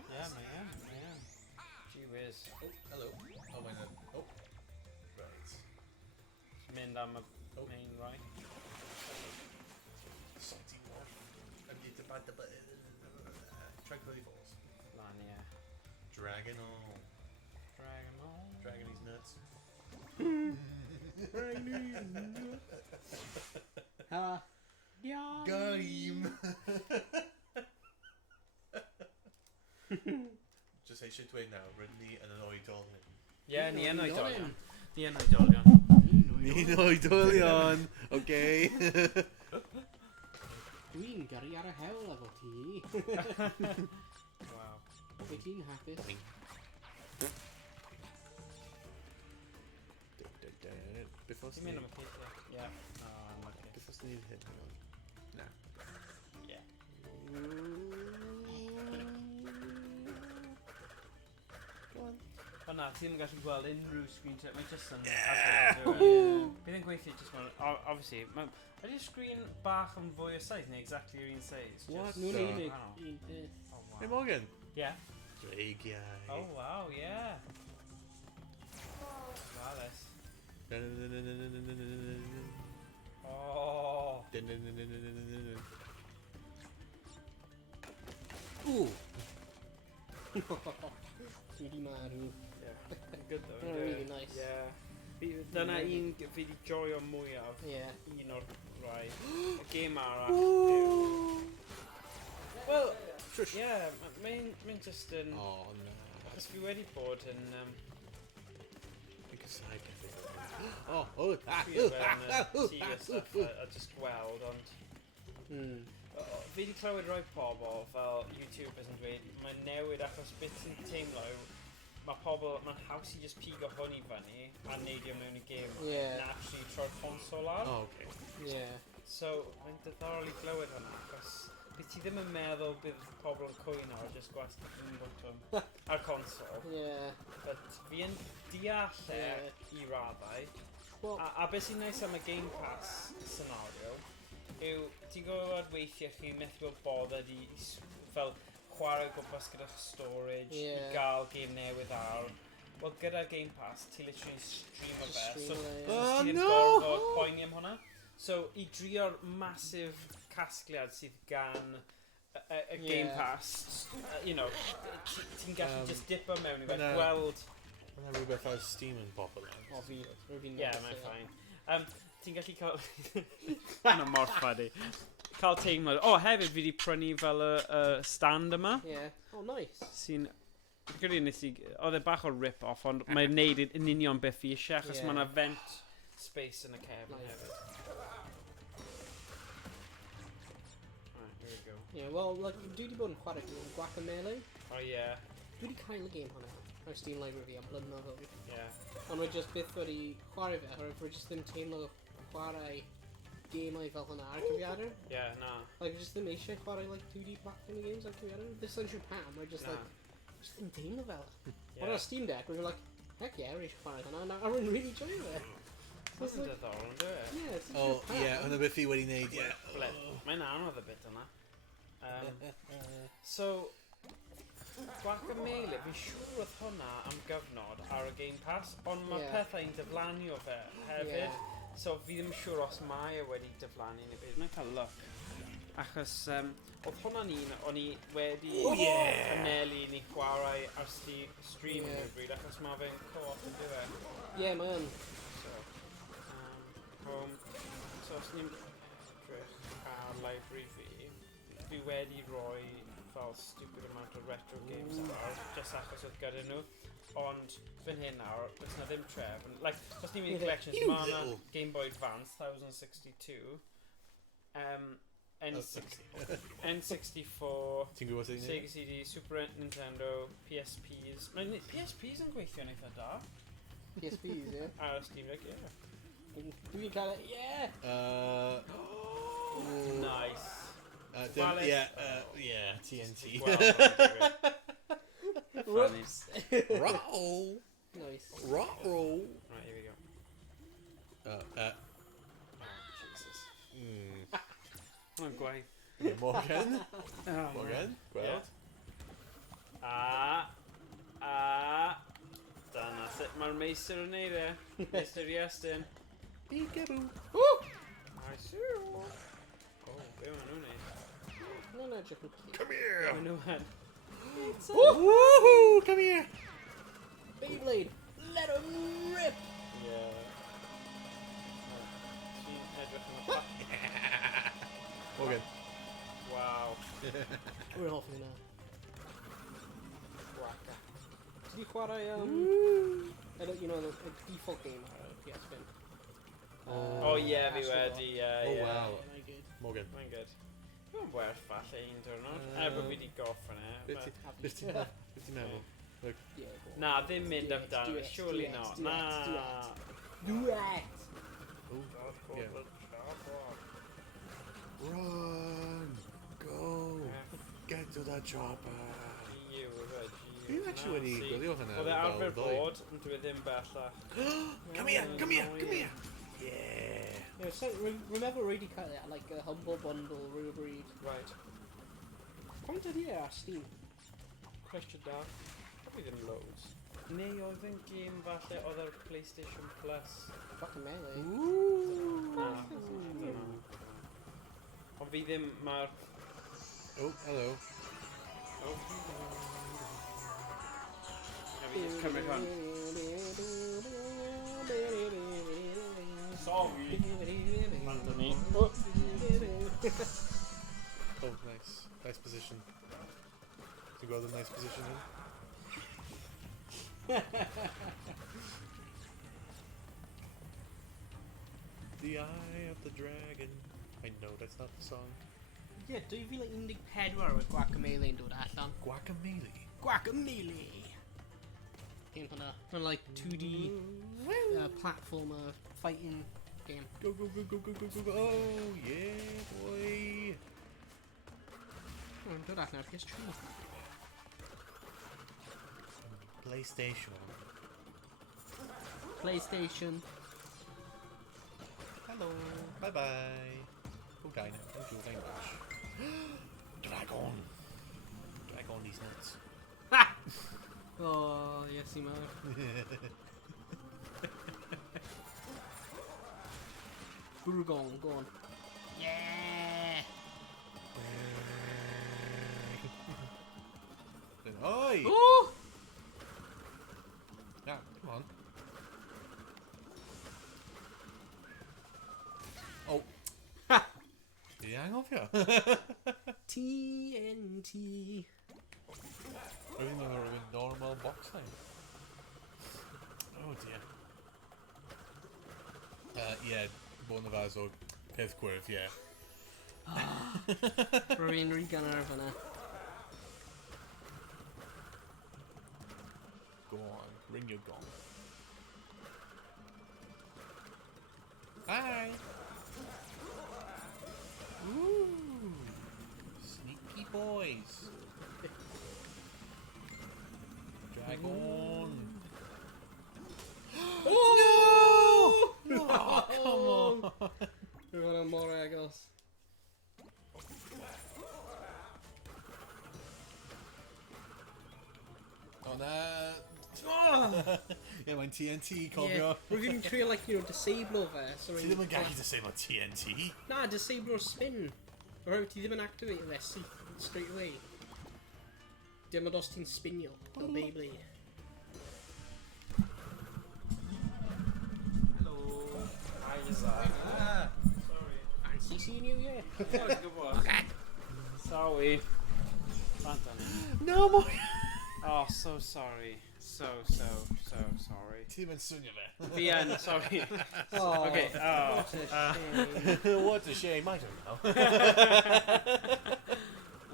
Ie, mae'n. Gee whiz. Oh, hello. Oh, mae'n... Oh. Right. Mynd am y main right. Salty Wharf. I'm need to bad the... Tranquility Falls. Lan, ie. Dragon on. Dragon on. Dragon is nuts. Ha. Yeah. Game! Just eisiau dweud nawr, rydyn ni yn yn oedolion. Ie, ni yn oedolion. Ni yn Ni'n oedolion, oce? Dwi'n gyrru ar y hewl efo ti. Wow. Wyt ti'n hapus? Beth os Ti'n mynd am y peth, ie. Ie. Beth os ni'n hyn? Na. Ie. Hwna, ti'n gallu gweld unrhyw screen tip, mae jyst yn... Bydd yn gweithio jyst mewn... Obviously, ydy'r screen bach yn fwy o size, neu exactly yr un size? What? Nhw'n So- unig un peth. Oh, wow. Hey, Morgan. Ie. Dreigiau. Oh, wow, yeah. Wallace. Oh. Ooh. Ti di marw. Good though. They're really nice. Yeah. Dyna un fi wedi joio mwyaf. Yeah. Un o'r rai. Y game arall. Wel, yeah, mae'n just yn... Oh, no. Os fi wedi bod yn... Fi'n casau pethau. Fi efo yn TV stuff a just gweld, ond... Fi wedi clywed rhoi pobl fel YouTubers yn dweud mae'n newid achos beth sy'n teimlo yw mae pobl, mae'n haws i just pigo hwn i fyny a neidio mewn i gêm Yeah. na actually tro'r console ar. Oh, okay. Yeah. So mae'n diddorol i glywed hwnna achos bydd ti ddim yn meddwl bydd pobl yn cwyno ar just gwasg yn bwtwm ar console. Yeah. But fi yn deall i raddau. Well, A beth sy'n neis am y Game Pass scenario yw ti'n gwybod weithiau chi methu bod bothered i fel chwarae gwmpas gyda'r storage i gael game newydd ar. Wel gyda Game Pass ti literally stream o fe. So ti ddim gorfod poeni am hwnna. So i drio'r massive casgliad sydd gan y Game Pass, you know, ti'n gallu just dipo mewn i fe, gweld... Mae'n rhywbeth ar Steam yn popular. O fi. Ie, mae'n ffain. Ti'n gallu cael... Yna mor ffadi. Cael teimlad. O, hefyd fi wedi prynu fel y stand yma. Yeah. Oh, nice. Sy'n... Gyda nes i... Oedd e bach o rip-off, ond mae'n neud yn union beth fi eisiau, achos Yeah. mae'n vent space yn y cefn hefyd. Here we go. Yeah, well, like, dwi wedi bod yn chwarae gyda'n Guacamelee. Oh, yeah. Dwi wedi cael y game hwnna ar Steam Library fi am blynyddoedd. Yeah. Ond mae just byth wedi chwarae fe, oherwydd rwy just ddim teimlo chwarae gemau fel hwnna ar cyfiadau. Yeah, na. Like, just ddim eisiau chwarae, like, 2D platforming games ar cyfiadau. This yn siŵr pam, rwy just, like, just ddim teimlo fel. Ond ar Steam Deck, rwy'n like, heck yeah, rwy eisiau chwarae hwnna, a rwy'n really joio fe. Mae'n diddorol, yn dweud? Yeah, it's Oh, yeah, hwnna beth fi wedi neud, yeah. Mae'n anodd y bit yna. So, Guacamelee, fi'n siŵr oedd hwnna am gyfnod ar y Game Pass, ond mae pethau'n diflannu o fe hefyd. So, fi ddim yn siŵr os mae e wedi diflannu neu beth. Mae'n cael look. Achos, oedd hwnna'n un o'n i wedi cynelu ni chwarae ar stream yn rhywbryd, achos mae fe'n co-op yn dweud. Yeah, mae yn. Home. So os ni'n edrych ar library fi wedi rhoi fel stupid amount o retro games ar, just achos oedd gyda nhw. Ond fan hyn nawr, does na ddim tref. Like, os ni'n mynd i collections, mae yna Game Boy Advance 1062, N64, Sega CD, Super Nintendo, PSPs. Mae PSPs yn gweithio'n eitha da. PSPs, yeah. Ar Steam Deck, yeah. Dwi'n cael e, yeah! Nice. TNT. Whoops! Roll! Nice. Roll. Right, here we go. Oh, Jesus. Oh, gwaith. Morgan. Oh, Morgan. Gweld. Dyna sut mae'r meistr yn neud e. Meistr Iestyn. Peekaboo. I see you. Oh, be maen nhw'n neud? No, chicken. Come here. Maen nhw yn. Woohoo! Come here. Beyblade. Let him rip. Yeah. Ti'n edrych yn y pa... Morgan. Wow. We're off now. Waka. Did you chwarae, I don't, you know, the default game PS Spin? Oh, yeah, fi wedi, yeah. Oh, wow. Very good. Morgan. Mae'n good. Mae'n werth falle un diwrnod. Bo fi wedi goffan e. Beth ti'n meddwl? Look. Yeah, go on. Na, ddim mynd amdano. Surely not. Na. Do it! Oh, yeah. Run! Go! Get to the chopper! Fi actually wedi gwylio hynna. Oedd e arfer bod, ond dwi ddim bellach. Come here! Come here! Come here! Yeah! Yeah, so remember already cut it like a humble bundle, real breed. Right. Faint ydi e ar Steam? Cwestiwn da. Probably ddim loads. Neu oedd yn gêm falle oedd ar PlayStation Plus. Fucking melee. Na. Ond fi ddim, mae'r... Oh, hello. Oh. Fi jyst cymryd hwn. Sorry. Anthony. Oh, nice. Nice position. You got a nice position in? The Eye of the Dragon. I know that's not the song. Yeah, 2014 oedd Guacamelee yn dod allan. Guacamole. Guacamelee! Game hwnna. Hwnna like 2D platformer fighting game. Go, go, go, go, go, go, go, go. Oh, yeah, boy. Yn dod allan ar PS3. PlayStation. PlayStation. Hello. Bye-bye. Oh, Dino. Thank you very much. Dragon. Dragon these nuts. Ha! Oh, yes, he might. Gurgon, go on. Yeah! Oi! Oh! Yeah, come on. Oh. Ha! Did he hang off here? TNT. Everything over a normal box line. Oh dear. Yeah, one of ours or peth gwyrdd, yeah. Rwy'n rigan ar fyna. Go on, ring your gong. Hi! Ooh! Sneaky boys! Dragon! Oh! No! No! Come on! We're on more agos. Oh no! Yeah, mae'n TNT, cofio. Yeah, we're going to try, like, you know, disable fe. So Ti ddim yn gallu disable TNT. Na, disable o'r spin. Oherwydd ti ddim yn activate fe straight away. Dim ond os ti'n spinio, fel Beyblade. Hello. Hi, Isaac. Sorry. Fancy seeing you, yeah. Sorry. Anthony. No, more! Oh, so sorry. So sorry. Ti ddim yn swnio fe. Fi yn, sorry. Oh, Okay, oh. what a shame. What a shame, I don't know.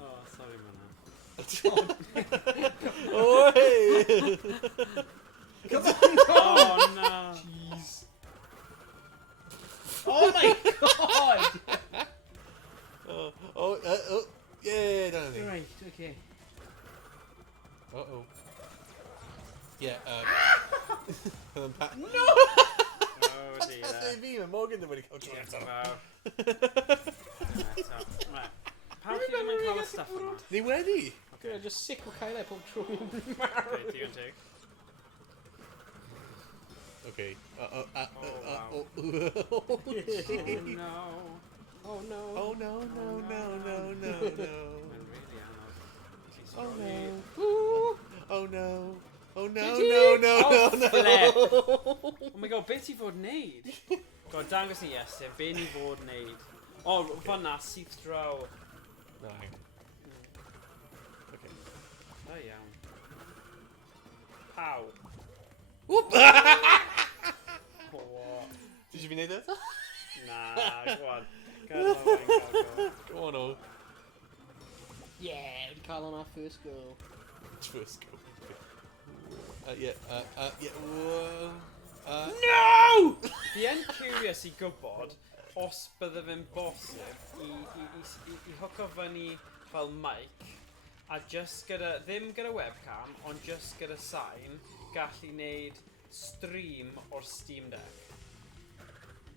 Oh, sorry, man. Oi! Oh, no. Jeez. Oh my god! Oh, yeah, don't think. Right, okay. Uh-oh. Yeah, No! Oh dear. That's fi, mae Morgan ddim wedi cael tro eto. Wow. Right. Pawb chi ddim yn cael y stuff yma. Ni wedi! Dwi'n just sick o cael e pob tro i'n Okay, digon teg. Okay. Oh, wow. Oh, Oh no. Oh no. oh no, no, no, no, no, no. Mae'n really anodd. Oh no. Ooh. Oh no. Oh no, Did no, no, Oh, no, no. flip. Oh my god, beth i fod wneud? God, dangos ni Iestyn, be ni fod wneud? O, fanna, syth draw. No, hang on. Okay. Da iawn. Paw. Whoop! Oh, what? Did you fi neud eto? Nah, go on. Go on, Owain, go. Go on, o. Yeah, wedi cael on our first go. First go. Yeah, whoa. No! Fi yn curious i gwybod os bydde fe'n bosib i hooco fyny fel mic a just gyda, ddim gyda webcam, ond just gyda sign, gallu neud stream o'r Steam Deck.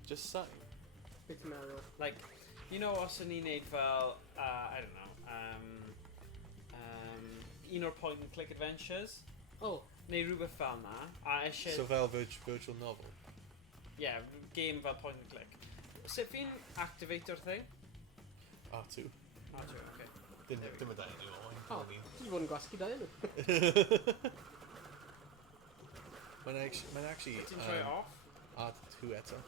Just sign. Beth ti'n meddwl? Like, you know, os o'n i'n neud fel, I don't know, un o'r point and click adventures, Oh, neu rhywbeth fel na, a eisiau... So fel virtual novel? Yeah, game fel point and click. Sut fi'n activato'r thing? R2. R2, okay. Dim y da enw, Owain. oh, ti wedi bod yn gwasgu da enw. Mae'n actually... Ti'n troi off? R2 eto.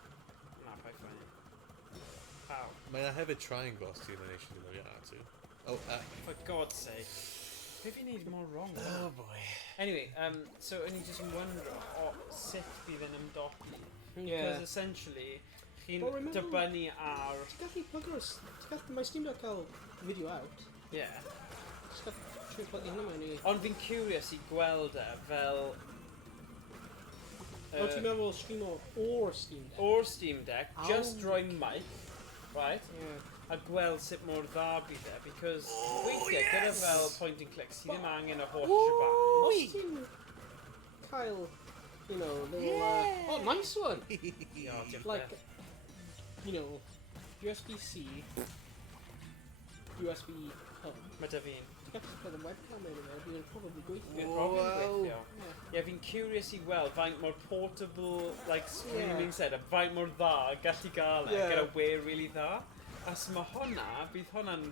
Na, pa'i ffyn. How? Mae'n hefyd triangle os ti'n mynd eisiau ddod i'r R2. Oh, For God's sake. Be fi'n neud more wrong? oh boy. Anyway, so o'n i just yn wondro sut bydd yn ymdopi. Yeah. Because essentially, chi'n Well, remember- dibynnu ar... Ti'n gallu plug o'r... Mae Steam Deck cael video out. Yeah. Ti'n gallu trwy plug hynny mewn i... Ond fi'n curious i gweld e fel... O, ti'n meddwl stream o'r Steam Deck? O'r Steam Deck, just Oh, droi mic, right? Yeah. A gweld sut mor dda bydd e, because weithiau gyda fel point and click, sydd ddim angen y holl shebang. Os ti'n cael, you know, little... oh, nice one! Diolch Like, byth. you know, USB-C, USB hub. Mae dy fi'n. Ti'n gallu cael y webcam mewn i fe, bydd probably gweithio. Bydd probably gweithio. Yeah. Ie, fi'n curious i weld faint mor portable, like, streaming Yeah. setup, faint mor dda gallu gael e, Yeah. gyda wear really dda. As mae hwnna, bydd hwnna'n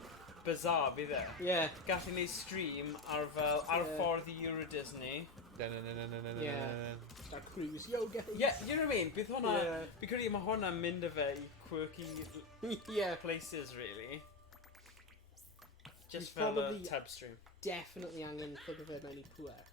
bizarre, bydd e. Yeah. Gallu neud stream ar fel, ar Yeah. ffordd i Euro Disney. Yeah. Start cruise, yo guys! Yeah, you know what I mean? Bydd hwnna, Yeah. fi'n credu mae hwnna'n mynd â fe i quirky Yeah, places, really. Just He's fel y probably- tub stream. definitely angen plug o fe mewn i pŵer.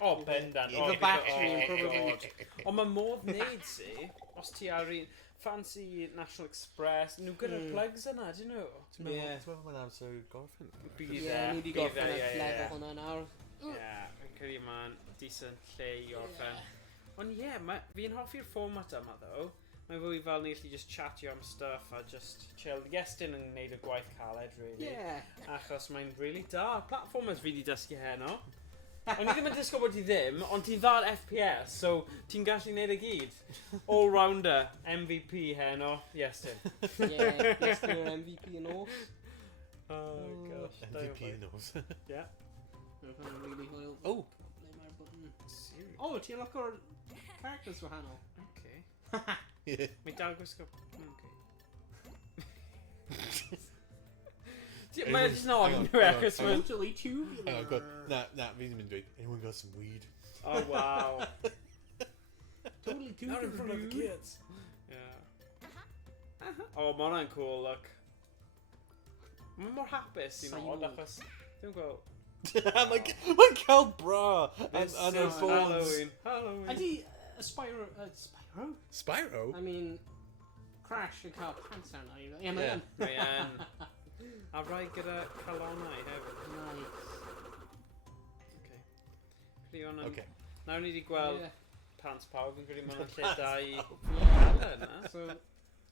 O, bendant. The battery yn probably- Ond mae modd wneud si, os ti ar un fancy National Express, nhw gyda'r plugs yna, dyn nhw? Ti'n meddwl mae'n amser gorffen? Bydd Yeah, ni wedi gorffen y lefel hwnna nawr. Ie, yn credu mae'n decent lle i orffen. Ond ie, fi'n hoffi'r format yma ddo. Mae'n fwy fel ni allu just chatio am stuff a just chill. Iestyn yn gwneud y gwaith caled, really. Yeah. Achos mae'n really da. Platformers fi wedi dysgu heno. O'n i ddim yn disgwyl bod ti ddim, ond ti'n dda ar FPS, so ti'n gallu gwneud y gyd. All-rounder, MVP heno, Iestyn. Yeah, Iestyn yw'r MVP yn oll. Oh gosh. MVP knows. Yeah. Mae'n really hwyl. Oh! Ble mae'r button? Serious? Oh, ti'n look o'r characters wahanol. Okay. Yeah. Mae dal gwisgo... Okay. Mae'n just not on nhw achos mae'n... Totally tubular. Hang on, God. Na, fi ddim yn dweud, anyone got some weed? Oh wow. Totally tubular. Not in front of the dude. kids. Yeah. Oh, mae hwnna'n cool, look. Mae'n mor hapus i nod Cyborg. achos... Dwi'n gweld... Mae'n cael bra! This And is her balls. Halloween. Halloween. Ydy Spyro... Spyro? Spyro? I mean... Crash yn cael pants arno. Ie, Yeah. mae yn. Mae yn. A rai gyda calonau hefyd. Nice. Okay. Credu hwnna'n... Okay. Nawr ni wedi gweld Ie. pants pawb, fi'n credu mae'n lle da i... Yeah. yna. So,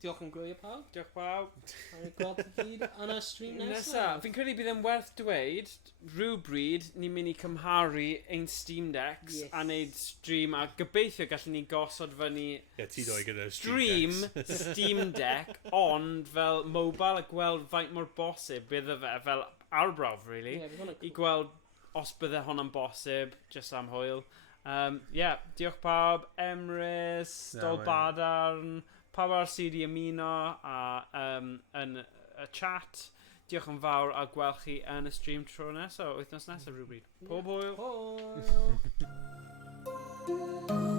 Diolch yn gwylio pawb. Diolch pawb. A ni'n gweld y gyd yn y stream Nesa, nesaf. fi'n credu bydd yn werth dweud, rhywbryd ni'n mynd i cymharu ein Steam Decks Yes. a wneud stream, a gobeithio gallwn ni gosod fyny Ie, ti doi gyda stream Steam Deck, ond fel mobile a gweld faint mor bosib bydd y fe fel arbrawf, really, Ie, bydd hwnna'n i gweld os bydde hwnna'n bosib, just am hwyl. Diolch pawb, Emrys, Dolbadarn, pawb ar sydd i ymuno yn y chat. Diolch yn fawr a gweld chi yn y stream tro nesaf, wythnos nesaf rhywbryd. Pob hwyl. Hwyl.